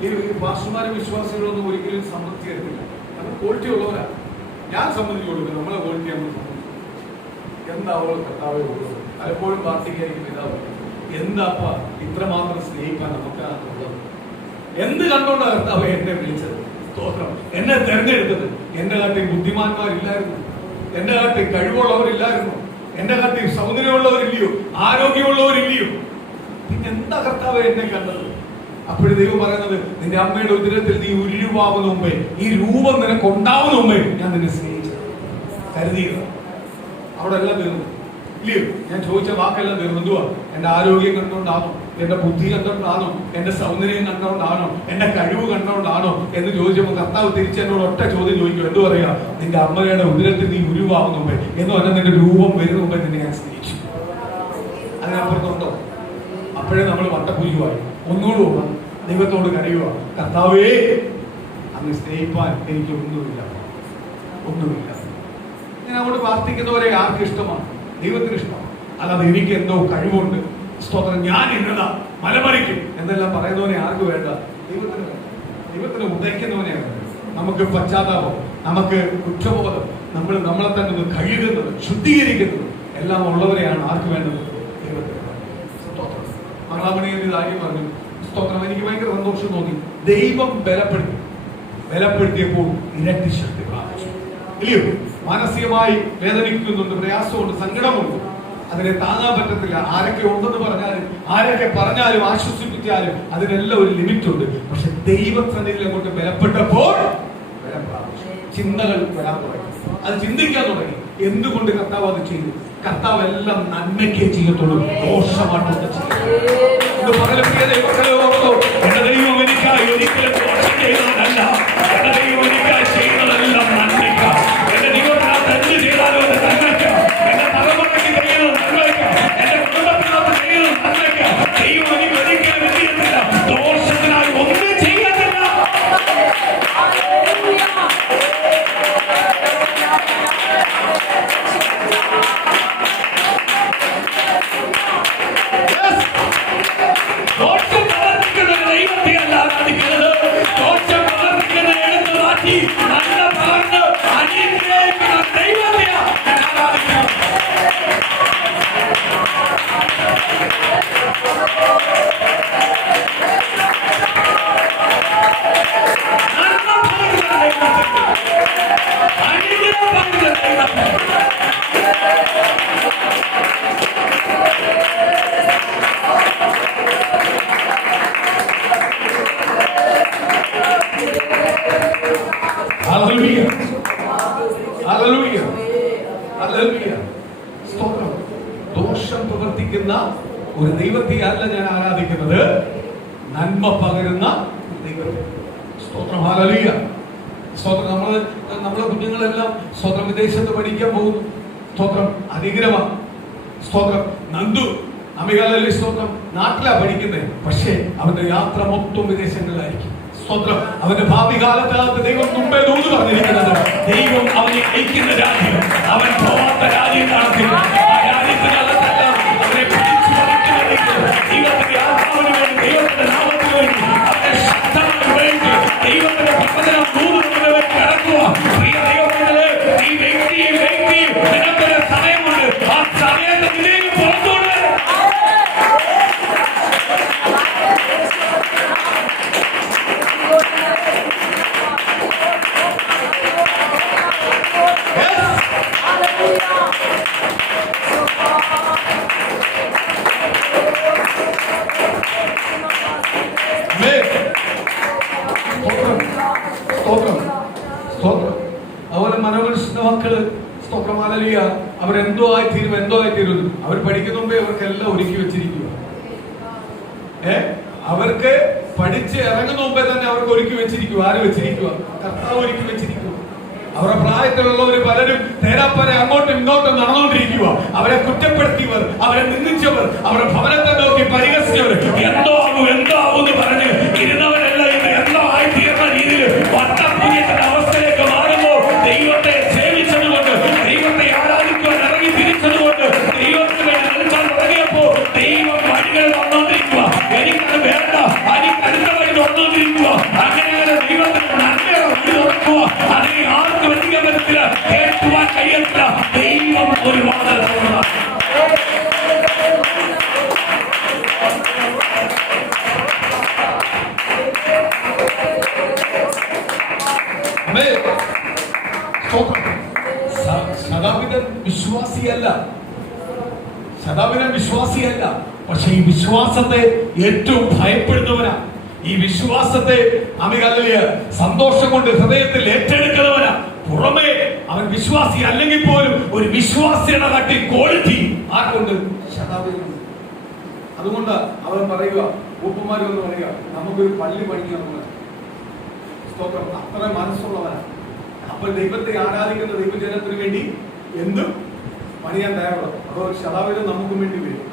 ഈ പാസ്റ്റർമാരും വിശ്വാസികളൊന്നും ഒരിക്കലും സംതൃപ്തി തരുന്നില്ല. നമ്മൾ ക്വാളിറ്റി ഉള്ളവരാ. ഞാൻ സംബന്ധിച്ചു കൊടുക്കും. നമ്മളെ ക്വാളിറ്റി നമ്മൾ എന്താവോ കർത്താവേ ഉള്ളത്. പലപ്പോഴും പ്രാർത്ഥിക്കായിരിക്കും ഇതാവും, എന്താപ്പ ഇത്രമാത്രം സ്നേഹിക്കാൻ നമുക്കാണുള്ളത്? എന്ത് കണ്ടോണ്ടാ കർത്താവ് എന്നെ വിളിച്ചത്? സ്തോത്രം. എന്നെ തെരഞ്ഞെടുത്തത്. എന്റെ കാട്ടിൽ ബുദ്ധിമാന്മാരില്ലായിരുന്നു, എന്റെ കാട്ടിൽ കഴിവുള്ളവരില്ലായിരുന്നു, എന്റെ കാട്ടിൽ സൗന്ദര്യമുള്ളവരില്ലയോ, ആരോഗ്യമുള്ളവരില്ലയോ? പിന്നെ എന്താ കർത്താവ് എന്നെ കണ്ടത്? അപ്പോഴും ദൈവം പറയുന്നത്, നിന്റെ അമ്മയുടെ ഉദരത്തിൽ നീ ഉരുവാവുന്ന മുമ്പേ, ഈ രൂപം നിനക്ക് ഉണ്ടാവുന്ന മുമ്പേ ഞാൻ നിന്നെ സ്നേഹിച്ചത്, കരുതിയത്. അവിടെ എല്ലാം തീർന്നു ഇല്ലയോ? ഞാൻ ചോദിച്ച വാക്കെല്ലാം തീർന്നു. എന്തുവാ? എന്റെ ആരോഗ്യം കണ്ടുകൊണ്ടാണോ, എന്റെ ബുദ്ധി കണ്ടുകൊണ്ടാണോ, എന്റെ സൗന്ദര്യം കണ്ടുകൊണ്ടാണോ, എന്റെ കഴിവ് കണ്ടുകൊണ്ടാണോ എന്ന് ചോദിച്ചപ്പോൾ കർത്താവ് തിരിച്ച് എന്നോട് ഒറ്റ ചോദ്യം ചോദിക്കും. എന്തു പറയാ? നിന്റെ അമ്മയുടെ ഉദരത്തിൽ നീ ഉരുവാവുന്ന മുമ്പേ എന്ന് പറഞ്ഞാൽ നിന്റെ രൂപം വരുന്ന മുമ്പേ നിന്നെ ഞാൻ സ്നേഹിച്ചു. അതിനപ്പുറത്തുണ്ടോ? അപ്പോഴേ നമ്മൾ വട്ടപ്പുരിയുമായി ഒന്നുകൂടെ പോകാം, ദൈവത്തോട് കരയുക, കർത്താവേ അങ്ങ് സ്നേഹിപ്പാൻ എനിക്ക് ഒന്നുമില്ല. ഞാൻ അങ്ങോട്ട് പ്രാർത്ഥിക്കുന്നവരെ ആർക്കും ഇഷ്ടമാണ്? ദൈവത്തിന് ഇഷ്ടമാണ്. അല്ലാതെ എനിക്ക് എന്തോ കഴിവുണ്ട്, സ്തോത്രം, ഞാൻ എന്നതാ മലമറിക്കും എന്നെല്ലാം പറയുന്നവനെ ആർക്ക് വേണ്ട? ദൈവത്തിന് വേണ്ട. ദൈവത്തിന് ഉദയിക്കുന്നവനെ വേണ്ട. നമുക്ക് പശ്ചാത്താപം, നമുക്ക് കുറ്റബോധം, നമ്മളെ തന്നെ ഒന്ന് കഴുകുന്നത്, ശുദ്ധീകരിക്കുന്നത് എല്ലാം ഉള്ളവരെയാണ് ആർക്ക് വേണ്ടത്? ദൈവത്തിന്. സ്തോത്രം. മംഗളാമണിയിൽ കാര്യം പറഞ്ഞു. സ്തോത്രം. എനിക്ക് ഭയങ്കര സന്തോഷം തോന്നി. ദൈവം ബലപ്പെടുത്തിയപ്പോൾ ഇരട്ടി ശക്തി പ്രാപിച്ചു. ഇല്ലയോ? മാനസികമായി വേദനിക്കുന്നുണ്ട്, പ്രയാസമുണ്ട്, സങ്കടമുണ്ട്, അതിനെ താങ്ങാൻ പറ്റത്തില്ല. ആരൊക്കെ ഉണ്ടെന്ന് പറഞ്ഞാലും ആരൊക്കെ പറഞ്ഞാലും ആശ്വസിപ്പിച്ചാലും അതിനെല്ലാം ഒരു ലിമിറ്റ് ഉണ്ട്. പക്ഷെ ദൈവസന്നിധിയിൽ അങ്ങോട്ട് ബലപ്പെട്ടപ്പോൾ ബലം പ്രാപിച്ചു. ചിന്തകൾ വരാൻ തുടങ്ങി, അത് ചിന്തിക്കാൻ തുടങ്ങി. എന്തുകൊണ്ട് കർത്താവ് അത് ചെയ്തു? കർത്താവ് എല്ലാം നന്മയ്ക്കേ ചെയ്യത്തുള്ളൂ, ദോഷമായിട്ടൊന്നും ചെയ്യും. എന്റെ ദൈവം എനിക്കായി ഒരിക്കലും ദോഷം ചെയ്യുന്നതല്ല. എന്റെ ദൈവം എനിക്കായി ചെയ്യുന്നതെല്ലാം നന്മയ്ക്ക. എന്റെ ദൈവം തെറ്റ് ചെയ്താലോ നന്മയ്ക്ക. എന്റെ തലമുറയ്ക്ക് ചെയ്യുന്നത് നന്മയ്ക്ക. എന്റെ കുടുംബത്തിനകത്ത് ചെയ്യുന്നത് നന്മയ്ക്ക. ദൈവം എനിക്ക് ഒരിക്കലും എന്ത് ചെയ്യുന്നില്ല, ദോഷത്തിനായി ഒന്നും ചെയ്യത്തില്ല. ദോഷം പ്രവർത്തിക്കുന്ന ദൈവത്തെ അല്ല ആരാധിക്കുന്നത്. ദോഷം പ്രവർത്തിക്കുന്ന ഹല്ലേലൂയ, ഹല്ലേലൂയ, ഹല്ലേലൂയ. സ്തോത്രം. ദോഷം പ്രവർത്തിക്കുന്ന ഒരു ദൈവത്തെ അല്ല ഞാൻ ആരാധിക്കുന്നത്, നന്മ പകരുന്ന ദൈവത്തെ. സ്തോത്രം. ഹല്ലേലൂയ, സ്തോത്രം. നമ്മളെ കുഞ്ഞുങ്ങളെല്ലാം സ്തോത്രം വിദേശത്ത് പഠിക്കാൻ പോകുന്നു. സ്തോത്രം. അനുഗ്രഹം. സ്തോത്രം. നന്ദു അമികാലല്ലേ സ്തോത്രം നാട്ടിലാ പഠിക്കുന്നത്, പക്ഷേ അവന്റെ യാത്ര മൊത്തം വിദേശങ്ങളിലായിരിക്കും. സ്തോത്രം. അവന്റെ ഭാവി കാലത്ത് ദൈവം മുമ്പേ ദൂത് പറഞ്ഞിരിക്കുന്നത്, ദൈവം അവനെ അയക്കുന്ന രാജ്യം അവൻ പോവാത്ത രാജ്യം കാണത്തില്ല. ആ രാജ്യത്തിനകത്തല്ല അവനെ പിടിച്ചു പറിക്കുന്നതിലേക്ക് ദൈവത്തിന്റെ ആത്മാവിന് വേണ്ടി, ദൈവത്തിന്റെ നാമത്തിന് വേണ്ടി അവനെ ശക്തമായി ഉപയോഗിച്ച് ദൈവത്തിന്റെ പ്രവചനം ദൂതുകൊണ്ടുവരെ കടക്കുക. പ്രിയ ദൈവമക്കളെ, ഈ വ്യക്തിയും നിനക്കൊരു സമയമുണ്ട്. ആ സമയത്ത് ഇതിലേക്ക് പുറത്തുകൊണ്ട് അതുപോലെ മനോമനുഷ്യന്റെ മക്കള് സ്തോത്രം ഹല്ലേലൂയ, അവരെന്തോ ആയിത്തീരും, അവർ പഠിക്കുന്ന മുമ്പേ അവർക്കെല്ലാം ഒരുക്കി വെച്ചിരിക്കുക. അവർക്ക് പഠിച്ച് ഇറങ്ങുന്ന മുമ്പേ തന്നെ അവർക്ക് ഒരുക്കി വെച്ചിരിക്കുക. ആര് വെച്ചിരിക്കുക? കർത്താവ് ഒരുക്കി വെച്ചിരിക്കുക. അവരുടെ പ്രായത്തിലുള്ളവർ പലരും തേരാപ്പര അങ്ങോട്ടും ഇങ്ങോട്ടും നടന്നുകൊണ്ടിരിക്കുക. അവരെ കുറ്റപ്പെടുത്തിയവർ, അവരെ നിന്ദിച്ചവർ, അവരുടെ ഭവനത്തെ നോക്കി പരിഹസിച്ചവർ, എന്തോ ആവും എന്ന് പറഞ്ഞ് ഇരുന്നവരെല്ലാം ഇന്ന് എന്തോ ആയിത്തീർന്ന രീതിയിൽ വട്ടപ്പുണ്യത്തിന്റെ അവസ്ഥയിലേക്ക് മാറുമ്പോൾ ദൈവത്തെ സേവിച്ചതുകൊണ്ട്, ദൈവത്തെ ആരാധിക്കുവാൻ ഇറങ്ങി തിരിച്ചതുകൊണ്ട്, ദൈവത്തിന് നിൽക്കാൻ തുടങ്ങിയപ്പോ ദൈവം വഴികൾ വന്നുകൊണ്ടിരിക്കുക. എനിക്കത് വേണ്ട, എനിക്ക് അടുത്ത വഴി തുറന്നുകൊണ്ടിരിക്കുക. അങ്ങനെ ദൈവത്തിന് നന്മയുടെ വഴി തുറക്കുക. അതിനെ ആർക്കും എത്തിക്കാൻ പറ്റത്തില്ല, കേൾക്കുവാൻ കഴിയത്തില്ല. ദൈവം ഒരു വാദം വിശ്വാസിയല്ല, പക്ഷെ ഈ വിശ്വാസത്തെ ഏറ്റവും ഭയപ്പെടുന്നവനാ. ഈ വിശ്വാസത്തെ അമികല്ലിയ സന്തോഷം കൊണ്ട് ഹൃദയത്തിൽ ഏറ്റെടുക്കുന്നവനാ. പുറമേ അവൻ വിശ്വാസി അല്ലെങ്കിൽ പോലും ഒരു വിശ്വാസിയുടെ തട്ടി ക്വാളിറ്റി ആർക്കുണ്ട്? ശതാബിനുണ്ട്. അതുകൊണ്ട് അവൻ പറയുക, ഉപ്പുമാരെന്ന് പറയുക, നമുക്കൊരു പള്ളി പണിക്കണം. സ്തോത്രം. അത്ര മനസ്സുള്ളവനാ. അപ്പോൾ ദൈവത്തെ ആരാധിക്കുന്ന ദൈവജനത്തിന് വേണ്ടി എന്തും പണിയാൻ തയ്യാറുള്ളത്. അതോ ശതാബിനും നമുക്കും വേണ്ടി വരും.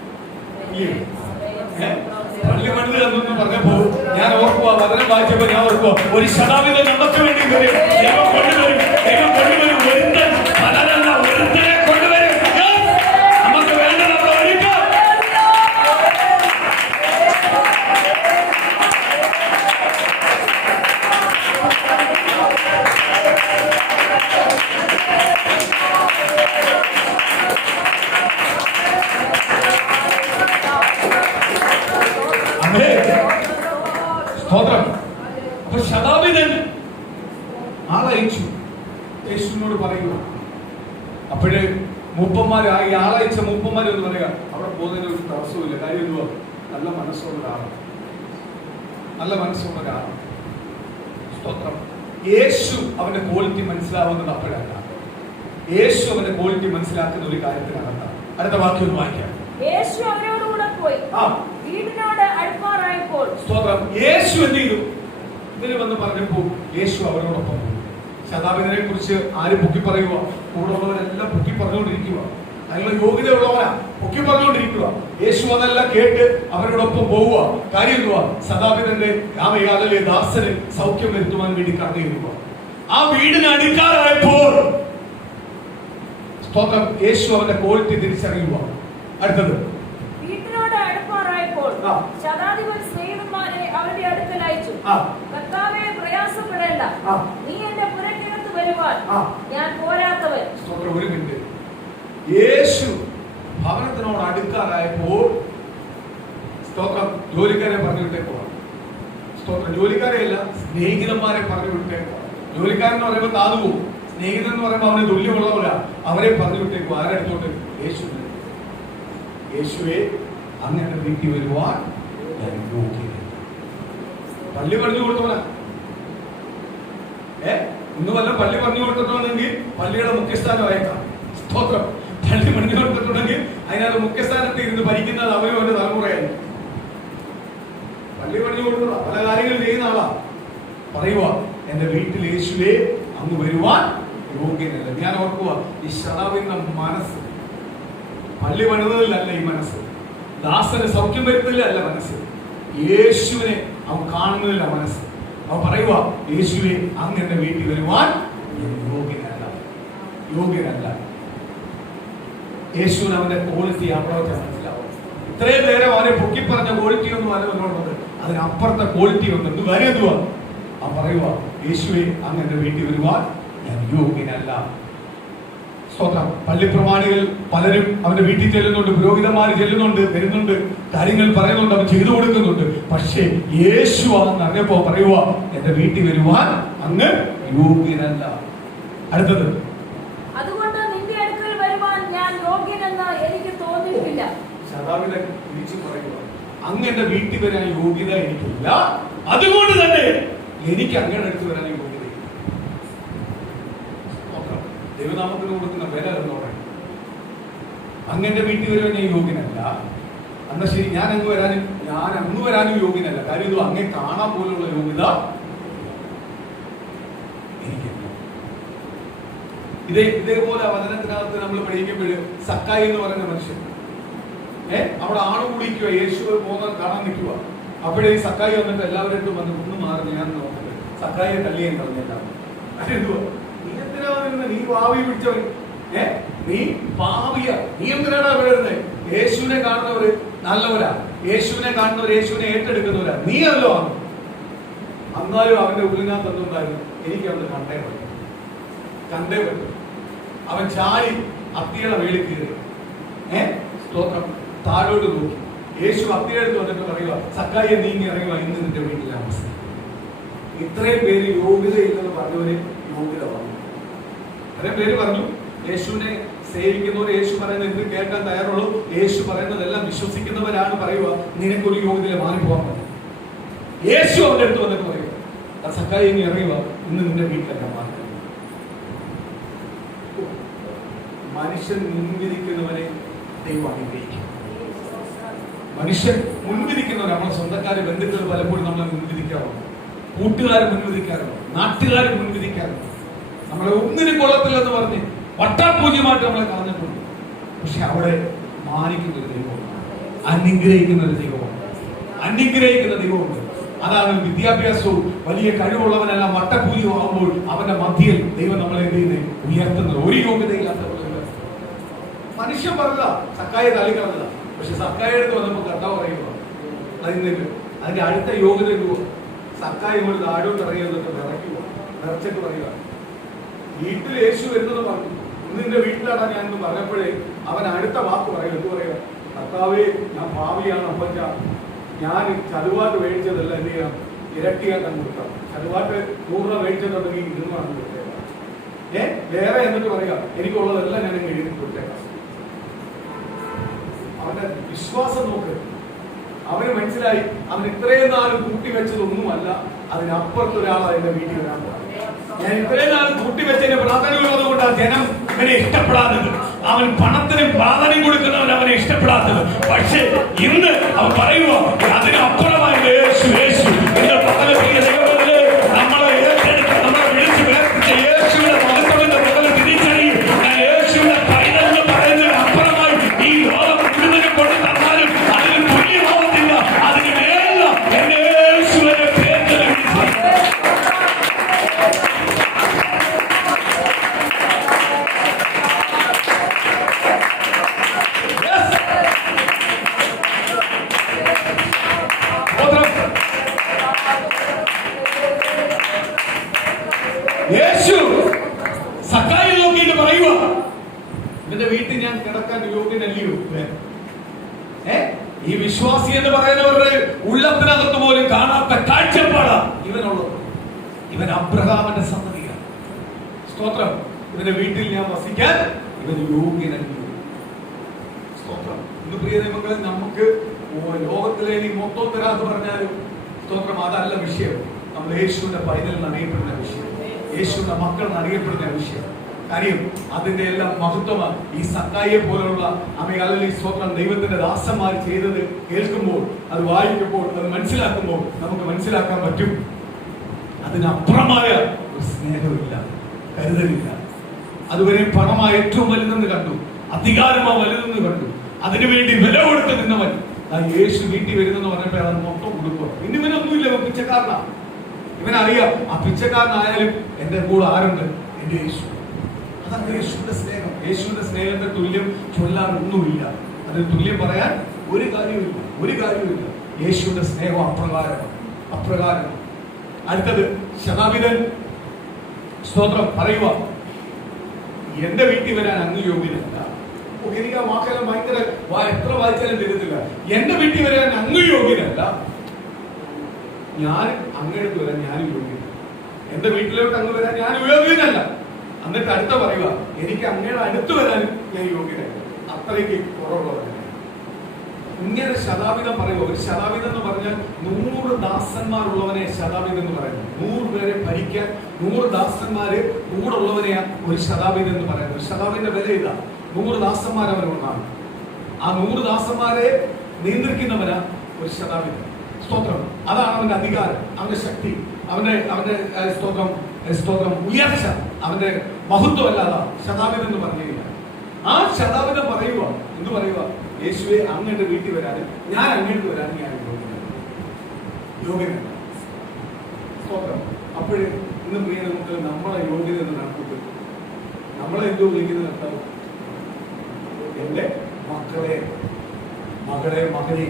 പള്ളി പണിത് എന്നൊന്നും പറഞ്ഞപ്പോ ഞാൻ ഓർക്കുക, വചനം വായിച്ചപ്പോ ഞാൻ ഓർക്കുക, ഒരു ശതാബിനും നമുക്ക് വേണ്ടി വരും. ദൈവം കൊണ്ടുവരും, ദൈവം കൊണ്ടുവരും. ഒരുത്തൻ പലരല്ല, ഒരുത്തനെ കൊണ്ടുവരും. നമുക്ക് വേണ്ട നമ്മൾ ഒരുക്കാം. സ്തോത്രം. അപ്പൊ ശതാബിതൻ ആളയച്ചു, യേശുവിനോട് പറയുക. അപ്പോഴേ മൂപ്പന്മാര്, ഈ ആളയച്ച മൂപ്പന്മാര് എന്ന് പറയുക, അവിടെ പോകുന്നതിന് ഒരു തടസ്സമില്ല. കാര്യം എന്തുവാ? നല്ല മനസ്സുള്ള ഒരാളാണ്, നല്ല മനസ്സുള്ള ഒരാളാണ്. സ്തോത്രം. യേശു അവന്റെ ക്വാളിറ്റി മനസ്സിലാവുന്നത് അപ്പോഴല്ല. യേശു അവന്റെ ക്വാളിറ്റി മനസ്സിലാക്കുന്ന ഒരു കാര്യത്തിനകത്താണ്. അടുത്ത വാക്യം വായിക്കാം. യേശു അവരോടുകൂടെ പോയി വീടിനോട് അടുപ്പാറായപ്പോൾ. സ്തോത്രം. യേശു എന്ത് ചെയ്തു? ഇവര് വന്ന് പറഞ്ഞപ്പോൾ യേശു അവരോടൊപ്പം പോയി. ശതാബിനെ കുറിച്ച് ആര് പൊക്കി പറയുക? കൂടെ ഉള്ളവരെല്ലാം പൊക്കി പറഞ്ഞുകൊണ്ടിരിക്കുക. അതിനുള്ള യോഗ്യതയുള്ളവരാ, പൊക്കി പറഞ്ഞുകൊണ്ടിരിക്കുക. യേശു അതെല്ലാം കേട്ട് അവരോടൊപ്പം പോവുക. കാര്യം എന്തുവാ? ശതാബിതന്റെ രാമയാലിലെ ദാസന് സൗഖ്യം വരുത്തുവാൻ വേണ്ടി കടന്നിരിക്കുക. ആ വീടിന് അടുക്കാറായപ്പോൾ സ്തോത്രം, യേശു അവന്റെ ക്വാളിറ്റി തിരിച്ചറിയുക. അടുത്തത്, വീട്ടിനോട് അടുപ്പാറായപ്പോൾ ശതാധിപൻ സ്നേഹിതന്മാരെ അവരുടെ അടുക്കൽ അയച്ചു. കർത്താവേ, പ്രയാസപ്പെടേണ്ട, നീ എന്റെ പുരക്കകത്ത് വരുവാൻ ഞാൻ പോരാത്തവൻ. ഒരു മിനിറ്റ്. യേശു ഭവനത്തിനോട് അടുക്കാറായപ്പോൾ സ്തോത്രം ജോലിക്കാരെ പറഞ്ഞു വിട്ടേക്കുവാണ്. സ്തോത്രം. ജോലിക്കാരെയല്ല, സ്നേഹിതന്മാരെ പറഞ്ഞു വിട്ടേക്കുവാണ്. ജോലിക്കാരൻ എന്ന് പറയുമ്പോൾ താതുപോകും, സ്നേഹിതൻ എന്ന് പറയുമ്പോൾ അവന് തുല്യമുള്ളവരാ. അവരെ പറഞ്ഞു വിട്ടേക്കും. ആരെടുത്തോട്ട്? യേശു. യേശുവെ, അങ്ങനെ വീട്ടിൽ വരുവാൻ ഞാൻ യോഗ്യത. പള്ളി പണിഞ്ഞു കൊടുത്തവനാ. ഇന്ന് വല്ല പള്ളി പറഞ്ഞു കൊടുത്തിട്ടുണ്ടെങ്കിൽ പള്ളിയുടെ മുഖ്യസ്ഥാനമായേക്കാം. സ്തോത്രം. പള്ളി പണിഞ്ഞു കൊടുത്തിട്ടുണ്ടെങ്കിൽ അതിനകത്ത് മുഖ്യസ്ഥാനത്ത് ഇരുന്ന് ഭരിക്കുന്നത് അവരും അവന്റെ തലമുറയായിരുന്നു. പള്ളി പണിഞ്ഞു കൊടുക്കുന്ന പല കാര്യങ്ങൾ ചെയ്യുന്ന ആളാ. പറയുക, എന്റെ വീട്ടിൽ യേശുവേ അങ്ങ് വരുവാൻ യോഗ്യനല്ല. ഞാൻ ഓർക്കുക, ഈ ശതാവിന്റെ മനസ്സ് പള്ളി പണിതതിലല്ല ഈ മനസ്സ്, ദാസന് സൗഖ്യം വരുന്നതിലല്ല മനസ്സ്, യേശുവിനെ അവൻ കാണുന്നതില്ല മനസ്സ്. അവൻ പറയുക, യേശുവെ അങ്ങ് എന്റെ വീട്ടിൽ വരുവാൻ യോഗ്യനല്ല, യോഗ്യനല്ല. യേശുവിന് അവന്റെ ക്വാളിറ്റി അവിടെ മനസ്സിലാവും. ഇത്രയും നേരം അവനെ പൊക്കി പറഞ്ഞ ക്വാളിറ്റി ഒന്നും അല്ല, അതിനപ്പുറത്തെ ക്വാളിറ്റി ഉണ്ട്. കാര്യം എന്തുവാ? അവൻ പറയുക, യേശുവെ അങ്ങ് എന്റെ വീട്ടിൽ വരുവാൻ ഞാൻ യോഗ്യനല്ല. സ്തോത്രം. പള്ളിപ്രമാണികൾ പലരും അവന്റെ വീട്ടിൽ ചെല്ലുന്നുണ്ട്, പുരോഹിതന്മാർ ചെല്ലുന്നുണ്ട്, വരുന്നുണ്ട്, കാര്യങ്ങൾ പറയുന്നുണ്ട്, അവൻ ചെയ്തു കൊടുക്കുന്നുണ്ട്. പക്ഷേ യേശു ആണെന്ന് അറിഞ്ഞപ്പോ പറയുക, എന്റെ വീട്ടിൽ വരുവാൻ അങ്ങ് യോഗ്യനല്ല. അടുത്തത്, അതുകൊണ്ട് നിന്റെ അടുക്കൽ വരുവാൻ ഞാൻ യോഗ്യനെന്ന് എനിക്ക് തോന്നിയിട്ടില്ല. ശതാവിനെ തിരിച്ചു പറയുക, അങ്ങ് എന്റെ വീട്ടിൽ വരാൻ യോഗ്യത എനിക്കില്ല, അതുകൊണ്ട് തന്നെ എനിക്ക് അങ്ങയുടെ അടുത്ത് വരാൻ യോഗ്യത. ദൈവനാമത്തിന് കൊടുക്കുന്ന വില എന്ന് പറയുന്നത്, അങ്ങന്റെ വീട്ടിൽ വരുവാൻ ഞാൻ യോഗ്യനല്ല. എന്നാ ശരി, ഞാൻ അങ്ങ് വരാനും യോഗ്യനല്ല. കാര്യം ഇത് അങ്ങേ കാണാൻ പോലുള്ള യോഗ്യത എനിക്കില്ല. ഇതേപോലെ വചനത്തിനകത്ത് നമ്മൾ പഠിക്കുമ്പോൾ സക്കായി എന്ന് പറയുന്ന മനുഷ്യൻ അവിടെ ആള് കൂടിക്കുക, യേശു പോകുന്നത് കാണാൻ നിൽക്കുക. അപ്പോഴേ ഈ സക്കായി വന്നിട്ട് എല്ലാവരും വന്ന് ഒന്ന് മാറി ഞാൻ നോക്കുന്നത് സക്കായിയെ തള്ളിയും കളഞ്ഞെല്ലാം. അതെന്തുവാ? നീ പാവി പിടിച്ചവൻ, നീ പാവിയ, നീ എന്തിനാണ് വരുന്നത്? യേശുവിനെ കാണുന്നവര് നല്ലവരാ, യേശുവിനെ കാണുന്നവർ യേശുവിനെ ഏറ്റെടുക്കുന്നവരാ, നീ അല്ലോ ആണ്. എന്നാലും അവന്റെ ഉള്ളിനകത്ത് എന്തുണ്ടായിരുന്നു? എനിക്ക് അവന് കണ്ടേ പറ്റും. അവൻ ചാടി അത്തിയുടെ മേളിൽ കയറി, സ്തോത്രം, താഴോട്ട് നോക്കി. യേശു അത്തിയുടെ അടുത്ത് വന്നിട്ട് പറയുക, സക്കായിയെ നീങ്ങി ഇറങ്ങുക, ഇന്ന് നിന്റെ വീട്ടിലെ അവസ്ഥ. ഇത്രയും പേര് യോഗ്യതയില്ലെന്ന് പറഞ്ഞവര് യോഗ്യത വന്നു. അത്രയും പേര് പറഞ്ഞു, യേശുവിനെ സേവിക്കുന്നവർ, യേശു പറയുന്നത് എന്ത് കേൾക്കാൻ തയ്യാറുള്ളൂ, യേശു പറയുന്നതെല്ലാം വിശ്വസിക്കുന്നവരാണ് പറയുക, നിനക്കൊരു യോഗ്യതയിലെ മാറിപ്പോകാൻ പറ്റും. യേശു അവന്റെ അടുത്ത് വന്നിട്ട് പറയുക, സക്കായി നീ ഇറങ്ങുക, ഇന്ന് നിന്റെ വീട്ടിലെല്ലാം മാറി. മനുഷ്യൻ മുൻവിധിക്കുന്നവനെ ദൈവം അനുഗ്രഹിക്കും. മനുഷ്യൻ മുൻവിധിക്കുന്നവർ, നമ്മളെ സ്വന്തക്കാര്, ബന്ധുക്കൾ പലപ്പോഴും നമ്മളെ മുൻവിധിക്കാറുണ്ട്, കൂട്ടുകാർ മുൻവിധിക്കാറുണ്ട്, നാട്ടുകാർ മുൻവിധിക്കാറുണ്ട്. നമ്മളെ ഒന്നിനും കൊള്ളത്തില്ലെന്ന് പറഞ്ഞ് വട്ടാപൂജ്യമായിട്ട് നമ്മളെ കാണുന്നുണ്ട്. പക്ഷെ അവിടെ മാനിക്കുന്ന ഒരു ദൈവമുണ്ട്, അനുഗ്രഹിക്കുന്ന ഒരു ദൈവമുണ്ട്, അനുഗ്രഹിക്കുന്ന ദൈവമുണ്ട്. അതാണ് വിദ്യാഭ്യാസവും വലിയ കഴിവുള്ളവനല്ല വട്ടപൂജ്യമാകുമ്പോൾ അവന്റെ മധ്യയിൽ ദൈവം നമ്മളെ എന്ത് ചെയ്യുന്നത്? ഉയർത്തുന്നത്. ഒരു യോഗ്യതയില്ലാത്ത മനുഷ്യൻ പറഞ്ഞ സക്കായെ തള്ളിക്കളഞ്ഞത. പക്ഷെ സക്കായ എടുത്ത് വന്നപ്പോ കർത്താവ് പറയുക, അതിന്റെ അടുത്ത യോഗ്യത സക്കായി ഒരു താഴോട്ട് ഇറങ്ങിയതൊക്കെ വിറച്ചിട്ട് പറയുക, വീട്ടിൽ യേശു വരുന്നത് പറഞ്ഞു, ഇന്നിന്റെ വീട്ടിലാണ് ഞാൻ എന്ന് പറഞ്ഞപ്പോഴേ അവൻ അടുത്ത വാക്ക് പറയുക, എന്ത് പറയുക? കർത്താവേ, ഞാൻ ഭാവിയാണ്, അപ്പച്ച ഞാൻ ചതുവാട്ട് മേടിച്ചതല്ല, എന്ത് ചെയ്യാം? ഇരട്ടിയാക്കാൻ കൊടുക്കാം. ചതുവാട്ട് 100 രൂപ മേടിച്ചതുണ്ടെങ്കിൽ 200 കൊടുത്തേക്കാം. വേറെ എന്നിട്ട് പറയുക, എനിക്കുള്ളതെല്ലാം ഞാൻ എഴുതി കൊടുത്തേക്കാം. അവന്റെ വിശ്വാസം നോക്ക്. അവന് മനസ്സിലായി, അവൻ ഇത്രയും നാൾ കൂട്ടിവെച്ചതൊന്നുമല്ല, അതിനപ്പുറത്തൊരാൾ അതിന്റെ വീട്ടിൽ വരാൻ പോകും. ഞാൻ ഇത്രയും നാൾ കൂട്ടിവെച്ചതിന്റെ പ്രാധാന്യമുള്ളത് കൊണ്ടാണ് ജനം അവനെ ഇഷ്ടപ്പെടാത്തത്. അവൻ പണത്തിന് പ്രാധാന്യം കൊടുക്കുന്നവൻ അവനെ ഇഷ്ടപ്പെടാത്തത്. പക്ഷേ ഇന്ന് അവൻ പറയുക, അതിനപ്പുറമായി യേശു യേശു നിങ്ങൾ പകലത്തിയ ദൈവത്തില് നമ്മളെ ഏറ്റെടുത്ത് നമ്മളെ വിളിച്ച് വേർതിരിച്ച യേശുവിന്റെ മഹത്വത്തിന്റെ മുകളിൽ തിരിച്ചറിയും. ഞാൻ യേശുവിന്റെ പൈതലെന്ന് പറയുന്നതിന് അപ്പുറമായി ഈ ലോകം മുഴുവനും കൊണ്ട് തന്നാലും അതിന് തുല്യമാവത്തില്ല. അതിന് മേല എന്റെ യേശുവിന്റെ പേര് യേശു സക്കായി നോക്കിയിട്ട് പറയുക, ഇവന്റെ വീട്ടിൽ ഞാൻ കിടക്കാൻ യോഗ്യനല്ലയോ? ഈ വിശ്വാസി എന്ന് പറയുന്നവരുടെ ഉള്ളത്തിനകത്ത് പോലും കാണാത്ത കാഴ്ചപ്പാടാണ് ഇവനുള്ളത്. ഇവൻ അബ്രഹാമിന്റെ സന്തതിയാണ്. സ്തോത്രം. ഇവന്റെ വീട്ടിൽ ഞാൻ വസിക്കാൻ ഇവൻ യോഗ്യനല്ലയോ? സ്തോത്രം. ഇന്ന് പ്രിയ ദൈവങ്ങളെ, നമുക്ക് ലോകത്തിലെ ഇനി മൊത്തം തരാന്ന് പറഞ്ഞാലും സ്തോത്രം, അതല്ല വിഷയം. നമ്മൾ യേശുവിന്റെ പൈതൽ അറിയപ്പെടുന്ന വിഷയം. യേശുവിന്റെ മക്കൾ അറിയപ്പെടുന്ന വിഷയം. കാര്യം അതിന്റെ എല്ലാം മഹത്വമാണ്. ഈ സക്കായിയെ പോലുള്ള അല്ലെങ്കിൽ സ്വന്തം ദൈവത്തിന്റെ ദാസന്മാർ ചെയ്തത് കേൾക്കുമ്പോൾ, അത് വായിക്കുമ്പോൾ, അത് മനസ്സിലാക്കുമ്പോൾ നമുക്ക് മനസ്സിലാക്കാൻ പറ്റും അതിനപ്പുറമായ ഒരു സ്നേഹമില്ല, കരുതലില്ല. അതുവരെ പണമായ ഏറ്റവും വലുതെന്ന് കണ്ടു, അധികാരമാ വലുതെന്ന് കണ്ടു, അതിനുവേണ്ടി വില കൊടുത്ത് നിന്നവൻ യേശു വീട്ടിൽ വരുന്നെന്ന് പറഞ്ഞപ്പോൾ അത് മൊത്തം കൊടുക്കുക. ഇനി ഇവനൊന്നുമില്ല, ഇവൻ പിച്ചക്കാരനാ. ഇവനറിയാം ആ പിച്ചക്കാരനായാലും എന്റെ കൂടെ ആരുണ്ട്, എന്റെ യേശു. അതാണ് യേശുവിന്റെ സ്നേഹം. യേശുവിന്റെ സ്നേഹത്തെ തുല്യം ചൊല്ലാൻ ഒന്നുമില്ല, അതിന് തുല്യം പറയാൻ ഒരു കാര്യവുമില്ല. യേശുവിന്റെ സ്നേഹം അപ്രകാരം. അടുത്തത് ശതാപിതൻ സ്തോത്രം പറയുക, എന്റെ വീട്ടിൽ വരാൻ അങ്ങ് യോഗ്യനല്ല. എനിക്ക് ആ വാക്കെല്ലാം ഭയങ്കര എത്ര വായിച്ചാലും തരുന്നില്ല. എന്റെ വീട്ടിൽ വരാൻ അങ്ങ് യോഗ്യനല്ല, ഞാൻ അങ്ങടുത്ത് വരാൻ ഞാനും യോഗ്യനല്ല. എന്റെ വീട്ടിലോട്ട് അങ്ങ് വരാൻ ഞാൻ യോഗ്യനല്ല. എന്നിട്ട് അടുത്ത പറയുക, എനിക്ക് അങ്ങയുടെ അടുത്ത് വരാനും ഞാൻ യോഗ്യനല്ല. അത്രയ്ക്ക് കുറവുള്ളവരാണ്. ഇങ്ങനെ ശതാപിതം പറയുക. ഒരു ശതാപിതം എന്ന് പറഞ്ഞാൽ 100 ദാസന്മാരുള്ളവനെ ശതാപിതം എന്ന് പറയുന്നത്. 100 പേരെ ഭരിക്കാൻ 100 ദാസന്മാര് കൂടെ ഉള്ളവനെയാ ഒരു ശതാപിതം എന്ന് പറയുന്നത്. ഒരു ശതാപിന്റെ വില ഇതാ, 100 ദാസന്മാർ അവനുണ്ടാകും. ആ 100 ദാസന്മാരെ നിയന്ത്രിക്കുന്നവനാ ഒരു ശതാപിതം. സ്തോത്രം. അതാണ് അവന്റെ അധികാരം, അവന്റെ ശക്തി, അവന്റെ സ്തോത്രം ഉയർച്ച, അവന്റെ മഹത്വം അല്ലാതെ ശതാപിതം എന്ന് പറഞ്ഞില്ല. ആ ശതാപിതം പറയുക, എന്ത് പറയുക, യേശുവെ അങ്ങയുടെ വീട്ടിൽ വരാനും ഞാൻ അങ്ങോട്ട് വരാനും ഞാൻ യോഗ്യനല്ല. സ്തോത്രം. അപ്പോഴേ ഇന്ന് പ്രിയ നമുക്ക് നമ്മളെ യോഗ്യത എന്ന് നടക്കുന്നത്, നമ്മളെ എന്തോ വിളിക്കുന്നത് നടത്താവും, എന്റെ മക്കളെ, മകളെ, മകനെ,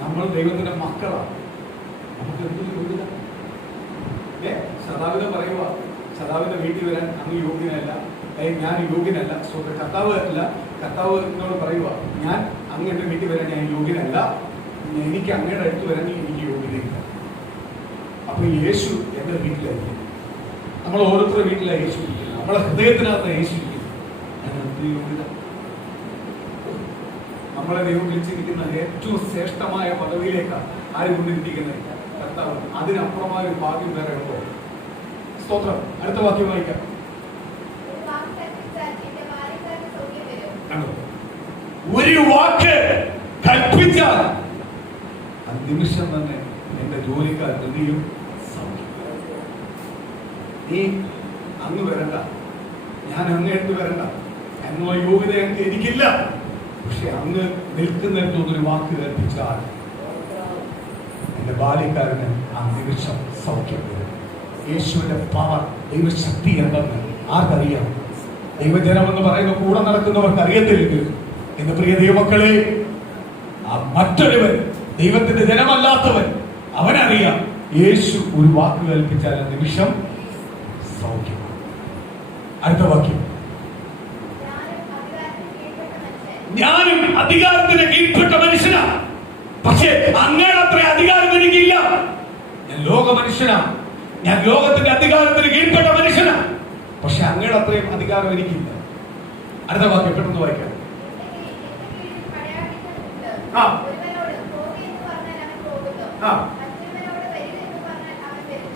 നമ്മൾ ദൈവത്തിന്റെ മക്കളാണ്. നമുക്ക് എന്തൊരു യോഗ്യത. ശതാപിതം പറയുക, ശതാപിതം വീട്ടിൽ വരാൻ അങ്ങ് യോഗ്യനല്ല, ഞാൻ യോഗ്യനല്ല. കർത്താവ് എന്നോട് പറയുക, ഞാൻ അങ്ങയുടെ വീട്ടിൽ വരാൻ ഞാൻ യോഗ്യനല്ല, എനിക്ക് അങ്ങയുടെ അടുത്ത് വരാൻ എനിക്ക് യോഗ്യതയില്ല. അപ്പൊ യേശു എന്റെ വീട്ടിലായിരിക്കും. നമ്മൾ ഓരോരുത്തരുടെ വീട്ടിലാണ് യേശു ഇരിക്കുന്നത്, നമ്മളെ ഹൃദയത്തിനകത്ത് യേശു ഇരിക്കുന്നത്. യോഗ്യത നമ്മളെ ദൈവം വിളിച്ചിരിക്കുന്ന ഏറ്റവും ശ്രേഷ്ഠമായ പദവിയിലേക്കാണ് ആര് കൊണ്ടിരിക്കുന്നത്, കർത്താവ്. അതിനപ്പുറമായ ഒരു ഭാഗ്യം വേറെ ഉണ്ടോ? സ്തോത്രം. അടുത്ത വാക്യം വായിക്കാം. ഒരു വാക്ക് കൽപ്പിച്ചാൽ ആ നിമിഷം തന്നെ എന്റെ ജോലിക്കാർ എന്തെയും നീ അങ്ങ് വരണ്ട, ഞാൻ അങ്ങേട്ട് വരണ്ട, എന്നുള്ള യോഗ്യത എനിക്കില്ല. പക്ഷെ അങ്ങ് നിൽക്കുന്നിടത്തൊന്നൊരു വാക്ക് കൽപ്പിച്ചാൽ എന്റെ ബാല്യക്കാരന് ആ നിമിഷം സൗഖ്യം വരും. യേശുവിന്റെ പവർ, ദൈവശക്തി എന്തെന്ന് ആർക്കറിയാം? ദൈവജനം എന്ന് പറയുന്ന കൂടെ നടക്കുന്നവർക്ക് അറിയത്തില്ലെങ്കിൽ, എന്റെ പ്രിയ ദൈവമക്കളെ, ആ മറ്റൊരുവൻ, ദൈവത്തിന്റെ ജനമല്ലാത്തവൻ, അവനറിയാം യേശു ഒരു വാക്ക് കൽപ്പിച്ചാൽ ആ നിമിഷം സൗഖ്യം. അടുത്ത വാക്യം, ഞാനും അധികാരത്തിന് കീഴ്പ്പെട്ട മനുഷ്യനാണ്, പക്ഷേ അങ്ങയുടെ അത്ര അധികാരം എനിക്കില്ല. ഞാൻ ലോക മനുഷ്യനാണ്, ഞാൻ ലോകത്തിന്റെ അധികാരത്തിന് കീഴ്പ്പെട്ട മനുഷ്യനാണ്, പക്ഷെ അങ്ങയുടെ അത്രയും അധികാരം എനിക്കില്ല. അടുത്ത വാക്യം പെട്ടെന്ന് വായിക്കാം.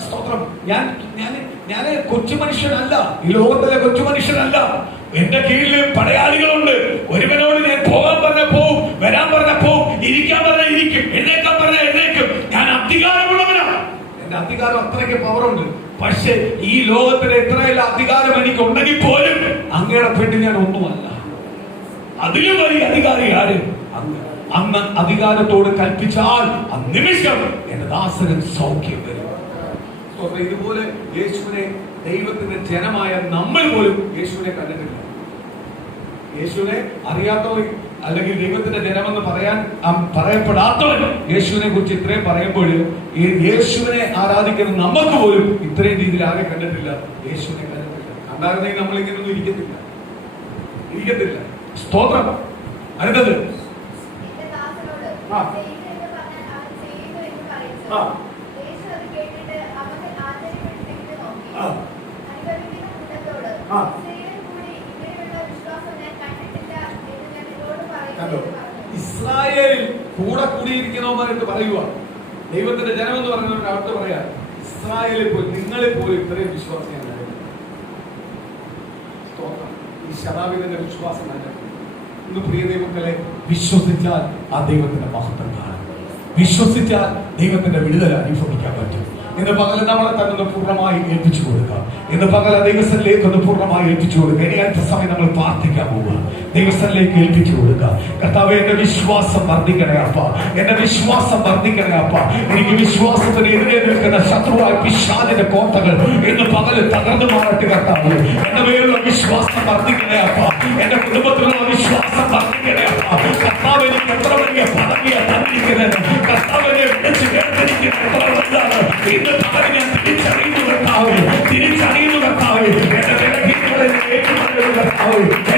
സ്തോത്രം. ഞാൻ കൊച്ചു മനുഷ്യനല്ല, ഈ ലോകത്തിലെ കൊച്ചു മനുഷ്യനല്ല. എന്റെ കീഴിൽ പടയാളികളുണ്ട്. ഒരുവനോട് ഞാൻ പോകാൻ പറഞ്ഞ പോവും, വരാൻ പറഞ്ഞ പോവും, ഇരിക്കാൻ പറഞ്ഞ ഇരിക്കും, എഴുന്നേക്കാൻ പറഞ്ഞ എഴുന്നേക്കും. ഞാൻ അധികാരമുള്ളവനാണ്. എന്റെ അധികാരം അത്രയ്ക്ക് പവറുണ്ട്. പക്ഷെ ഈ ലോകത്തിലെ എത്രയെല്ലാം അധികാരം എനിക്ക് ഉണ്ടെങ്കിൽ പോലും അങ്ങയുടെ പെണ്ണ് ഞാൻ ഒന്നുമല്ല. അതിലും വലിയ അധികാരി ആര്? അങ്ങ് അധികാരത്തോട് കൽപ്പിച്ചാൽ ആ നിമിഷം എന്റെ ദാസന് സൗഖ്യം വരും. ഇതുപോലെ യേശുവിനെ, ദൈവത്തിന്റെ ജനമായ നമ്മൾ പോലും യേശുവിനെ കണ്ടിട്ടില്ല. യേശുവിനെ അറിയാത്തവർ, അല്ലെങ്കിൽ ദൈവത്തിന്റെ ജനമെന്ന് പറയപ്പെടാത്തവൻ യേശുവിനെ കുറിച്ച് ഇത്രയും പറയുമ്പോൾ, യേശുവിനെ ആരാധിക്കുന്ന നമുക്ക് പോലും ഇത്രയും രീതിയിൽ ആരെ കണ്ടിട്ടില്ല, യേശുവിനെ കണ്ടിട്ടില്ല. കണ്ടായിരുന്നെങ്കിൽ നമ്മൾ ഇങ്ങനൊന്നും ഇരിക്കത്തില്ല. സ്തോത്രം. അടുത്തത്, ഇസ്രായേലിൽ കൂടെ കൂടിയിരിക്കുന്നവന്മാരെന്ന് പറയുക. ദൈവത്തിന്റെ ജനം എന്ന് പറയുന്നവരുടെ അടുത്ത് പറയാ, ഇസ്രായേലിൽ പോലും നിങ്ങളെ പോലും ഇത്രയും വിശ്വാസം ഞാൻ കണ്ടിട്ടില്ല. സ്തോത്രം. ഈ ശതാവിധന്റെ വിശ്വാസം കണ്ടിട്ടില്ല. ഇന്ന് പ്രിയ ദൈവങ്ങളെ, വിശ്വസിച്ചാൽ ആ ദൈവത്തിന്റെ മഹത്വം കാണാം. വിശ്വസിച്ചാൽ ദൈവത്തിന്റെ വിടുതൽ അനുഭവിക്കാൻ പറ്റും. ഇന്ന് പകല് നമ്മളെ തന്നെ ഒന്ന് പൂർണ്ണമായി ഏൽപ്പിച്ചു കൊടുക്കാം. ഇന്ന് പകല ദൈവസ്ഥലിലേക്ക് ഒന്ന് പൂർണ്ണമായി ഏൽപ്പിച്ചു കൊടുക്കുക. ഇനി അടുത്ത സമയം നമ്മൾ പ്രാർത്ഥിക്കാൻ പോവുക. ദൈവസ്ഥലിലേക്ക് ഏൽപ്പിച്ചു കൊടുക്കുക. കർത്താവേ, എന്റെ വിശ്വാസം വർദ്ധിക്കണേ അപ്പ, എന്റെ വിശ്വാസം വർദ്ധിക്കണേ അപ്പ. എനിക്ക് വിശ്വാസത്തിന് എതിരെ നിൽക്കുന്ന ശത്രുവായ പിശാചിന്റെ കോട്ടകൾ ഇന്ന് പകല് തകർന്നു മാറട്ടെ കർത്താവേ. എന്റെ മേലുള്ള വിശ്വാസം വർദ്ധിക്കണേ അപ്പ, എന്റെ കുടുംബത്തിലുള്ള വിശ്വാസം വർദ്ധിക്കണേ അപ്പ. കർത്താവ് എനിക്ക് എത്ര വലിയ പദവിയെ തന്നിരിക്കുന്നത്, കർത്താവിനെ വിളിച്ച് കേട്ടിരിക്കുന്നത് എത്ര വലുതാണ്. ഇന്ന് പകല് ഞാൻ തിരിച്ചറിയുന്നു കർത്താവേ, തിരിച്ചറിയുന്നു കർത്താവേ. എന്റെ ബലഹീനതകളെ ഏറ്റുപറയുന്നു കർത്താവേ.